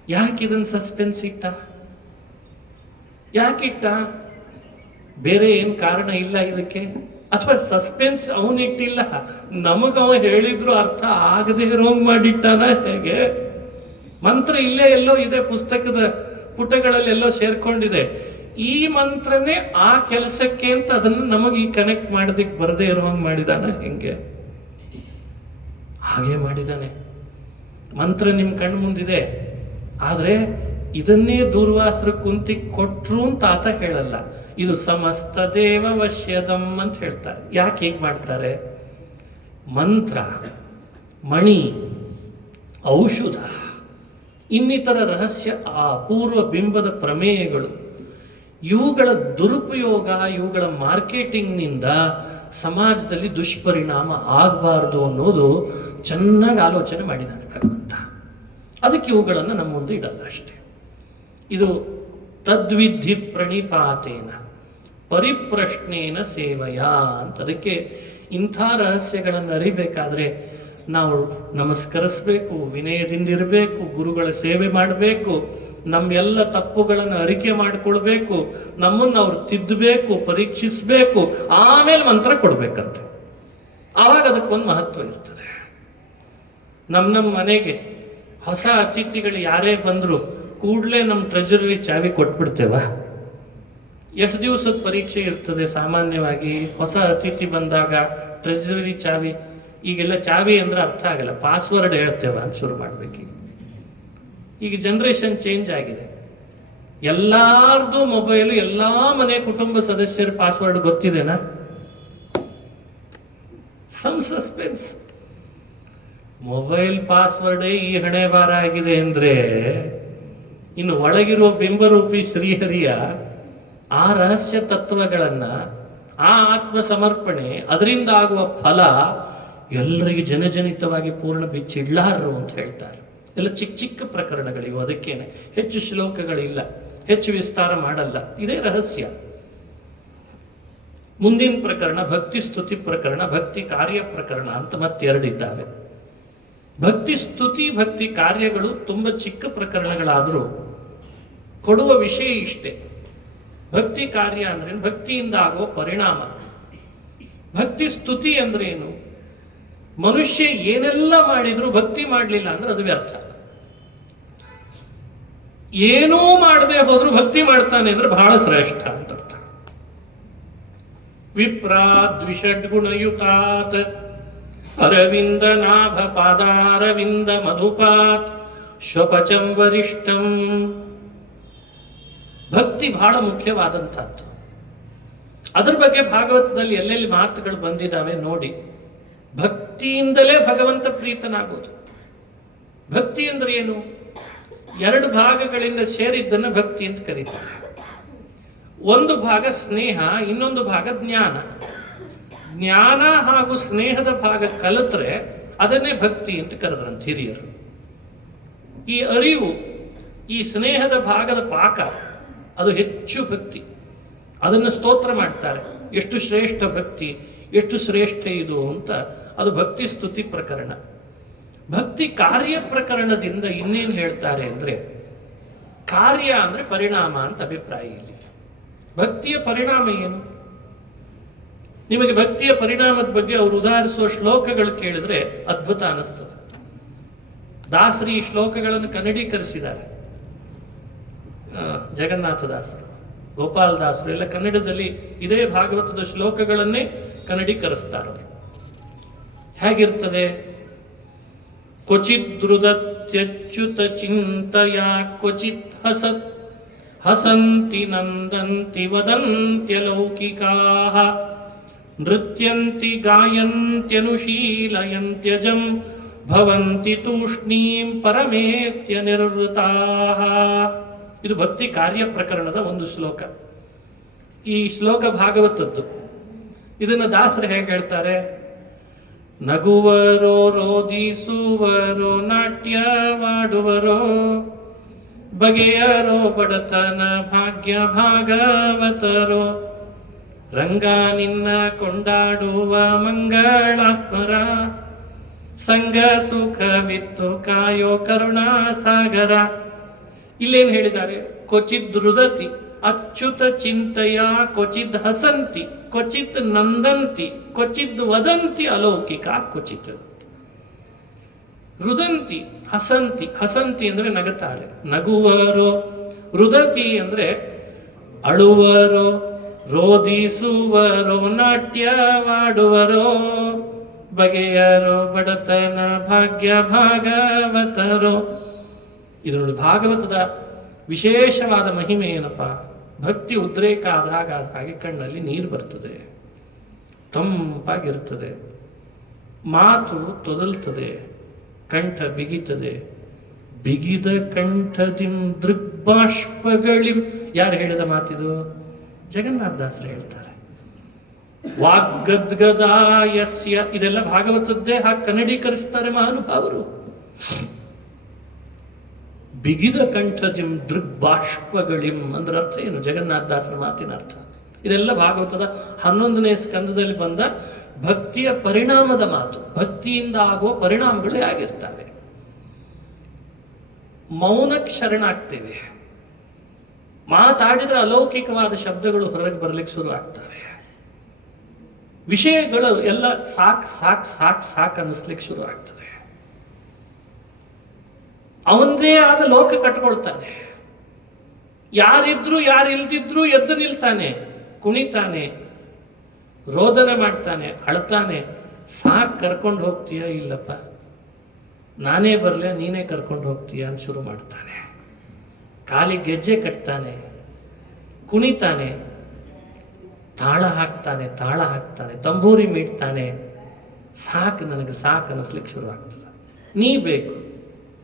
ಯಾಕಿದನ್ನು ಸಸ್ಪೆನ್ಸ್ ಇಟ್ಟ? ಯಾಕಿಟ್ಟ? ಬೇರೆ ಏನು ಕಾರಣ ಇಲ್ಲ ಇದಕ್ಕೆ? ಅಥವಾ ಸಸ್ಪೆನ್ಸ್ ಅವನಿಟ್ಟಿಲ್ಲ, ನಮಗವ ಹೇಳಿದ್ರು ಅರ್ಥ ಆಗದೆ ಇರೋಂಗ್ ಮಾಡಿಟ್ಟಾನ ಹೇಗೆ? ಮಂತ್ರ ಇಲ್ಲೇ ಎಲ್ಲೋ ಇದೆ, ಪುಸ್ತಕದ ಪುಟಗಳಲ್ಲಿ ಎಲ್ಲೋ ಸೇರ್ಕೊಂಡಿದೆ. ಈ ಮಂತ್ರನೇ ಆ ಕೆಲಸಕ್ಕೆ ಅಂತ ಅದನ್ನು ನಮಗೆ ಈ ಕನೆಕ್ಟ್ ಮಾಡೋದಕ್ಕೆ ಬರದೇ ಇರುವಂಗ್ ಮಾಡಿದಾನ ಹೆಂಗೆ? ಹಾಗೆ ಮಾಡಿದಾನೆ. ಮಂತ್ರ ನಿಮ್ ಕಣ್ಣು ಮುಂದಿದೆ, ಆದ್ರೆ ಇದನ್ನೇ ದೂರ್ವಾಸರ ಕುಂತಿ ಕೊಟ್ರು ಅಂತ ಆತ ಹೇಳಲ್ಲ. ಇದು ಸಮಸ್ತ ದೇವ ವಶ್ಯದಂ ಅಂತ ಹೇಳ್ತಾರೆ. ಯಾಕೆ ಹೀಗೆ ಮಾಡ್ತಾರೆ? ಮಂತ್ರ, ಮಣಿ, ಔಷಧ, ಇನ್ನಿತರ ರಹಸ್ಯ ಆ ಅಪೂರ್ವ ಬಿಂಬದ ಪ್ರಮೇಯಗಳು, ಇವುಗಳ ದುರುಪಯೋಗ, ಇವುಗಳ ಮಾರ್ಕೆಟಿಂಗ್ನಿಂದ ಸಮಾಜದಲ್ಲಿ ದುಷ್ಪರಿಣಾಮ ಆಗಬಾರ್ದು ಅನ್ನೋದು ಚೆನ್ನಾಗಿ ಆಲೋಚನೆ ಮಾಡಿದ್ದಾನೆ ಭಗವಂತ. ಅದಕ್ಕೆ ಇವುಗಳನ್ನು ನಮ್ಮ ಮುಂದೆ ಇಡಲ್ಲ ಅಷ್ಟೇ. ಇದು ತದ್ವಿಧಿ ಪ್ರಣಿಪಾತೇನ ಪರಿಪ್ರಶ್ನೇನ ಸೇವಯ ಅಂತ. ಅದಕ್ಕೆ ಇಂಥ ರಹಸ್ಯಗಳನ್ನು ಅರಿಬೇಕಾದ್ರೆ ನಾವು ನಮಸ್ಕರಿಸಬೇಕು, ವಿನಯದಿಂದಿರಬೇಕು, ಗುರುಗಳ ಸೇವೆ ಮಾಡಬೇಕು, ನಮ್ಮೆಲ್ಲ ತಪ್ಪುಗಳನ್ನು ಅರಿಕೆ ಮಾಡಿಕೊಳ್ಬೇಕು, ನಮ್ಮನ್ನು ಅವ್ರು ತಿದ್ದಬೇಕು, ಪರೀಕ್ಷಿಸಬೇಕು, ಆಮೇಲೆ ಮಂತ್ರ ಕೊಡ್ಬೇಕಂತೆ. ಆವಾಗ ಅದಕ್ಕೊಂದು ಮಹತ್ವ ಇರ್ತದೆ. ನಮ್ಮ ಮನೆಗೆ ಹೊಸ ಅತಿಥಿಗಳು ಯಾರೇ ಬಂದ್ರು ಕೂಡಲೇ ನಮ್ಮ ಟ್ರೆಜರಿ ಚಾವಿ ಕೊಟ್ಬಿಡ್ತೇವ? ಎಷ್ಟು ದಿವಸದ ಪರೀಕ್ಷೆ ಇರ್ತದೆ ಸಾಮಾನ್ಯವಾಗಿ ಹೊಸ ಅತಿಥಿ ಬಂದಾಗ ಟ್ರೆಜರಿ ಚಾವಿ? ಈಗೆಲ್ಲ ಚಾವಿ ಅಂದ್ರೆ ಅರ್ಥ ಆಗಲ್ಲ, ಪಾಸ್ವರ್ಡ್ ಹೇಳ್ತೇವ ಅಂತ ಶುರು ಮಾಡ್ಬೇಕು. ಈಗ ಜನರೇಷನ್ ಚೇಂಜ್ ಆಗಿದೆ. ಎಲ್ಲಾರ್ದು ಮೊಬೈಲು, ಎಲ್ಲಾ ಮನೆ ಕುಟುಂಬ ಸದಸ್ಯರ ಪಾಸ್ವರ್ಡ್ ಗೊತ್ತಿದೆನಾ? Some suspense. ಮೊಬೈಲ್ ಪಾಸ್ವರ್ಡೇ ಈ ಹಣೆ ಬಾರ ಆಗಿದೆ ಅಂದ್ರೆ ಇನ್ನು ಒಳಗಿರುವ ಬಿಂಬರೂಪಿ ಶ್ರೀಹರಿಯ ಆ ರಹಸ್ಯ ತತ್ವಗಳನ್ನ, ಆ ಆತ್ಮ ಸಮರ್ಪಣೆ, ಅದರಿಂದ ಆಗುವ ಫಲ ಎಲ್ಲರಿಗೆ ಜನಜನಿತವಾಗಿ ಪೂರ್ಣ ಬಿಚ್ಚಿಡ್ಲಾರರು ಅಂತ ಹೇಳ್ತಾರೆ. ಎಲ್ಲ ಚಿಕ್ಕ ಚಿಕ್ಕ ಪ್ರಕರಣಗಳಿವು, ಅದಕ್ಕೇನೆ ಹೆಚ್ಚು ಶ್ಲೋಕಗಳಿಲ್ಲ, ಹೆಚ್ಚು ವಿಸ್ತಾರ ಮಾಡಲ್ಲ. ಇದೇ ರಹಸ್ಯ. ಮುಂದಿನ ಪ್ರಕರಣ ಭಕ್ತಿ ಸ್ತುತಿ ಪ್ರಕರಣ, ಭಕ್ತಿ ಕಾರ್ಯ ಪ್ರಕರಣ ಅಂತ ಮತ್ತೆರಡಿದ್ದಾವೆ. ಭಕ್ತಿ ಸ್ತುತಿ, ಭಕ್ತಿ ಕಾರ್ಯಗಳು ತುಂಬ ಚಿಕ್ಕ ಪ್ರಕರಣಗಳಾದರೂ ಕೊಡುವ ವಿಷಯ ಇಷ್ಟೇ. ಭಕ್ತಿ ಕಾರ್ಯ ಅಂದ್ರೆ ಭಕ್ತಿಯಿಂದ ಆಗುವ ಪರಿಣಾಮ. ಭಕ್ತಿ ಸ್ತುತಿ ಅಂದ್ರೆ ಏನು? ಮನುಷ್ಯ ಏನೆಲ್ಲ ಮಾಡಿದ್ರು ಭಕ್ತಿ ಮಾಡಲಿಲ್ಲ ಅಂದ್ರೆ ಅದು ವ್ಯರ್ಥ. ಏನೂ ಮಾಡದೆ ಹೋದ್ರು ಭಕ್ತಿ ಮಾಡ್ತಾನೆ ಅಂದ್ರೆ ಬಹಳ ಶ್ರೇಷ್ಠ ಅಂತ ಅರ್ಥ. ವಿಪ್ರಾದ್ವಿಷಡ್ಗುಣಯುತಾತ್ ಅರವಿಂದ ನಾಭ ಪಾದಾರವಿಂದ ಮಧುಪಾತ್ ಶ್ವಪಚಂ ವರಿಷ್ಠಂ. ಭಕ್ತಿ ಬಹಳ ಮುಖ್ಯವಾದಂಥದ್ದು. ಅದ್ರ ಬಗ್ಗೆ ಭಾಗವತದಲ್ಲಿ ಎಲ್ಲೆಲ್ಲಿ ಮಾತುಗಳು ಬಂದಿದ್ದಾವೆ ನೋಡಿ. ಭಕ್ತಿಯಿಂದಲೇ ಭಗವಂತ ಪ್ರೀತನಾಗೋದು. ಭಕ್ತಿ ಅಂದ್ರೆ ಏನು? ಎರಡು ಭಾಗಗಳಿಂದ ಸೇರಿದ್ದನ್ನು ಭಕ್ತಿ ಅಂತ ಕರೀತಾರೆ. ಒಂದು ಭಾಗ ಸ್ನೇಹ, ಇನ್ನೊಂದು ಭಾಗ ಜ್ಞಾನ. ಜ್ಞಾನ ಹಾಗೂ ಸ್ನೇಹದ ಭಾಗ ಕಲಿತ್ರೆ ಅದನ್ನೇ ಭಕ್ತಿ ಅಂತ ಕರೆದ್ರಂತ ಹಿರಿಯರು. ಈ ಅರಿವು, ಈ ಸ್ನೇಹದ ಭಾಗದ ಪಾಕ, ಅದು ಹೆಚ್ಚು ಭಕ್ತಿ. ಅದನ್ನು ಸ್ತೋತ್ರ ಮಾಡ್ತಾರೆ. ಎಷ್ಟು ಶ್ರೇಷ್ಠ ಭಕ್ತಿ, ಎಷ್ಟು ಶ್ರೇಷ್ಠ ಇದು ಅಂತ. ಅದು ಭಕ್ತಿ ಸ್ತುತಿ ಪ್ರಕರಣ. ಭಕ್ತಿ ಕಾರ್ಯ ಪ್ರಕರಣದಿಂದ ಇನ್ನೇನು ಹೇಳ್ತಾರೆ ಅಂದ್ರೆ, ಕಾರ್ಯ ಅಂದ್ರೆ ಪರಿಣಾಮ ಅಂತ ಅಭಿಪ್ರಾಯ ಇಲ್ಲಿ. ಭಕ್ತಿಯ ಪರಿಣಾಮ ಏನು? ನಿಮಗೆ ಭಕ್ತಿಯ ಪರಿಣಾಮದ ಬಗ್ಗೆ ಅವರು ಉದಾಹರಿಸುವ ಶ್ಲೋಕಗಳು ಕೇಳಿದ್ರೆ ಅದ್ಭುತ ಅನಿಸ್ತದೆ. ದಾಸರು ಈ ಶ್ಲೋಕಗಳನ್ನು ಕನ್ನಡೀಕರಿಸಿದ್ದಾರೆ. ಜಗನ್ನಾಥದಾಸರು, ಗೋಪಾಲದಾಸರು ಎಲ್ಲ ಕನ್ನಡದಲ್ಲಿ ಇದೇ ಭಾಗವತದ ಶ್ಲೋಕಗಳನ್ನೇ ಕನ್ನಡೀಕರಿಸ್ತಾರೆ. ಹೇಗಿರ್ತದೆ? ಕ್ವಚಿದೃದತ್ಯಚ್ಯುತ ಚಿಂತಯ ಕ್ವಚಿತ್ ಹಸತ್ ಹಸಂತಿ ನಂದಂತಿ ವದಂತ್ಯಲೌಕಿಕಾಃ ನೃತ್ಯಂತಿ ಗಾಯಂತ್ಯನುಶೀಲಯಂತ್ಯಜಂ ಭವಂತಿ ತೂಷ್ಣೀಂ ಪರಮೇತ್ಯ ನಿರ್ವೃತಾಃ. ಇದು ಭಕ್ತಿ ಕಾರ್ಯ ಪ್ರಕರಣದ ಒಂದು ಶ್ಲೋಕ. ಈ ಶ್ಲೋಕ ಭಾಗವತದ್ದು. ಇದನ್ನ ದಾಸರು ಹೇಗೆ ಹೇಳ್ತಾರೆ? ನಗುವರೋ ರೋದಿಸುವರೋ ನಾಟ್ಯವಾಡುವರೋ ಬಗೆಯರೋ ಬಡತನ ಭಾಗ್ಯ ಭಾಗವತರೋ ರಂಗ ನಿನ್ನ ಕೊಂಡಾಡುವ ಮಂಗಳಾತ್ಮರ ಸಂಗ ಸುಖವಿತ್ತು ಕಾಯೋ ಕರುಣಾ ಸಾಗರ. ಇಲ್ಲೇನು ಹೇಳಿದ್ದಾರೆ? ಕ್ವಚಿತ್ ರುದತಿ ಅಚ್ಯುತ ಚಿಂತೆಯ ಕ್ವಚಿತ್ ಹಸಂತಿ ಕ್ವಚಿತ್ ನಂದಂತಿ ಕ್ವಚಿತ್ ವದಂತಿ ಅಲೌಕಿಕ ಕ್ವಚಿತ್. ರುದಂತಿ ಹಸಂತಿ, ಹಸಂತಿ ಅಂದ್ರೆ ನಗುತ್ತಾರೆ, ನಗುವರೋ. ರುದತಿ ಅಂದ್ರೆ ಅಳುವರೋ, ರೋದಿಸುವರೋ ನಾಟ್ಯವಾಡುವರೋ ಬಗೆಯರೋ ಬಡತನ ಭಾಗ್ಯ ಭಾಗವತರೋ. ಇದು ನೋಡಿ ಭಾಗವತದ ವಿಶೇಷವಾದ ಮಹಿಮೆ ಏನಪ್ಪ? ಭಕ್ತಿ ಉದ್ರೇಕ ಆದಾಗ ಹಾಗೆ ಕಣ್ಣಲ್ಲಿ ನೀರು ಬರ್ತದೆ, ತಂಪಾಗಿರ್ತದೆ, ಮಾತು ತೊದಲ್ತದೆ, ಕಂಠ ಬಿಗಿತದೆ. ಬಿಗಿದ ಕಂಠದಿಂ ದೃಗ್ಬಾಷ್ಪಗಳಿಂ. ಯಾರು ಹೇಳಿದ ಮಾತಿದು? ಜಗನ್ನಾಥದಾಸರು ಹೇಳ್ತಾರೆ. ವಾಗ್ಗದ್ಗದಾಯಸ್ಯ. ಇದೆಲ್ಲ ಭಾಗವತದ್ದೇ ಹಾಗೆ ಕನ್ನಡೀಕರಿಸ್ತಾರೆ ಮಹಾನುಭಾವರು. ಬಿಗಿದ ಕಂಠದಿಂ ದೃಗ್ಬಾಷ್ಪಗಳಿಂ ಅಂದ್ರೆ ಅರ್ಥ ಏನು? ಜಗನ್ನಾಥದಾಸರ ಮಾತಿನ ಅರ್ಥ. ಇದೆಲ್ಲ ಭಾಗವತದ 11ನೇ ಸ್ಕಂದದಲ್ಲಿ ಬಂದ ಭಕ್ತಿಯ ಪರಿಣಾಮದ ಮಾತು. ಭಕ್ತಿಯಿಂದ ಆಗುವ ಪರಿಣಾಮಗಳೇ ಆಗಿರ್ತವೆ. ಮೌನಕ್ಕೆ ಶರಣಾಗ್ತೇವೆ, ಮಾತಾಡಿದ್ರೆ ಅಲೌಕಿಕವಾದ ಶಬ್ದಗಳು ಹೊರಗೆ ಬರ್ಲಿಕ್ಕೆ ಶುರು ಆಗ್ತವೆ, ವಿಷಯಗಳು ಎಲ್ಲ ಸಾಕ್ ಸಾಕ್ ಸಾಕ್ ಸಾಕ್ ಅನ್ನಿಸ್ಲಿಕ್ಕೆ ಶುರು ಆಗ್ತದೆ. ಅವನದೇ ಆದ ಲೋಕ ಕಟ್ಕೊಳ್ತಾನೆ. ಯಾರಿದ್ರು ಯಾರಿಲ್ದಿದ್ರು ಎದ್ದು ನಿಲ್ತಾನೆ, ಕುಣಿತಾನೆ, ರೋದನೆ ಮಾಡ್ತಾನೆ, ಅಳ್ತಾನೆ. ಸಾಕ್ ಕರ್ಕೊಂಡು ಹೋಗ್ತೀಯ? ಇಲ್ಲಪ್ಪ, ನಾನೇ ಬರಲೆ, ನೀನೇ ಕರ್ಕೊಂಡು ಹೋಗ್ತೀಯ ಅಂತ ಶುರು ಮಾಡ್ತಾನೆ. ಕಾಲಿಗೆ ಗೆಜ್ಜೆ ಕಟ್ತಾನೆ, ಕುಣಿತಾನೆ, ತಾಳ ಹಾಕ್ತಾನೆ, ತಂಬೂರಿ ಮೀಡ್ತಾನೆ. ಸಾಕು, ನನಗೆ ಸಾಕು ಅನ್ನಿಸ್ಲಿಕ್ಕೆ ಶುರು ಆಗ್ತದೆ. ನೀ ಬೇಕು,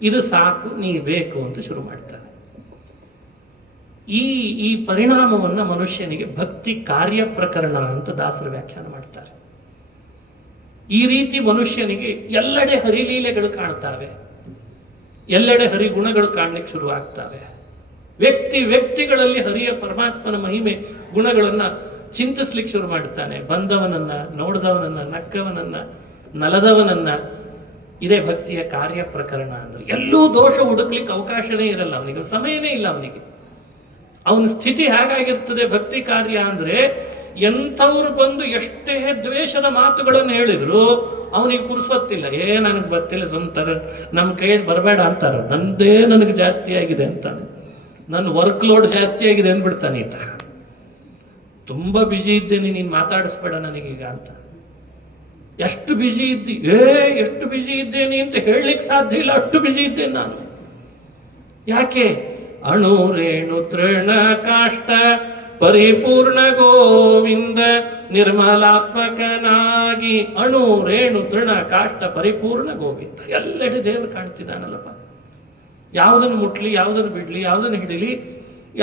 ಇದು ಸಾಕು, ನೀ ಬೇಕು ಅಂತ ಶುರು ಮಾಡ್ತಾನೆ. ಈ ಪರಿಣಾಮವನ್ನು ಮನುಷ್ಯನಿಗೆ ಭಕ್ತಿ ಕಾರ್ಯ ಪ್ರಕರಣ ಅಂತ ದಾಸರು ವ್ಯಾಖ್ಯಾನ ಮಾಡ್ತಾರೆ. ಈ ರೀತಿ ಮನುಷ್ಯನಿಗೆ ಎಲ್ಲೆಡೆ ಹರಿಲೀಲೆಗಳು ಕಾಣ್ತಾವೆ, ಎಲ್ಲೆಡೆ ಹರಿಗುಣಗಳು ಕಾಣ್ಲಿಕ್ಕೆ ಶುರು ಆಗ್ತವೆ. ವ್ಯಕ್ತಿಗಳಲ್ಲಿ ಹರಿಯ ಪರಮಾತ್ಮನ ಮಹಿಮೆ ಗುಣಗಳನ್ನ ಚಿಂತಿಸ್ಲಿಕ್ಕೆ ಶುರು ಮಾಡ್ತಾನೆ. ಬಂದವನನ್ನ, ನೋಡಿದವನನ್ನ, ನಕ್ಕವನನ್ನ, ನಲದವನನ್ನ. ಇದೇ ಭಕ್ತಿಯ ಕಾರ್ಯ ಪ್ರಕರಣ ಅಂದ್ರೆ. ಎಲ್ಲೂ ದೋಷ ಹುಡುಕ್ಲಿಕ್ಕೆ ಅವಕಾಶನೇ ಇರಲ್ಲ ಅವನಿಗೆ, ಸಮಯನೇ ಇಲ್ಲ ಅವನಿಗೆ. ಅವನ ಸ್ಥಿತಿ ಹೇಗಾಗಿರ್ತದೆ ಭಕ್ತಿ ಕಾರ್ಯ ಅಂದ್ರೆ, ಎಂಥವ್ರು ಬಂದು ಎಷ್ಟೇ ದ್ವೇಷದ ಮಾತುಗಳನ್ನು ಹೇಳಿದ್ರು ಅವನಿಗೆ ಪುರುಸೊತ್ತಿಲ್ಲ. ನನಗೆ ಗೊತ್ತಿಲ್ಲ, ಸ್ವಂತ ನಮ್ಮ ಕೈಯಲ್ಲಿ ಬರಬೇಡ ಅಂತಾರ. ನಂದೇ ನನಗೆ ಜಾಸ್ತಿ ಆಗಿದೆ ಅಂತಾನೆ, ನನ್ನ ವರ್ಕ್ ಲೋಡ್ ಜಾಸ್ತಿ ಆಗಿದೆ ಅಂದ್ಬಿಡ್ತಾನೆ ಈತ. ತುಂಬಾ ಬಿಜಿ ಇದ್ದೇನೆ, ನೀನು ಮಾತಾಡಿಸ್ಬೇಡ ನನಗೀಗ ಅಂತ. ಎಷ್ಟು ಬಿಜಿ ಇದ್ದಿ? ಎಷ್ಟು ಬಿಜಿ ಇದ್ದೇನೆ ಅಂತ ಹೇಳಲಿಕ್ಕೆ ಸಾಧ್ಯ ಇಲ್ಲ, ಅಷ್ಟು ಬಿಜಿ ಇದ್ದೇನೆ ನಾನು. ಯಾಕೆ? ಅಣು ರೇಣು ತೃಣ ಕಾಷ್ಟ ಪರಿಪೂರ್ಣ ಗೋವಿಂದ ನಿರ್ಮಲಾತ್ಮಕನಾಗಿ. ಅಣು ರೇಣು ತೃಣ ಕಾಷ್ಟ ಪರಿಪೂರ್ಣ ಗೋವಿಂದ. ಎಲ್ಲೆಡೆ ದೇವರು ಕಾಣ್ತಿದ್ದಾನಲ್ಲಪ್ಪ. ಯಾವುದನ್ನು ಮುಟ್ಲಿ, ಯಾವುದನ್ನು ಬಿಡ್ಲಿ, ಯಾವುದನ್ನು ಹಿಡಿಲಿ,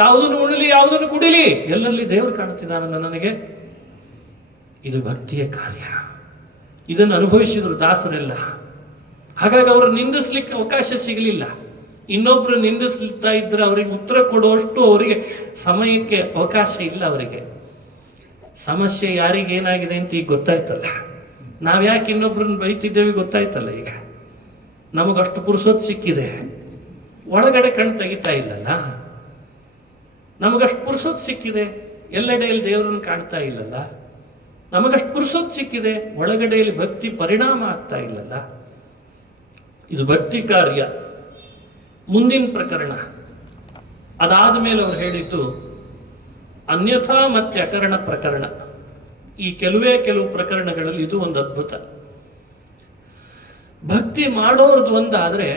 ಯಾವುದನ್ನು ಉಣಲಿ, ಯಾವುದನ್ನು ಕುಡಿಲಿ, ಎಲ್ಲರಲ್ಲಿ ದೇವರು ಕಾಣ್ತಿದ್ದಾನಲ್ಲ ನನಗೆ. ಇದು ಭಕ್ತಿಯ ಕಾರ್ಯ. ಇದನ್ನು ಅನುಭವಿಸಿದ್ರು ದಾಸರೆಲ್ಲ. ಹಾಗಾಗಿ ಅವರು ನಿಂದಿಸ್ಲಿಕ್ಕೆ ಅವಕಾಶ ಸಿಗಲಿಲ್ಲ. ಇನ್ನೊಬ್ರು ನಿಂದಿಸ್ತಾ ಇದ್ರೆ ಅವರಿಗೆ ಉತ್ತರ ಕೊಡುವಷ್ಟು ಅವರಿಗೆ ಸಮಯಕ್ಕೆ ಅವಕಾಶ ಇಲ್ಲ. ಅವರಿಗೆ ಸಮಸ್ಯೆ ಯಾರಿಗೇನಾಗಿದೆ ಅಂತ ಈಗ ಗೊತ್ತಾಯ್ತಲ್ಲ. ನಾವ್ಯಾಕೆ ಇನ್ನೊಬ್ರನ್ನ ಬೈತಿದ್ದೇವೆ ಗೊತ್ತಾಯ್ತಲ್ಲ. ಈಗ ನಮಗಷ್ಟು ಪುರುಸೊತ್ತು ಸಿಕ್ಕಿದೆ, ಒಳಗಡೆ ಕಣ್ ತೆಗಿತಾ ಇಲ್ಲಲ್ಲ. ನಮಗಷ್ಟು ಪುರುಸೊತ್ತು ಸಿಕ್ಕಿದೆ, ಎಲ್ಲೆಡೆಯಲ್ಲಿ ದೇವರನ್ನು ಕಾಣ್ತಾ ಇಲ್ಲಲ್ಲ. ನಮಗಷ್ಟು ಪುರುಸೊತ್ತು ಸಿಕ್ಕಿದೆ, ಒಳಗಡೆಯಲ್ಲಿ ಭಕ್ತಿ ಪರಿಣಾಮ ಆಗ್ತಾ ಇಲ್ಲಲ್ಲ. ಇದು ಭಕ್ತಿ ಕಾರ್ಯ. ಮುಂದಿನ ಪ್ರಕರಣ ಅದಾದ ಮೇಲೆ ಅವರು ಹೇಳಿದ್ದು ಅನ್ಯಥಾ ಮತ್ತೆ ಅಕರಣ ಪ್ರಕರಣ. ಈ ಕೆಲವು ಪ್ರಕರಣಗಳಲ್ಲಿ ಇದು ಒಂದು ಅದ್ಭುತ. ಭಕ್ತಿ ಮಾಡೋರ್ದು ಒಂದಾದ್ರೆ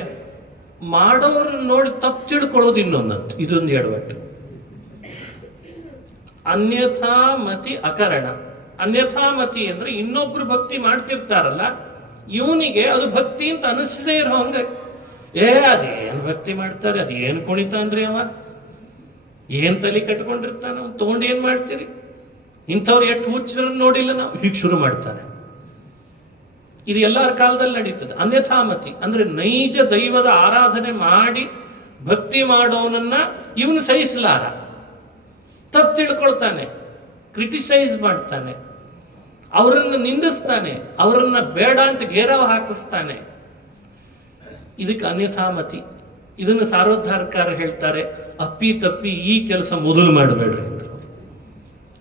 ಮಾಡೋರನ್ನ ನೋಡಿ ತಪ್ಪು ತಿಳ್ಕೊಳ್ಳೋದು ಇನ್ನೊಂದಂತ. ಇದೊಂದು ಎಡವಟ್ಟು. ಅನ್ಯಥಾ ಮತಿ ಅಕರಣ. ಅನ್ಯಥಾ ಮತಿ ಅಂದ್ರೆ ಇನ್ನೊಬ್ರು ಭಕ್ತಿ ಮಾಡ್ತಿರ್ತಾರಲ್ಲ, ಇವನಿಗೆ ಅದು ಭಕ್ತಿ ಅಂತ ಅನಿಸದೇ ಇರೋ ಹಂಗ, ಅದೇನು ಭಕ್ತಿ ಮಾಡ್ತಾರೆ, ಅದೇನು ಕುಣಿತಾನ್ರಿ ಅವ, ಏನ್ ತಲೆ ಕಟ್ಕೊಂಡಿರ್ತಾನ, ಅವ್ನು ತಗೊಂಡು ಏನ್ ಮಾಡ್ತೀರಿ, ಇಂಥವ್ರು ಎಷ್ಟು ಹುಚ್ಚರನ್ನು ನೋಡಿಲ್ಲ ನಾವು, ಹೀಗೆ ಶುರು ಮಾಡ್ತಾನೆ. ಇದು ಎಲ್ಲರ ಕಾಲದಲ್ಲಿ ನಡೀತದೆ. ಅನ್ಯಥಾಮತಿ ಅಂದ್ರೆ ನೈಜ ದೈವದ ಆರಾಧನೆ ಮಾಡಿ ಭಕ್ತಿ ಮಾಡೋನನ್ನ ಇವನು ಸಹಿಸಲಾರ, ತಪ್ಪು ತಿಳ್ಕೊಳ್ತಾನೆ, ಕ್ರಿಟಿಸೈಸ್ ಮಾಡ್ತಾನೆ, ಅವರನ್ನು ನಿಂದಿಸ್ತಾನೆ, ಅವರನ್ನ ಬೇಡ ಅಂತ ಘೇರಾವ್ ಹಾಕಿಸ್ತಾನೆ. ಇದಕ್ಕೆ ಅನ್ಯಥಾಮತಿ. ಇದನ್ನು ಸಾರ್ವಧಾರಕಾರ ಹೇಳ್ತಾರೆ, ಅಪ್ಪಿ ತಪ್ಪಿ ಈ ಕೆಲಸ ಮೊದಲು ಮಾಡಬೇಡ್ರಿ ಅಂತ.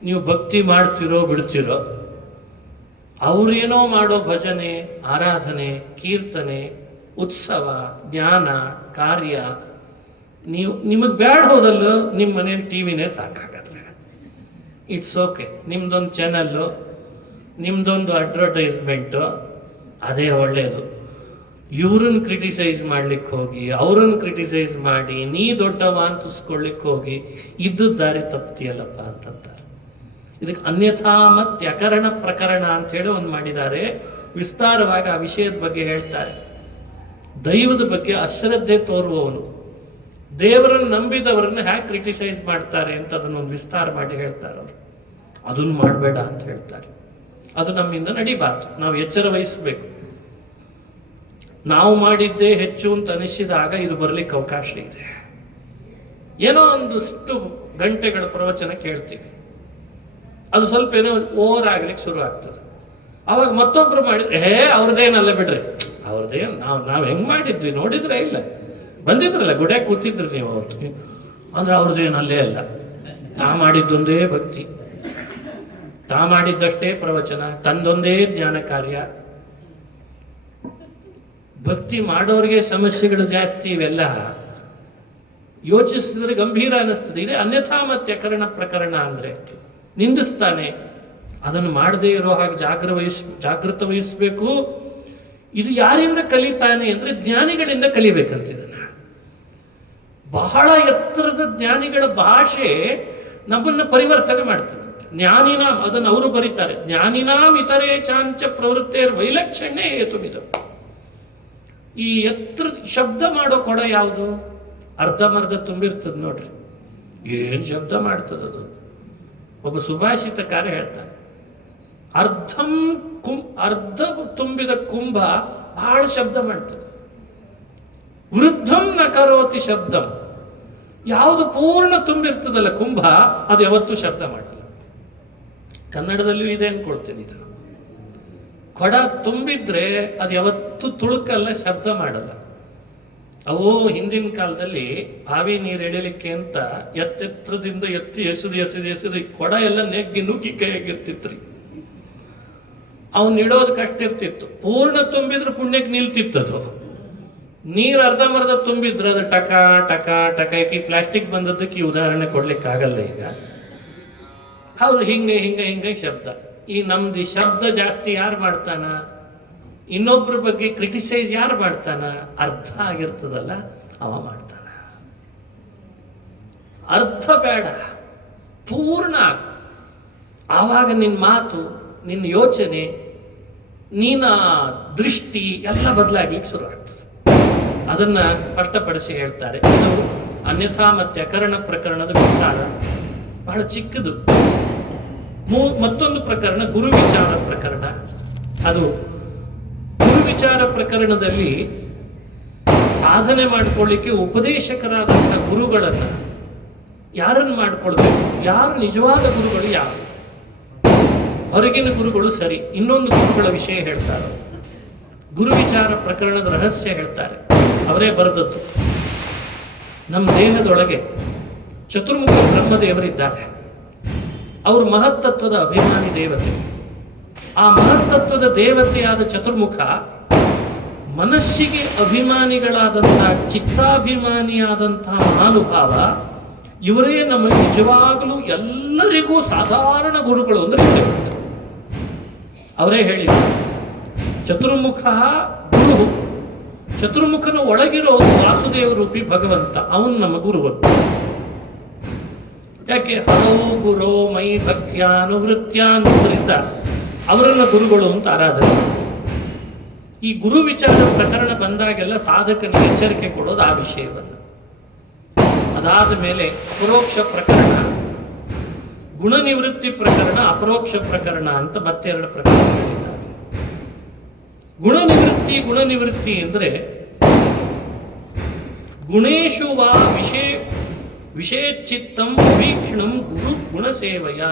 ನೀವು ಭಕ್ತಿ ಮಾಡ್ತಿರೋ ಬಿಡ್ತಿರೋ, ಅವ್ರೇನೋ ಮಾಡೋ ಭಜನೆ, ಆರಾಧನೆ, ಕೀರ್ತನೆ, ಉತ್ಸವ, ಜ್ಞಾನ, ಕಾರ್ಯ ನಿಮಗೆ ಬೇಡ ಹೋದಲ್ಲ, ನಿಮ್ಮ ಮನೇಲಿ ಟಿವಿನೇ ಸಾಕಾಗತ್ತೆ. ಇಟ್ಸ್ ಓಕೆ, ನಿಮ್ದೊಂದು ಚಾನಲ್ಲು, ನಿಮ್ದೊಂದು ಅಡ್ವರ್ಟೈಸ್ಮೆಂಟು, ಅದೇ ಒಳ್ಳೆಯದು. ಇವ್ರನ್ನ ಕ್ರಿಟಿಸೈಸ್ ಮಾಡ್ಲಿಕ್ಕೆ ಹೋಗಿ, ಅವ್ರನ್ನ ಕ್ರಿಟಿಸೈಸ್ ಮಾಡಿ, ನೀ ದೊಡ್ಡವ ಅಂತಿಸ್ಕೊಳ್ಳಿಕ್ಕೆ ಹೋಗಿ ಇದ್ದ ದಾರಿ ತಪ್ತಿಯಲ್ಲಪ್ಪ ಅಂತಂತಾರೆ. ಇದಕ್ಕೆ ಅನ್ಯಥಾಮತ್ಯಕರಣ ಪ್ರಕರಣ ಅಂತ ಹೇಳಿ ಒಂದು ಮಾಡಿದ್ದಾರೆ. ವಿಸ್ತಾರವಾಗಿ ಆ ವಿಷಯದ ಬಗ್ಗೆ ಹೇಳ್ತಾರೆ. ದೈವದ ಬಗ್ಗೆ ಅಶ್ರದ್ಧೆ ತೋರುವವನು ದೇವರನ್ನು ನಂಬಿದವರನ್ನು ಹ್ಯಾಕ್ ಕ್ರಿಟಿಸೈಸ್ ಮಾಡ್ತಾರೆ ಅಂತ ಅದನ್ನೊಂದು ವಿಸ್ತಾರ ಮಾಡಿ ಹೇಳ್ತಾರೆ ಅವರು. ಅದನ್ನು ಮಾಡಬೇಡ ಅಂತ ಹೇಳ್ತಾರೆ. ಅದು ನಮ್ಮಿಂದ ನಡಿಬಾರ್ದು. ನಾವು ಎಚ್ಚರ ವಹಿಸಬೇಕು. ನಾವು ಮಾಡಿದ್ದೇ ಹೆಚ್ಚು ಅಂತ ಅನಿಸಿದಾಗ ಇದು ಬರಲಿಕ್ಕೆ ಅವಕಾಶ ಇದೆ. ಏನೋ ಒಂದಷ್ಟು ಗಂಟೆಗಳ ಪ್ರವಚನ ಕೇಳ್ತೀವಿ, ಅದು ಸ್ವಲ್ಪ ಏನೋ ಓವರ್ ಆಗ್ಲಿಕ್ಕೆ ಶುರು ಆಗ್ತದೆ. ಅವಾಗ ಮತ್ತೊಬ್ರು ಮಾಡಿದ್ರೆ ಅವ್ರದ್ದೇನಲ್ಲ ಬಿಡ್ರಿ, ಅವ್ರದ್ದೇನು ನಾವು ಹೆಂಗ್ ಮಾಡಿದ್ವಿ ನೋಡಿದ್ರೆ, ಇಲ್ಲ ಬಂದಿದ್ರಲ್ಲ ಗುಡ್ಯಾಗ ಕೂತಿದ್ರಿ ನೀವು ಅವತ್ತು, ಅಂದ್ರೆ ಅವ್ರದ್ದೇನಲ್ಲೇ ಅಲ್ಲ, ತಾ ಮಾಡಿದ್ದೊಂದೇ ಭಕ್ತಿ, ತಾ ಮಾಡಿದ್ದಷ್ಟೇ ಪ್ರವಚನ, ತಂದೊಂದೇ ಜ್ಞಾನ ಕಾರ್ಯ. ಭಕ್ತಿ ಮಾಡೋರಿಗೆ ಸಮಸ್ಯೆಗಳು ಜಾಸ್ತಿ. ಇವೆಲ್ಲ ಯೋಚಿಸಿದ್ರೆ ಗಂಭೀರ ಅನ್ನಿಸ್ತದೆ. ಇದೆ ಅನ್ಯಥಾಮತ್ಯಕರಣ ಪ್ರಕರಣ ಅಂದ್ರೆ ನಿಂದಿಸ್ತಾನೆ. ಅದನ್ನು ಮಾಡದೇ ಇರೋ ಹಾಗೆ ಜಾಗೃತ ವಹಿಸ್ಬೇಕು. ಇದು ಯಾರಿಂದ ಕಲಿತಾನೆ ಅಂದ್ರೆ ಜ್ಞಾನಿಗಳಿಂದ ಕಲಿಬೇಕಂತಿದನ್ನ. ಬಹಳ ಎತ್ತರದ ಜ್ಞಾನಿಗಳ ಭಾಷೆ ನಮ್ಮನ್ನ ಪರಿವರ್ತನೆ ಮಾಡ್ತದೆ. ಜ್ಞಾನಿನಾಂ, ಅದನ್ನು ಅವರು ಬರೀತಾರೆ, ಜ್ಞಾನಿನಾಂ ಇತರೇ ಚಾಂಚ ಪ್ರವೃತ್ತೇರ್ ವೈಲಕ್ಷಣ್ಯ ಹೇತುಮಿದು. ಈ ಎತ್ತರ ಶಬ್ದ ಮಾಡೋ ಕೊಡ ಯಾವುದು? ಅರ್ಧಮರ್ಧ ತುಂಬಿರ್ತದೆ ನೋಡ್ರಿ, ಏನ್ ಶಬ್ದ ಮಾಡ್ತದದು. ಒಬ್ಬ ಸುಭಾಷಿತಕಾರ ಹೇಳ್ತಾನೆ, ಅರ್ಧ ತುಂಬಿದ ಕುಂಭ ಬಹಳ ಶಬ್ದ ಮಾಡ್ತದೆ. ವೃದ್ಧಂ ನ ಕರೋತಿ ಶಬ್ದಂ. ಯಾವುದು ಪೂರ್ಣ ತುಂಬಿರ್ತದಲ್ಲ ಕುಂಭ, ಅದು ಯಾವತ್ತೂ ಶಬ್ದ ಮಾಡಲ್ಲ. ಕನ್ನಡದಲ್ಲಿಯೂ ಇದೆ ಅನ್ಕೊಳ್ತೇನೆ. ಇದು ಕೊಡ ತುಂಬಿದ್ರೆ ಅದು ಯಾವತ್ತೂ ತುಳುಕಲ್ಲ, ಶಬ್ದ ಮಾಡಲ್ಲ. ಅವು ಹಿಂದಿನ ಕಾಲದಲ್ಲಿ ಬಾವಿ ನೀರು ಎಳಿಲಿಕ್ಕೆ ಅಂತ ಎತ್ತೆತ್ರದಿಂದ ಎತ್ತಿ ಎಸೆದು ಕೊಡ ಎಲ್ಲ ನೆಗ್ಗಿ ನುಗ್ಗಿ ಕೈಯಾಗಿರ್ತಿತ್ರಿ. ಅವನ್ ಇಡೋದು ಕಷ್ಟ ಇರ್ತಿತ್ತು. ಪೂರ್ಣ ತುಂಬಿದ್ರೆ ಪುಣ್ಯಕ್ಕೆ ನಿಲ್ತಿತ್ತದು. ನೀರು ಅರ್ಧಮರ್ಧ ತುಂಬಿದ್ರೆ ಅದು ಟಕ ಟಕ ಟಕ. ಈ ಪ್ಲಾಸ್ಟಿಕ್ ಬಂದದ್ದಕ್ಕೆ ಈ ಉದಾಹರಣೆ ಕೊಡ್ಲಿಕ್ಕೆ ಆಗಲ್ಲ ಈಗ. ಹೌದು, ಹಿಂಗೆ ಶಬ್ದ. ಈ ನಮ್ದು ಶಬ್ದ ಜಾಸ್ತಿ ಯಾರು ಮಾಡ್ತಾನ? ಇನ್ನೊಬ್ಬರ ಬಗ್ಗೆ ಕ್ರಿಟಿಸೈಸ್ ಯಾರು ಮಾಡ್ತಾನ? ಅರ್ಥ ಆಗಿರ್ತದಲ್ಲ ಅವ ಮಾಡ್ತಾನ. ಅರ್ಥ ಬೇಡ, ಪೂರ್ಣ. ಆವಾಗ ನಿನ್ನ ಮಾತು, ನಿನ್ನ ಯೋಚನೆ, ನಿನ್ನ ದೃಷ್ಟಿ ಎಲ್ಲ ಬದಲಾಗ್ಲಿಕ್ಕೆ ಶುರು ಆಗ್ತದೆ. ಅದನ್ನ ಸ್ಪಷ್ಟಪಡಿಸಿ ಹೇಳ್ತಾರೆ. ಇದು ಅನ್ಯಥಾ ಮತ್ತೆ ಅಕರಣ ಪ್ರಕರಣದ ವಿಸ್ತಾರ ಬಹಳ ಚಿಕ್ಕದು. ಮತ್ತೊಂದು ಪ್ರಕರಣ ಗುರು ವಿಚಾರ ಪ್ರಕರಣ. ಅದು ಗುರು ವಿಚಾರ ಪ್ರಕರಣದಲ್ಲಿ ಸಾಧನೆ ಮಾಡಿಕೊಳ್ಳಿಕ್ಕೆ ಉಪದೇಶಕರಾದಂಥ ಗುರುಗಳನ್ನ ಯಾರನ್ನು ಮಾಡಿಕೊಳ್ಬೇಕು, ಯಾರು ನಿಜವಾದ ಗುರುಗಳು, ಯಾರು ಹೊರಗಿನ ಗುರುಗಳು ಸರಿ. ಇನ್ನೊಂದು ಗುರುಗಳ ವಿಷಯ ಹೇಳ್ತಾರೆ. ಗುರು ವಿಚಾರ ಪ್ರಕರಣದ ರಹಸ್ಯ ಹೇಳ್ತಾರೆ. ಅವರೇ ಬರೆದದ್ದು. ನಮ್ಮ ದೇಹದೊಳಗೆ ಚತುರ್ಮುಖ ಬ್ರಹ್ಮದೇವರಿದ್ದಾರೆ. ಅವರು ಮಹತ್ತತ್ವದ ಅಭಿಮಾನಿ ದೇವತೆ. ಆ ಮಹತ್ತತ್ವದ ದೇವತೆಯಾದ ಚತುರ್ಮುಖ ಮನಸ್ಸಿಗೆ ಅಭಿಮಾನಿಗಳಾದಂತಹ ಚಿತ್ತಾಭಿಮಾನಿಯಾದಂತಹ ಮಹಾನುಭಾವ. ಇವರೇ ನಮಗೆ ನಿಜವಾಗಲೂ ಎಲ್ಲರಿಗೂ ಸಾಧಾರಣ ಗುರುಗಳು ಅಂದ್ರೆ ಅವರೇ ಹೇಳಿದರು. ಚತುರ್ಮುಖ ಗುರು. ಚತುರ್ಮುಖನ ಒಳಗಿರೋದು ವಾಸುದೇವ ರೂಪಿ ಭಗವಂತ, ಅವನು ನಮ್ಮ ಗುರುವಂತ. ಯಾಕೆ? ಹರೋ ಗುರೋ ಮೈ ಭಕ್ತ್ಯಾನುವೃತ್ಯ ಅನ್ನೋದ್ರಿಂದ ಅವರನ್ನ ಗುರುಗಳು ಅಂತ ಆರಾಧನೆ. ಈ ಗುರು ವಿಚಾರ ಪ್ರಕರಣ ಬಂದಾಗೆಲ್ಲ ಸಾಧಕನಿಗೆ ಎಚ್ಚರಿಕೆ ಕೊಡೋದು ಆ ವಿಷಯವನ್ನ. ಅದಾದ ಮೇಲೆ ಪರೋಕ್ಷ ಪ್ರಕರಣ. ಗುಣ ನಿವೃತ್ತಿ ಪ್ರಕರಣ, ಅಪರೋಕ್ಷ ಪ್ರಕರಣ ಅಂತ ಮತ್ತೆರಡು ಪ್ರಕರಣಗಳಿದ್ದಾವೆ. ಗುಣ ನಿವೃತ್ತಿ ಅಂದರೆ ಗುಣೇಶು ವಾ ವಿಷೇಚಿತ್ತಂ ವೀಕ್ಷಣಂ ಗುಣಸೇವಯ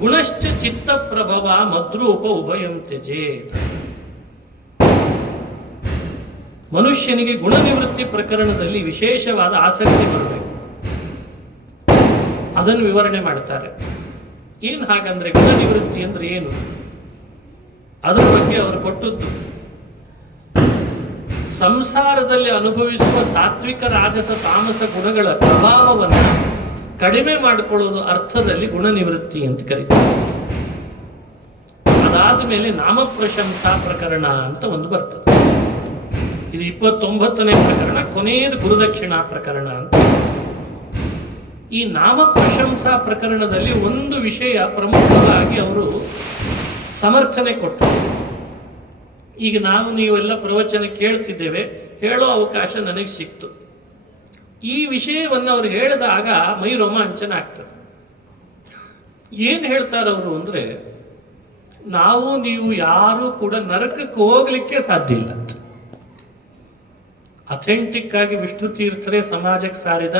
ಗುಣಶ್ಚ ಚಿತ್ತ ಪ್ರಭವ ಮದ್ರೂಪ ಉಭಯಂ ತ್ಯಜೇತ್. ಮನುಷ್ಯನಿಗೆ ಗುಣ ನಿವೃತ್ತಿ ಪ್ರಕರಣದಲ್ಲಿ ವಿಶೇಷವಾದ ಆಸಕ್ತಿ ಬರಬೇಕು. ಅದನ್ನು ವಿವರಣೆ ಮಾಡ್ತಾರೆ. ಏನು ಹಾಗಂದ್ರೆ ಗುಣ ನಿವೃತ್ತಿ ಅಂದ್ರೆ ಏನು, ಅದರ ಬಗ್ಗೆ ಅವರು ಕೊಟ್ಟದ್ದು ಸಂಸಾರದಲ್ಲಿ ಅನುಭವಿಸುವ ಸಾತ್ವಿಕ ರಾಜಸ ತಾಮಸ ಗುಣಗಳ ಪ್ರಭಾವವನ್ನು ಕಡಿಮೆ ಮಾಡಿಕೊಳ್ಳುವುದು ಅರ್ಥದಲ್ಲಿ ಗುಣ ನಿವೃತ್ತಿ ಅಂತ ಕರೀತಾರೆ. ಅದಾದ ಮೇಲೆ ನಾಮ ಪ್ರಶಂಸಾ ಪ್ರಕರಣ ಅಂತ ಒಂದು ಬರ್ತದೆ. ಇದು 29ನೇ ಪ್ರಕರಣ, ಕೊನೆಯದು ಗುರುದಕ್ಷಿಣಾ ಪ್ರಕರಣ ಅಂತ. ಈ ನಾಮ ಪ್ರಶಂಸಾ ಪ್ರಕರಣದಲ್ಲಿ ಒಂದು ವಿಷಯ ಪ್ರಮುಖವಾಗಿ ಅವರು ಸಮರ್ಥನೆ ಕೊಟ್ಟರು. ಈಗ ನೀವೆಲ್ಲ ಪ್ರವಚನ ಕೇಳ್ತಿದ್ದೇವೆ, ಹೇಳೋ ಅವಕಾಶ ನನಗೆ ಸಿಕ್ತು. ಈ ವಿಷಯವನ್ನು ಅವರು ಹೇಳಿದಾಗ ಮೈ ರೋಮಾಂಚನ ಆಗ್ತದೆ. ಏನು ಹೇಳ್ತಾರವರು ಅಂದ್ರೆ, ನೀವು ಯಾರು ಕೂಡ ನರಕಕ್ಕೆ ಹೋಗ್ಲಿಕ್ಕೆ ಸಾಧ್ಯ ಇಲ್ಲ. ಅಥೆಂಟಿಕ್ ಆಗಿ ವಿಷ್ಣು ತೀರ್ಥರೇ ಸಮಾಜಕ್ಕೆ ಸಾರಿದ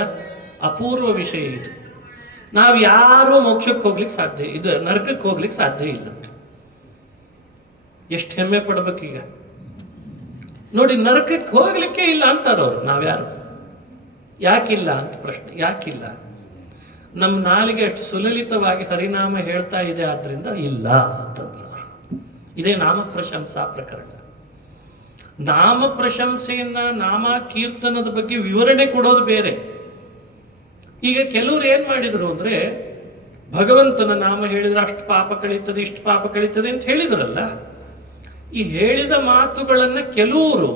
ಅಪೂರ್ವ ವಿಷಯ ಇದು. ನಾವು ಯಾರು ಮೋಕ್ಷಕ್ಕೆ ಹೋಗ್ಲಿಕ್ಕೆ ಸಾಧ್ಯ, ಇದು ನರಕಕ್ಕೆ ಹೋಗ್ಲಿಕ್ಕೆ ಸಾಧ್ಯ ಇಲ್ಲ. ಎಷ್ಟು ಹೆಮ್ಮೆ ಪಡ್ಬೇಕೀಗ ನೋಡಿ. ನರಕಕ್ಕೆ ಹೋಗ್ಲಿಕ್ಕೆ ಇಲ್ಲ ಅಂತಾರವ್ರು. ನಾವ್ಯಾರು ಯಾಕಿಲ್ಲ ಅಂತ ಪ್ರಶ್ನೆ. ಯಾಕಿಲ್ಲ? ನಮ್ಮ ನಾಲಿಗೆ ಅಷ್ಟು ಸುಲಲಿತವಾಗಿ ಹರಿನಾಮ ಹೇಳ್ತಾ ಇದೆ, ಆದ್ರಿಂದ ಇಲ್ಲ ಅಂತಂದ್ರು. ಇದೇ ನಾಮ ಪ್ರಶಂಸಾ ಪ್ರಕರಣ. ನಾಮ ಪ್ರಶಂಸೆಯನ್ನ, ನಾಮ ಕೀರ್ತನದ ಬಗ್ಗೆ ವಿವರಣೆ ಕೊಡೋದು ಬೇರೆ. ಈಗ ಕೆಲವರು ಏನ್ ಮಾಡಿದ್ರು ಅಂದ್ರೆ, ಭಗವಂತನ ನಾಮ ಹೇಳಿದ್ರೆ ಅಷ್ಟು ಪಾಪ ಕಳೀತದೆ, ಇಷ್ಟು ಪಾಪ ಕಳೀತದೆ ಅಂತ ಹೇಳಿದ್ರಲ್ಲ. ಈ ಹೇಳಿದ ಮಾತುಗಳನ್ನ ಕೆಲವರು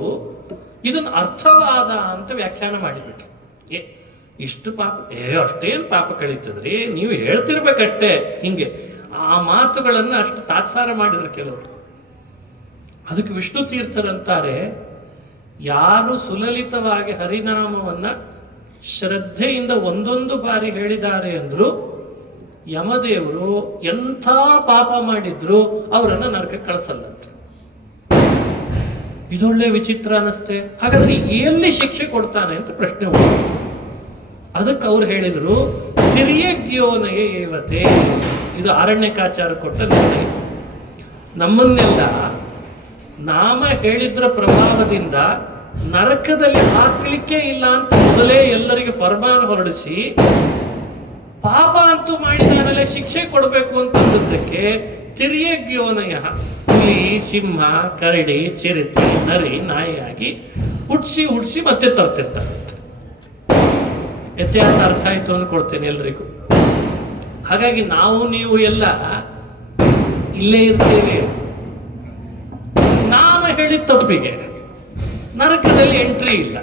ಇದನ್ನು ಅರ್ಥವಾದ ಅಂತ ವ್ಯಾಖ್ಯಾನ ಮಾಡಿಬಿಟ್ರು. ಇಷ್ಟು ಪಾಪ, ಅಷ್ಟೇನು ಪಾಪ ಕಳೀತದ್ರಿ, ನೀವು ಹೇಳ್ತಿರ್ಬೇಕಷ್ಟೇ. ಹಿಂಗೆ ಆ ಮಾತುಗಳನ್ನ ಅಷ್ಟು ತಾತ್ಸಾರ ಮಾಡಿದ್ರು ಕೆಲವರು. ಅದಕ್ಕೆ ವಿಷ್ಣು ತೀರ್ಥರಂತಾರೆ, ಯಾರು ಸುಲಲಿತವಾಗಿ ಹರಿನಾಮವನ್ನ ಶ್ರದ್ಧೆಯಿಂದ ಒಂದೊಂದು ಬಾರಿ ಹೇಳಿದ್ದಾರೆ ಅಂದ್ರು, ಯಮದೇವರು ಎಂಥ ಪಾಪ ಮಾಡಿದ್ರು ಅವರನ್ನ ನರಕಕ್ಕೆ ಕಳಿಸಲ್ಲಂತ. ಇದೊಳ್ಳೆ ವಿಚಿತ್ರ ಅನ್ನಿಸ್ತೆ. ಹಾಗಾದ್ರೆ ಎಲ್ಲಿ ಶಿಕ್ಷೆ ಕೊಡ್ತಾನೆ ಅಂತ ಪ್ರಶ್ನೆ ಹೋಗ್ತದೆ. ಅದಕ್ಕೆ ಅವ್ರು ಹೇಳಿದ್ರು, ತಿರ್ಯಜ್ಞೋನಯ ಏವತೆ. ಇದು ಅರಣ್ಯಕಾಚಾರ ಕೊಟ್ಟ ನಿರ್ಣಯ. ನಮ್ಮನ್ನೆಲ್ಲ ನಾಮ ಹೇಳಿದ್ರ ಪ್ರಭಾವದಿಂದ ನರಕದಲ್ಲಿ ಹಾಕ್ಲಿಕ್ಕೆ ಇಲ್ಲ ಅಂತ ಮೊದಲೇ ಎಲ್ಲರಿಗೆ ಫರ್ಮಾನ್ ಹೊರಡಿಸಿ, ಪಾಪ ಅಂತೂ ಮಾಡಿದಾನಲ್ಲೇ ಶಿಕ್ಷೆ ಕೊಡಬೇಕು ಅಂತಂದಕ್ಕೆ ತಿರ್ಯಜ್ಞೋನಯ, ಹುಲಿ, ಸಿಂಹ, ಕರಡಿ, ಚಿರತೆ, ನರಿ, ನಾಯಿಯಾಗಿ ಹುಡ್ಸಿ ಮತ್ತೆ ತರ್ತಿರ್ತಾರೆ. ವ್ಯತ್ಯಾಸ ಅರ್ಥ ಆಯ್ತು ಅಂದ್ಕೊಡ್ತೇನೆ ಎಲ್ರಿಗೂ. ಹಾಗಾಗಿ ನೀವು ಎಲ್ಲ ಇಲ್ಲೇ ಇರ್ತೇವೆ. ನಾಮ ಹೇಳಿದ ತಪ್ಪಿಗೆ ನರಕದಲ್ಲಿ ಎಂಟ್ರಿ ಇಲ್ಲ.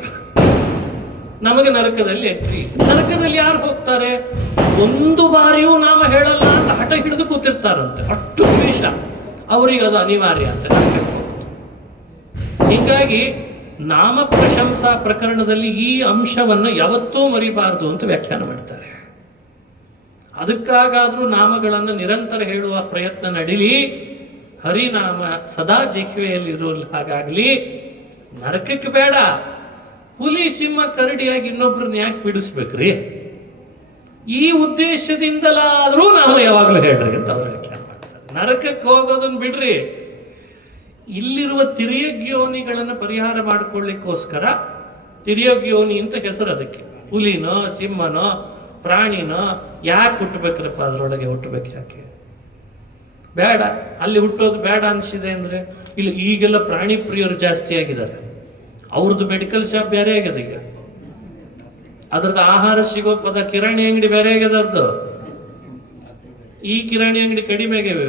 ನಮಗೆ ನರಕದಲ್ಲಿ ಎಂಟ್ರಿ ಇಲ್ಲ. ನರಕದಲ್ಲಿ ಯಾರು ಹೋಗ್ತಾರೆ? ಒಂದು ಬಾರಿಯೂ ನಾಮ ಹೇಳಲ್ಲ ಅಂತ ಹಠ ಹಿಡಿದು ಕೂತಿರ್ತಾರಂತೆ. ಅಷ್ಟು ದ್ವೇಷ ಅವರಿಗೆ, ಅದು ಅನಿವಾರ್ಯ ಅಂತ. ಹೀಗಾಗಿ ನಾಮ ಪ್ರಶಂಸಾ ಪ್ರಕರಣದಲ್ಲಿ ಈ ಅಂಶವನ್ನ ಯಾವತ್ತೂ ಮರಿಬಾರದು ಅಂತ ವ್ಯಾಖ್ಯಾನ ಮಾಡ್ತಾರೆ. ಅದಕ್ಕಾಗಾದ್ರೂ ನಾಮಗಳನ್ನು ನಿರಂತರ ಹೇಳುವ ಪ್ರಯತ್ನ ನಡೀಲಿ. ಹರಿನಾಮ ಸದಾ ಜಿಹ್ವೆಯಲ್ಲಿರೋ ಹಾಗಾಗ್ಲಿ. ನರಕಕ್ಕೆ ಬೇಡ. ಹುಲಿ, ಸಿಂಹ, ಕರಡಿಯಾಗಿ ಇನ್ನೊಬ್ರನ್ನ ಯಾಕೆ ಬಿಡಿಸ್ಬೇಕ್ರಿ? ಈ ಉದ್ದೇಶದಿಂದಲಾದ್ರೂ ನಾವು ಯಾವಾಗಲೂ ಹೇಳ್ರಿ ಅಂತ ಅವ್ರು ವ್ಯಾಖ್ಯಾನ ಮಾಡ್ತಾರೆ. ನರಕಕ್ಕೆ ಹೋಗೋದನ್ನ ಬಿಡ್ರಿ. ಇಲ್ಲಿರುವ ತಿರ್ಯಗ್ಯೋನಿಗಳನ್ನು ಪರಿಹಾರ ಮಾಡಿಕೊಳ್ಳಿಕ್ಕೋಸ್ಕರ ತಿರ್ಯಗ್ಯೋನಿ ಅಂತ ಹೆಸರು ಅದಕ್ಕೆ. ಹುಲಿನೋ, ಸಿಂಹನೋ, ಪ್ರಾಣಿನೋ ಯಾಕೆ ಹುಟ್ಟಬೇಕ್ರಪ್ಪ? ಅದರೊಳಗೆ ಹುಟ್ಟಬೇಕು ಯಾಕೆ? ಬೇಡ, ಅಲ್ಲಿ ಹುಟ್ಟೋದು ಬೇಡ ಅನಿಸಿದೆ ಅಂದ್ರೆ ಇಲ್ಲಿ ಈಗೆಲ್ಲ ಪ್ರಾಣಿ ಪ್ರಿಯರು ಜಾಸ್ತಿ ಆಗಿದ್ದಾರೆ. ಅವ್ರದ್ದು ಮೆಡಿಕಲ್ ಶಾಪ್ ಬೇರೆ ಆಗ್ಯದ. ಈಗ ಅದ್ರದ್ದು ಆಹಾರ ಸಿಗೋ ಪದ ಕಿರಾಣಿ ಅಂಗಡಿ ಬೇರೆ ಆಗ್ಯದ. ಅರ್ದು ಈ ಕಿರಾಣಿ ಅಂಗಡಿ ಕಡಿಮೆ ಆಗ್ಯಾವ.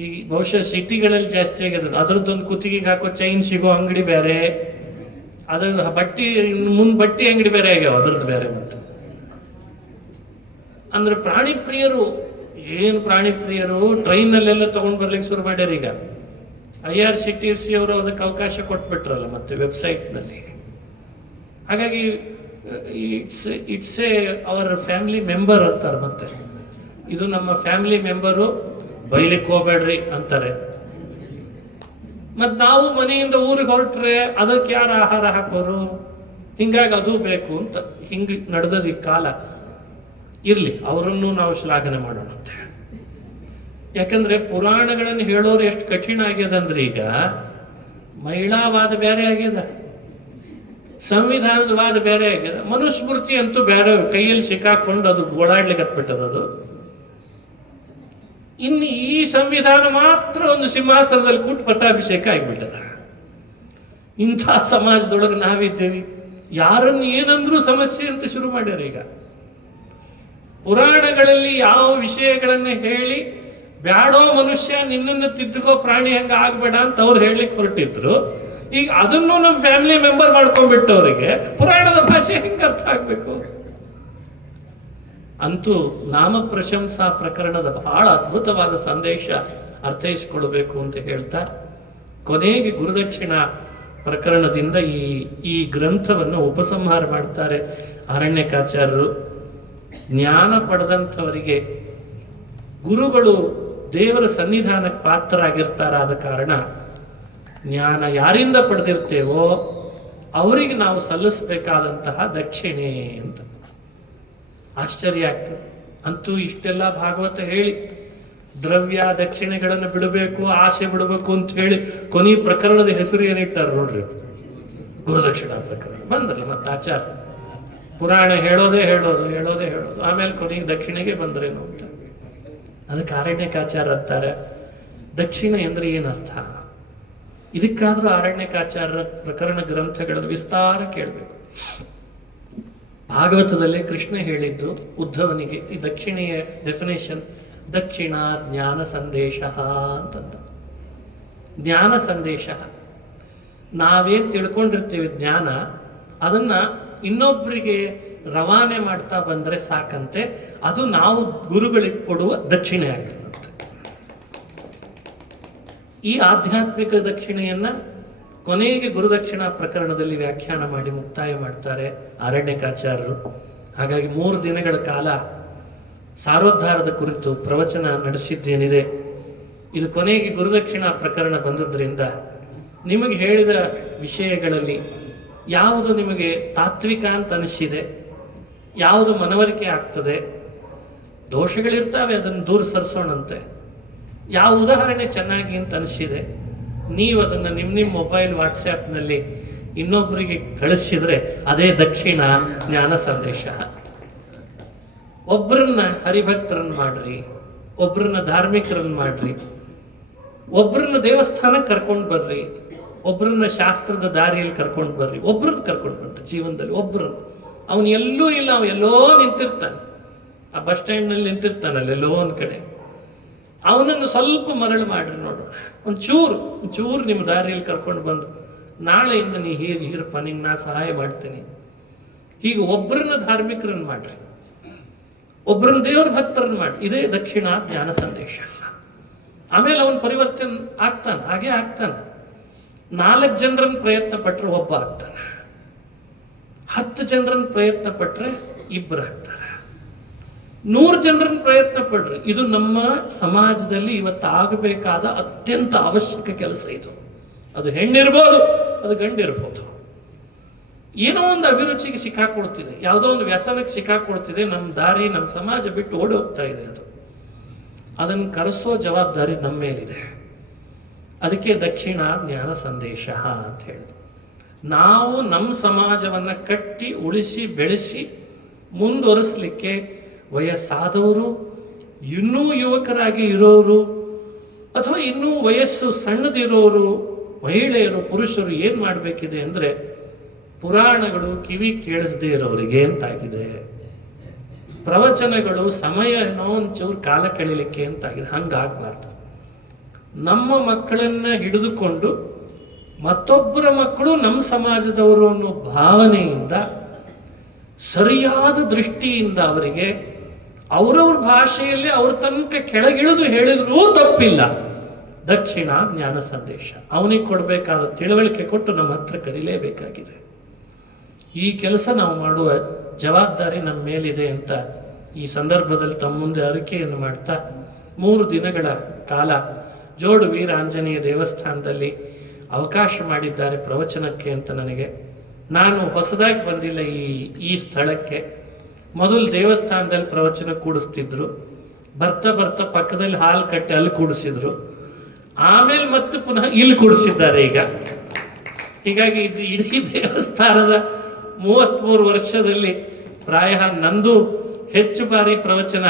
ಈ ಬಹುಶಃ ಸಿಟಿಗಳಲ್ಲಿ ಜಾಸ್ತಿ ಆಗ್ಯದ. ಅದ್ರದ್ದೊಂದು ಕುತ್ತಿಗೆಗೆ ಹಾಕೋ ಚೈನ್ ಸಿಗೋ ಅಂಗಡಿ ಬೇರೆ, ಅದ್ರ ಬಟ್ಟಿ ಅಂಗಡಿ ಬೇರೆ ಆಗ್ಯಾವ. ಅದ್ರದ್ದು ಬೇರೆ. ಮತ್ತೆ ಅಂದ್ರೆ ಪ್ರಾಣಿ ಪ್ರಿಯರು, ಏನು ಪ್ರಾಣಿ ಪ್ರಿಯರು ಟ್ರೈನಲ್ಲೆಲ್ಲ ತಗೊಂಡ್ ಬರ್ಲಿಕ್ಕೆ ಶುರು ಮಾಡ್ಯಾರ. ಈಗ IRCTC ಅವರು ಅದಕ್ಕೆ ಅವಕಾಶ ಕೊಟ್ಬಿಟ್ರಲ್ಲ ಮತ್ತೆ ವೆಬ್ಸೈಟ್ನಲ್ಲಿ. ಹಾಗಾಗಿ it's A hour family member ಅಂತಾರೆ. ಮತ್ತೆ ಇದು ನಮ್ಮ ಫ್ಯಾಮಿಲಿ ಮೆಂಬರು, ಬೈಲಿಕ್ಕೆ ಹೋಗ್ಬೇಡ್ರಿ ಅಂತಾರೆ. ಮತ್ ನಾವು ಮನೆಯಿಂದ ಊರಿಗೆ ಹೊರಟ್ರೆ ಅದಕ್ಕೆ ಯಾರು ಆಹಾರ ಹಾಕೋರು? ಹಿಂಗಾಗಿ ಅದು ಬೇಕು ಅಂತ ಹಿಂಗ್ ನಡೆದದ ಈ ಕಾಲ. ಇರ್ಲಿ, ಅವರನ್ನು ನಾವು ಶ್ಲಾಘನೆ ಮಾಡೋಣ ಅಂತ ಹೇಳಿ. ಯಾಕಂದ್ರೆ ಪುರಾಣಗಳನ್ನು ಹೇಳೋರು ಎಷ್ಟು ಕಠಿಣ ಆಗ್ಯದಂದ್ರೆ, ಈಗ ಮಹಿಳಾವಾದ ಬೇರೆ ಆಗ್ಯದ, ಸಂವಿಧಾನದ ವಾದ ಬೇರೆ ಆಗ್ಯದ, ಮನುಸ್ಮೃತಿ ಅಂತೂ ಬೇರೆ ಕೈಯಲ್ಲಿ ಸಿಕ್ಕಾಕೊಂಡು ಅದು ಓಡಾಡ್ಲಿಕ್ಕೆ ಹತ್ಬಿಟ್ಟದ. ಅದು ಇನ್ನು ಈ ಸಂವಿಧಾನ ಮಾತ್ರ ಒಂದು ಸಿಂಹಾಸನದಲ್ಲಿ ಕೂತು ಪಟ್ಟಾಭಿಷೇಕ ಆಗಿಬಿಟ್ಟದ. ಇಂಥ ಸಮಾಜದೊಳಗೆ ನಾವಿದ್ದೇವೆ. ಯಾರನ್ನು ಏನಂದ್ರೂ ಸಮಸ್ಯೆ ಅಂತ ಶುರು ಮಾಡ್ಯಾರ. ಈಗ ಪುರಾಣಗಳಲ್ಲಿ ಯಾವ ವಿಷಯಗಳನ್ನ ಹೇಳಿ ಬ್ಯಾಡೋ ಮನುಷ್ಯ ನಿನ್ನನ್ನು ತಿದ್ದುಕೋ ಪ್ರಾಣಿ ಹಂಗ ಆಗ್ಬೇಡ ಅಂತ ಅವ್ರು ಹೇಳಲಿಕ್ಕೆ ಹೊರಟಿದ್ರು, ಈಗ ಅದನ್ನು ನಮ್ಮ ಫ್ಯಾಮಿಲಿ ಮೆಂಬರ್ ಮಾಡ್ಕೊಂಡ್ಬಿಟ್ಟವರಿಗೆ ಪುರಾಣದ ಭಾಷೆ ಹೆಂಗ ಅರ್ಥ ಆಗ್ಬೇಕು? ಅಂತೂ ನಾಮ ಪ್ರಶಂಸಾ ಪ್ರಕರಣದ ಬಹಳ ಅದ್ಭುತವಾದ ಸಂದೇಶ ಅರ್ಥೈಸಿಕೊಳ್ಬೇಕು ಅಂತ ಹೇಳ್ತಾ, ಕೊನೆಗೆ ಗುರುದಕ್ಷಿಣ ಪ್ರಕರಣದಿಂದ ಈ ಗ್ರಂಥವನ್ನು ಉಪಸಂಹಾರ ಮಾಡ್ತಾರೆ ಅರಣ್ಯಕಾಚಾರ್ಯರು. ಜ್ಞಾನ ಪಡೆದಂಥವರಿಗೆ ಗುರುಗಳು ದೇವರ ಸನ್ನಿಧಾನಕ್ಕೆ ಪಾತ್ರರಾಗಿರ್ತಾರಾದ ಕಾರಣ ಜ್ಞಾನ ಯಾರಿಂದ ಪಡೆದಿರ್ತೇವೋ ಅವರಿಗೆ ನಾವು ಸಲ್ಲಿಸಬೇಕಾದಂತಹ ದಕ್ಷಿಣೆ ಅಂತ. ಆಶ್ಚರ್ಯ ಆಗ್ತದೆ. ಅಂತೂ ಇಷ್ಟೆಲ್ಲ ಭಾಗವತ ಹೇಳಿ ದ್ರವ್ಯ ದಕ್ಷಿಣೆಗಳನ್ನು ಬಿಡಬೇಕು, ಆಸೆ ಬಿಡಬೇಕು ಅಂತ ಹೇಳಿ ಕೊನೆ ಪ್ರಕರಣದ ಹೆಸರು ಏನಿಟ್ಟಾರ ನೋಡ್ರಿ, ಗುರುದಕ್ಷಿಣಾ ಪ್ರಕರಣ. ಬಂದ್ರಲ್ಲ ಮತ್ತೆ ಆಚಾರ ಪುರಾಣ ಹೇಳೋದೇ ಹೇಳೋದು ಹೇಳೋದೇ ಹೇಳೋದು, ಆಮೇಲೆ ಕೊನೆಗೆ ದಕ್ಷಿಣೆಗೆ ಬಂದ್ರೇನು ಅಂತ. ಅದಕ್ಕೆ ಅರಣ್ಯಕಾಚಾರ ಅಂತಾರೆ. ದಕ್ಷಿಣೆ ಅಂದ್ರೆ ಏನರ್ಥ? ಇದಕ್ಕಾದ್ರೂ ಅರಣ್ಯಕಾಚಾರ್ಯರ ಪ್ರಕರಣ ಗ್ರಂಥಗಳನ್ನು ವಿಸ್ತಾರ ಕೇಳಬೇಕು. ಭಾಗವತದಲ್ಲಿ ಕೃಷ್ಣ ಹೇಳಿದ್ದು ಉದ್ಧವನಿಗೆ ಈ ದಕ್ಷಿಣೆಯ ಡೆಫಿನೇಷನ್, ದಕ್ಷಿಣ ಜ್ಞಾನ ಸಂದೇಶ ಅಂತಂದ. ಜ್ಞಾನ ಸಂದೇಶ, ನಾವೇನ್ ತಿಳ್ಕೊಂಡಿರ್ತೀವಿ ಜ್ಞಾನ, ಅದನ್ನ ಇನ್ನೊಬ್ಬರಿಗೆ ರವಾನೆ ಮಾಡ್ತಾ ಬಂದ್ರೆ ಸಾಕಂತೆ, ಅದು ನಾವು ಗುರುಗಳಿಗೆ ಕೊಡುವ ದಕ್ಷಿಣೆ ಆಗ್ತದಂತೆ. ಈ ಆಧ್ಯಾತ್ಮಿಕ ದಕ್ಷಿಣೆಯನ್ನ ಕೊನೆಗೆ ಗುರುದಕ್ಷಿಣಾ ಪ್ರಕರಣದಲ್ಲಿ ವ್ಯಾಖ್ಯಾನ ಮಾಡಿ ಮುಕ್ತಾಯ ಮಾಡ್ತಾರೆ ಅರಣ್ಯಕಾಚಾರ್ಯರು. ಹಾಗಾಗಿ 3 ದಿನಗಳ ಕಾಲ ಸಾರೋದ್ಧಾರದ ಕುರಿತು ಪ್ರವಚನ ನಡೆಸಿದ್ದೇನಿದೆ, ಇದು ಕೊನೆಗೆ ಗುರುದಕ್ಷಿಣಾ ಪ್ರಕರಣ ಬಂದದ್ರಿಂದ ನಿಮಗೆ ಹೇಳಿದ ವಿಷಯಗಳಲ್ಲಿ ಯಾವುದು ನಿಮಗೆ ತಾತ್ವಿಕ ಅಂತ ಅನಿಸಿದೆ, ಯಾವುದು ಮನವರಿಕೆ ಆಗ್ತದೆ, ದೋಷಗಳಿರ್ತಾವೆ ಅದನ್ನು ದೂರ ಸರಿಸೋಣಂತೆ, ಯಾವ ಉದಾಹರಣೆ ಚೆನ್ನಾಗಿ ಅಂತ ಅನಿಸಿದೆ ನೀವು ಅದನ್ನು ನಿಮ್ಮ ಮೊಬೈಲ್ ವಾಟ್ಸ್ಆ್ಯಪ್ನಲ್ಲಿ ಇನ್ನೊಬ್ಬರಿಗೆ ಕಳಿಸಿದ್ರೆ ಅದೇ ದಕ್ಷಿಣ ಜ್ಞಾನ ಸಂದೇಶ. ಒಬ್ಬರನ್ನ ಹರಿಭಕ್ತರನ್ನ ಮಾಡ್ರಿ, ಒಬ್ಬರನ್ನ ಧಾರ್ಮಿಕರನ್ನ ಮಾಡ್ರಿ, ಒಬ್ಬರನ್ನ ದೇವಸ್ಥಾನಕ್ಕೆ ಕರ್ಕೊಂಡು ಬರ್ರಿ, ಒಬ್ಬರನ್ನ ಶಾಸ್ತ್ರದ ದಾರಿಯಲ್ಲಿ ಕರ್ಕೊಂಡು ಬರ್ರಿ, ಒಬ್ಬರನ್ನ ಕರ್ಕೊಂಡು ಬರ್ರಿ. ಜೀವನದಲ್ಲಿ ಒಬ್ಬರನ್ನ, ಅವನು ಎಲ್ಲೂ ಇಲ್ಲ, ಅವನು ಎಲ್ಲೋ ನಿಂತಿರ್ತಾನೆ, ಆ ಬಸ್ ಸ್ಟ್ಯಾಂಡ್ನಲ್ಲಿ ನಿಂತಿರ್ತಾನಲ್ಲ ಎಲ್ಲೋ ಒಂದು ಕಡೆ, ಅವನನ್ನು ಸ್ವಲ್ಪ ಮರಳು ಮಾಡ್ರಿ ನೋಡೋಣ, ಒಂಚೂರು ನಿಮ್ಮ ದಾರಿಯಲ್ಲಿ ಕರ್ಕೊಂಡು ಬಂದು ನಾಳೆಯಿಂದ ನೀ ಹೀರಪ್ಪ ನಿಂಗೆ ನಾ ಸಹಾಯ ಮಾಡ್ತೀನಿ. ಹೀಗೆ ಒಬ್ಬರನ್ನ ಧಾರ್ಮಿಕರನ್ನ ಮಾಡ್ರಿ, ಒಬ್ಬರನ್ನ ದೇವರ ಭಕ್ತರನ್ನ ಮಾಡಿ, ಇದೇ ದಕ್ಷಿಣ ಜ್ಞಾನ ಸಂದೇಶ. ಆಮೇಲೆ ಅವನು ಪರಿವರ್ತನೆ ಆಗ್ತಾನೆ, ಹಾಗೆ ಆಗ್ತಾನೆ. 4 ಜನರನ್ನು ಪ್ರಯತ್ನ ಪಟ್ಟರೆ ಒಬ್ಬ ಆಗ್ತಾನೆ, 10 ಜನರನ್ನು ಪ್ರಯತ್ನ ಪಟ್ಟರೆ 2 ಆಗ್ತಾರೆ, 100 ಜನರನ್ನು ಪ್ರಯತ್ನ ಪಡ್ರಿ. ಇದು ನಮ್ಮ ಸಮಾಜದಲ್ಲಿ ಇವತ್ತು ಆಗಬೇಕಾದ ಅತ್ಯಂತ ಅವಶ್ಯಕ ಕೆಲಸ ಇದು. ಅದು ಹೆಣ್ಣಿರ್ಬೋದು, ಅದು ಗಂಡಿರ್ಬೋದು. ಏನೋ ಒಂದು ಅಭಿರುಚಿಗೆ ಸಿಕ್ಕಾಕೊಳ್ತಿದೆ, ಯಾವುದೋ ಒಂದು ವ್ಯಸನಕ್ಕೆ ಸಿಕ್ಕಾಕೊಳ್ತಿದೆ, ನಮ್ಮ ದಾರಿ ನಮ್ಮ ಸಮಾಜ ಬಿಟ್ಟು ಓಡಿ ಹೋಗ್ತಾ ಇದೆ. ಅದನ್ನು ಕರೆಸೋ ಜವಾಬ್ದಾರಿ ನಮ್ಮ ಮೇಲಿದೆ. ಅದಕ್ಕೆ ದಕ್ಷಿಣ ಜ್ಞಾನ ಸಂದೇಶ ಅಂತ ಹೇಳಿದ್ರು. ನಾವು ನಮ್ಮ ಸಮಾಜವನ್ನು ಕಟ್ಟಿ ಉಳಿಸಿ ಬೆಳೆಸಿ ಮುಂದುವರಿಸಲಿಕ್ಕೆ ವಯಸ್ಸಾದವರು, ಇನ್ನೂ ಯುವಕರಾಗಿ ಇರೋರು, ಅಥವಾ ಇನ್ನೂ ವಯಸ್ಸು ಸಣ್ಣದಿರೋರು, ಮಹಿಳೆಯರು, ಪುರುಷರು ಏನು ಮಾಡಬೇಕಿದೆ ಅಂದರೆ ಪುರಾಣಗಳು ಕಿವಿ ಕೇಳಿಸದೇ ಇರೋರಿಗೆ ಅಂತಾಗಿದೆ, ಪ್ರವಚನಗಳು ಸಮಯ ಏನೋ ಒಂಚೂರು ಕಾಲ ಕಳೀಲಿಕ್ಕೆ ಅಂತಾಗಿದೆ. ಹಂಗಾಗಬಾರ್ದು. ನಮ್ಮ ಮಕ್ಕಳನ್ನ ಹಿಡಿದುಕೊಂಡು ಮತ್ತೊಬ್ಬರ ಮಕ್ಕಳು ನಮ್ಮ ಸಮಾಜದವರು ಅನ್ನೋ ಭಾವನೆಯಿಂದ, ಸರಿಯಾದ ದೃಷ್ಟಿಯಿಂದ ಅವರಿಗೆ ಅವರವ್ರ ಭಾಷೆಯಲ್ಲಿ ಅವ್ರ ತನಕ ಕೆಳಗಿಳಿದು ಹೇಳಿದ್ರೂ ತಪ್ಪಿಲ್ಲ. ದಕ್ಷಿಣ ಜ್ಞಾನ ಸಂದೇಶ ಅವನಿಗೆ ಕೊಡಬೇಕಾದ ತಿಳುವಳಿಕೆ ಕೊಟ್ಟು ನಮ್ಮ ಹತ್ರ ಕರೀಲೇಬೇಕಾಗಿದೆ. ಈ ಕೆಲಸ ನಾವು ಮಾಡುವ ಜವಾಬ್ದಾರಿ ನಮ್ಮ ಮೇಲಿದೆ ಅಂತ ಈ ಸಂದರ್ಭದಲ್ಲಿ ತಮ್ಮ ಮುಂದೆ ಅರಿಕೆಯನ್ನು ಮಾಡ್ತಾ 3 ದಿನಗಳ ಕಾಲ ಜೋಡು ವೀರ ಆಂಜನೇಯ ದೇವಸ್ಥಾನದಲ್ಲಿ ಅವಕಾಶ ಮಾಡಿದ್ದಾರೆ ಪ್ರವಚನಕ್ಕೆ ಅಂತ ನನಗೆ. ನಾನು ಹೊಸದಾಗಿ ಬಂದಿಲ್ಲ ಈ ಸ್ಥಳಕ್ಕೆ. ಮೊದಲು ದೇವಸ್ಥಾನದಲ್ಲಿ ಪ್ರವಚನ ಕೂಡಿಸ್ತಿದ್ರು, ಬರ್ತಾ ಬರ್ತಾ ಪಕ್ಕದಲ್ಲಿ ಹಾಲು ಕಟ್ಟಿ ಅಲ್ಲಿ ಕೂಡಿಸಿದ್ರು, ಆಮೇಲೆ ಮತ್ತೆ ಪುನಃ ಇಲ್ಲಿ ಕೂಡಿಸಿದ್ದಾರೆ ಈಗ. ಹೀಗಾಗಿ ಇದು ಇಡೀ ದೇವಸ್ಥಾನದ 33 ವರ್ಷದಲ್ಲಿ ಪ್ರಾಯ ನಂದು ಹೆಚ್ಚು ಬಾರಿ ಪ್ರವಚನ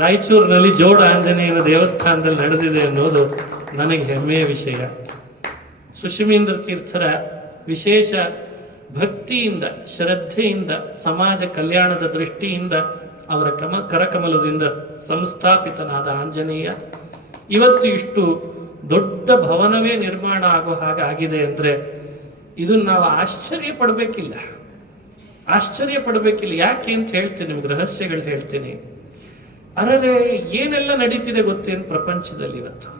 ರಾಯಚೂರಿನಲ್ಲಿ ಜೋಡ ಆಂಜನೇಯನ ದೇವಸ್ಥಾನದಲ್ಲಿ ನಡೆದಿದೆ ಅನ್ನೋದು ನನಗೆ ಹೆಮ್ಮೆಯ ವಿಷಯ. ಸುಷಿಮೀಂದ್ರ ತೀರ್ಥರ ವಿಶೇಷ ಭಕ್ತಿಯಿಂದ, ಶ್ರದ್ಧೆಯಿಂದ, ಸಮಾಜ ಕಲ್ಯಾಣದ ದೃಷ್ಟಿಯಿಂದ ಅವರ ಕರಕಮಲದಿಂದ ಸಂಸ್ಥಾಪಿತನಾದ ಆಂಜನೇಯ ಇವತ್ತು ಇಷ್ಟು ದೊಡ್ಡ ಭವನವೇ ನಿರ್ಮಾಣ ಆಗೋ ಹಾಗಾಗಿದೆ ಅಂದರೆ ಇದನ್ನು ನಾವು ಆಶ್ಚರ್ಯ ಪಡಬೇಕಿಲ್ಲ. ಯಾಕೆ ಅಂತ ಹೇಳ್ತೀನಿ, ನಿಮ್ಗೆ ರಹಸ್ಯಗಳು ಹೇಳ್ತೀನಿ. ಅರೆ ಏನೆಲ್ಲ ನಡೀತಿದೆ ಗೊತ್ತೇನು ಪ್ರಪಂಚದಲ್ಲಿ ಇವತ್ತು?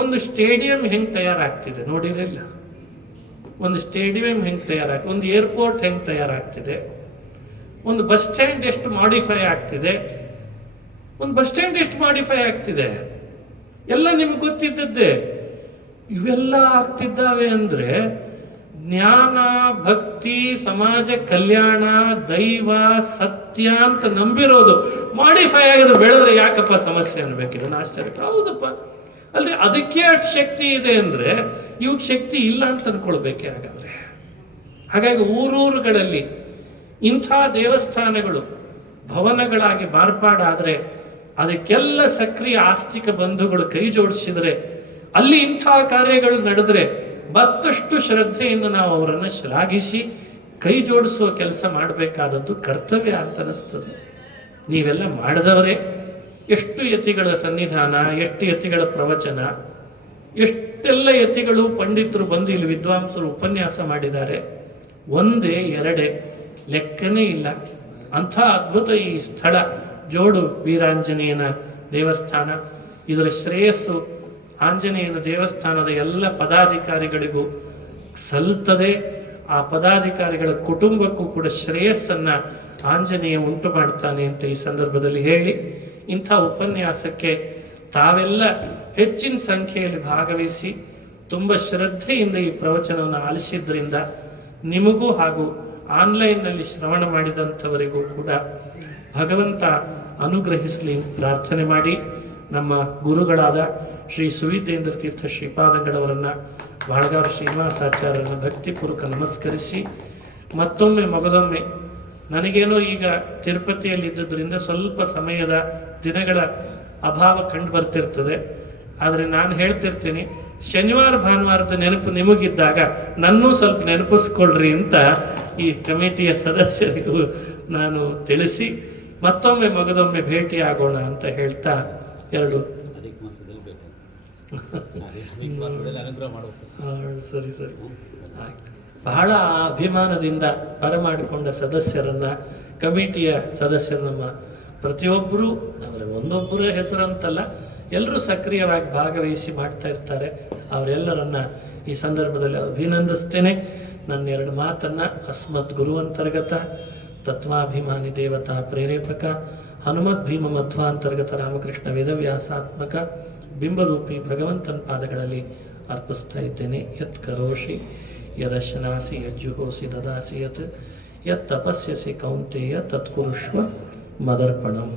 ಒಂದು ಸ್ಟೇಡಿಯಂ ಹೆಂಗೆ ತಯಾರಾಗ್ತಿದೆ ನೋಡಿರಲಿಲ್ಲ? ಒಂದು ಸ್ಟೇಡಿಯಂ ಹೆಂಗೆ ತಯಾರಾಗ್ತಿದೆ, ಒಂದು ಏರ್ಪೋರ್ಟ್ ಹೆಂಗೆ ತಯಾರಾಗ್ತಿದೆ, ಒಂದು ಬಸ್ ಸ್ಟ್ಯಾಂಡ್ ಎಷ್ಟು ಮಾಡಿಫೈ ಆಗ್ತಿದೆ, ಎಲ್ಲ ನಿಮ್ಗೆ ಗೊತ್ತಿದ್ದದ್ದೇ. ಇವೆಲ್ಲ ಆಗ್ತಿದ್ದಾವೆ ಅಂದ್ರೆ ಜ್ಞಾನ, ಭಕ್ತಿ, ಸಮಾಜ ಕಲ್ಯಾಣ, ದೈವ, ಸತ್ಯ ಅಂತ ನಂಬಿರೋದು ಮಾಡಿಫೈ ಆಗಿದ್ರೆ ಬೆಳೆದ್ರೆ ಯಾಕಪ್ಪ ಸಮಸ್ಯೆ ಅನ್ಬೇಕಿದೆ? ಆಶ್ಚರ್ಯ. ಹೌದಪ್ಪ, ಅಲ್ರಿ ಅದಕ್ಕೆ ಅಷ್ಟು ಶಕ್ತಿ ಇದೆ ಅಂದ್ರೆ ಇವಾಗ ಶಕ್ತಿ ಇಲ್ಲ ಅಂತ ಅನ್ಕೊಳ್ಬೇಕೆ ಹಾಗಾದ್ರೆ? ಹಾಗಾಗಿ ಊರೂರುಗಳಲ್ಲಿ ಇಂಥ ದೇವಸ್ಥಾನಗಳು ಭವನಗಳಾಗಿ ಮಾರ್ಪಾಡಾದ್ರೆ ಅದಕ್ಕೆಲ್ಲ ಸಕ್ರಿಯ ಆಸ್ತಿಕ ಬಂಧುಗಳು ಕೈ ಜೋಡಿಸಿದ್ರೆ, ಅಲ್ಲಿ ಇಂಥ ಕಾರ್ಯಗಳು ನಡೆದ್ರೆ ಮತ್ತಷ್ಟು ಶ್ರದ್ಧೆಯಿಂದ ನಾವು ಅವರನ್ನು ಶ್ಲಾಘಿಸಿ ಕೈ ಜೋಡಿಸುವ ಕೆಲಸ ಮಾಡಬೇಕಾದದ್ದು ಕರ್ತವ್ಯ ಅಂತ ಅನಿಸ್ತದೆ. ನೀವೆಲ್ಲ ಮಾಡಿದವರೇ. ಎಷ್ಟು ಯತಿಗಳ ಸನ್ನಿಧಾನ, ಎಷ್ಟು ಯತಿಗಳ ಪ್ರವಚನ, ಎಷ್ಟೆಲ್ಲ ಯತಿಗಳು ಪಂಡಿತರು ಬಂದು ಇಲ್ಲಿ ವಿದ್ವಾಂಸರು ಉಪನ್ಯಾಸ ಮಾಡಿದ್ದಾರೆ. ಒಂದೇ ಎರಡೇ ಲೆಕ್ಕನೇ ಇಲ್ಲ. ಅಂಥ ಅದ್ಭುತ ಈ ಸ್ಥಳ ಜೋಡು ವೀರಾಂಜನೇಯನ ದೇವಸ್ಥಾನ. ಇದರ ಶ್ರೇಯಸ್ಸು ಆಂಜನೇಯನ ದೇವಸ್ಥಾನದ ಎಲ್ಲ ಪದಾಧಿಕಾರಿಗಳಿಗೂ ಸಲ್ಲುತ್ತದೆ. ಆ ಪದಾಧಿಕಾರಿಗಳ ಕುಟುಂಬಕ್ಕೂ ಕೂಡ ಶ್ರೇಯಸ್ಸನ್ನ ಆಂಜನೇಯ ಉಂಟು ಮಾಡ್ತಾನೆ ಅಂತ ಈ ಸಂದರ್ಭದಲ್ಲಿ ಹೇಳಿ, ಇಂಥ ಉಪನ್ಯಾಸಕ್ಕೆ ತಾವೆಲ್ಲ ಹೆಚ್ಚಿನ ಸಂಖ್ಯೆಯಲ್ಲಿ ಭಾಗವಹಿಸಿ ತುಂಬ ಶ್ರದ್ಧೆಯಿಂದ ಈ ಪ್ರವಚನವನ್ನು ಆಲಿಸಿದ್ರಿಂದ ನಿಮಗೂ ಹಾಗೂ ಆನ್ಲೈನ್ನಲ್ಲಿ ಶ್ರವಣ ಮಾಡಿದಂಥವರಿಗೂ ಕೂಡ ಭಗವಂತ ಅನುಗ್ರಹಿಸಲಿ ಪ್ರಾರ್ಥನೆ ಮಾಡಿ, ನಮ್ಮ ಗುರುಗಳಾದ ಶ್ರೀ ಸುವಿತೇಂದ್ರ ತೀರ್ಥ ಶ್ರೀಪಾದಂಗಳವರನ್ನು, ಬಾಳಗಾರು ಶ್ರೀನಿವಾಸಾಚಾರ್ಯರನ್ನು ಭಕ್ತಿಪೂರ್ವಕ ನಮಸ್ಕರಿಸಿ ಮಗದೊಮ್ಮೆ ನನಗೇನೋ ಈಗ ತಿರುಪತಿಯಲ್ಲಿ ಇದ್ದದ್ರಿಂದ ಸ್ವಲ್ಪ ಸಮಯದ ದಿನಗಳ ಅಭಾವ ಕಂಡು ಬರ್ತಿರ್ತದೆ. ಆದರೆ ನಾನು ಹೇಳ್ತಿರ್ತೀನಿ, ಶನಿವಾರ ಭಾನುವಾರದ ನೆನಪು ನಿಮಗಿದ್ದಾಗ ನನ್ನೂ ಸ್ವಲ್ಪ ನೆನಪಿಸ್ಕೊಳ್ರಿ ಅಂತ ಈ ಕಮಿಟಿಯ ಸದಸ್ಯರಿಗೂ ನಾನು ತಿಳಿಸಿ ಮಗದೊಮ್ಮೆ ಭೇಟಿ ಆಗೋಣ ಅಂತ ಹೇಳ್ತಾ ಸರಿ ಬಹಳ ಅಭಿಮಾನದಿಂದ ಬರಮಾಡಿಕೊಂಡ ಸದಸ್ಯರನ್ನ, ಕಮಿಟಿಯ ಸದಸ್ಯರು ನಮ್ಮ ಪ್ರತಿಯೊಬ್ಬರು, ಅಂದರೆ ಒಂದೊಬ್ಬರ ಹೆಸರಂತಲ್ಲ, ಎಲ್ಲರೂ ಸಕ್ರಿಯವಾಗಿ ಭಾಗವಹಿಸಿ ಮಾಡ್ತಾ ಇರ್ತಾರೆ. ಅವರೆಲ್ಲರನ್ನ ಈ ಸಂದರ್ಭದಲ್ಲಿ ಅಭಿನಂದಿಸ್ತೇನೆ. ನನ್ನ 2 ಮಾತನ್ನ ಅಸ್ಮದ್ ಗುರುವಂತರ್ಗತ ತತ್ವಾಭಿಮಾನಿ ದೇವತಾ ಪ್ರೇರೇಪಕ ಹನುಮದ್ ಭೀಮ ಮಧ್ವಾಂತರ್ಗತ ರಾಮಕೃಷ್ಣ ವೇದವ್ಯಾಸಾತ್ಮಕ ಬಿಂಬರೂಪಿ ಭಗವಂತನ ಪಾದಗಳಲ್ಲಿ ಅರ್ಪಿಸ್ತಾ ಇದ್ದೇನೆ. ಯತ್ ಕರೋಷಿ ಯದಶನಾಸಿ ಯಜ್ಜುಹೋಸಿ ದದಾಸಿ ಯತ್ ತಪಸ್ಯಸಿ ಕೌಂತೆಯ ತತ್ಕುರುಷ್ವ ಮದರ್ಪಣಂ.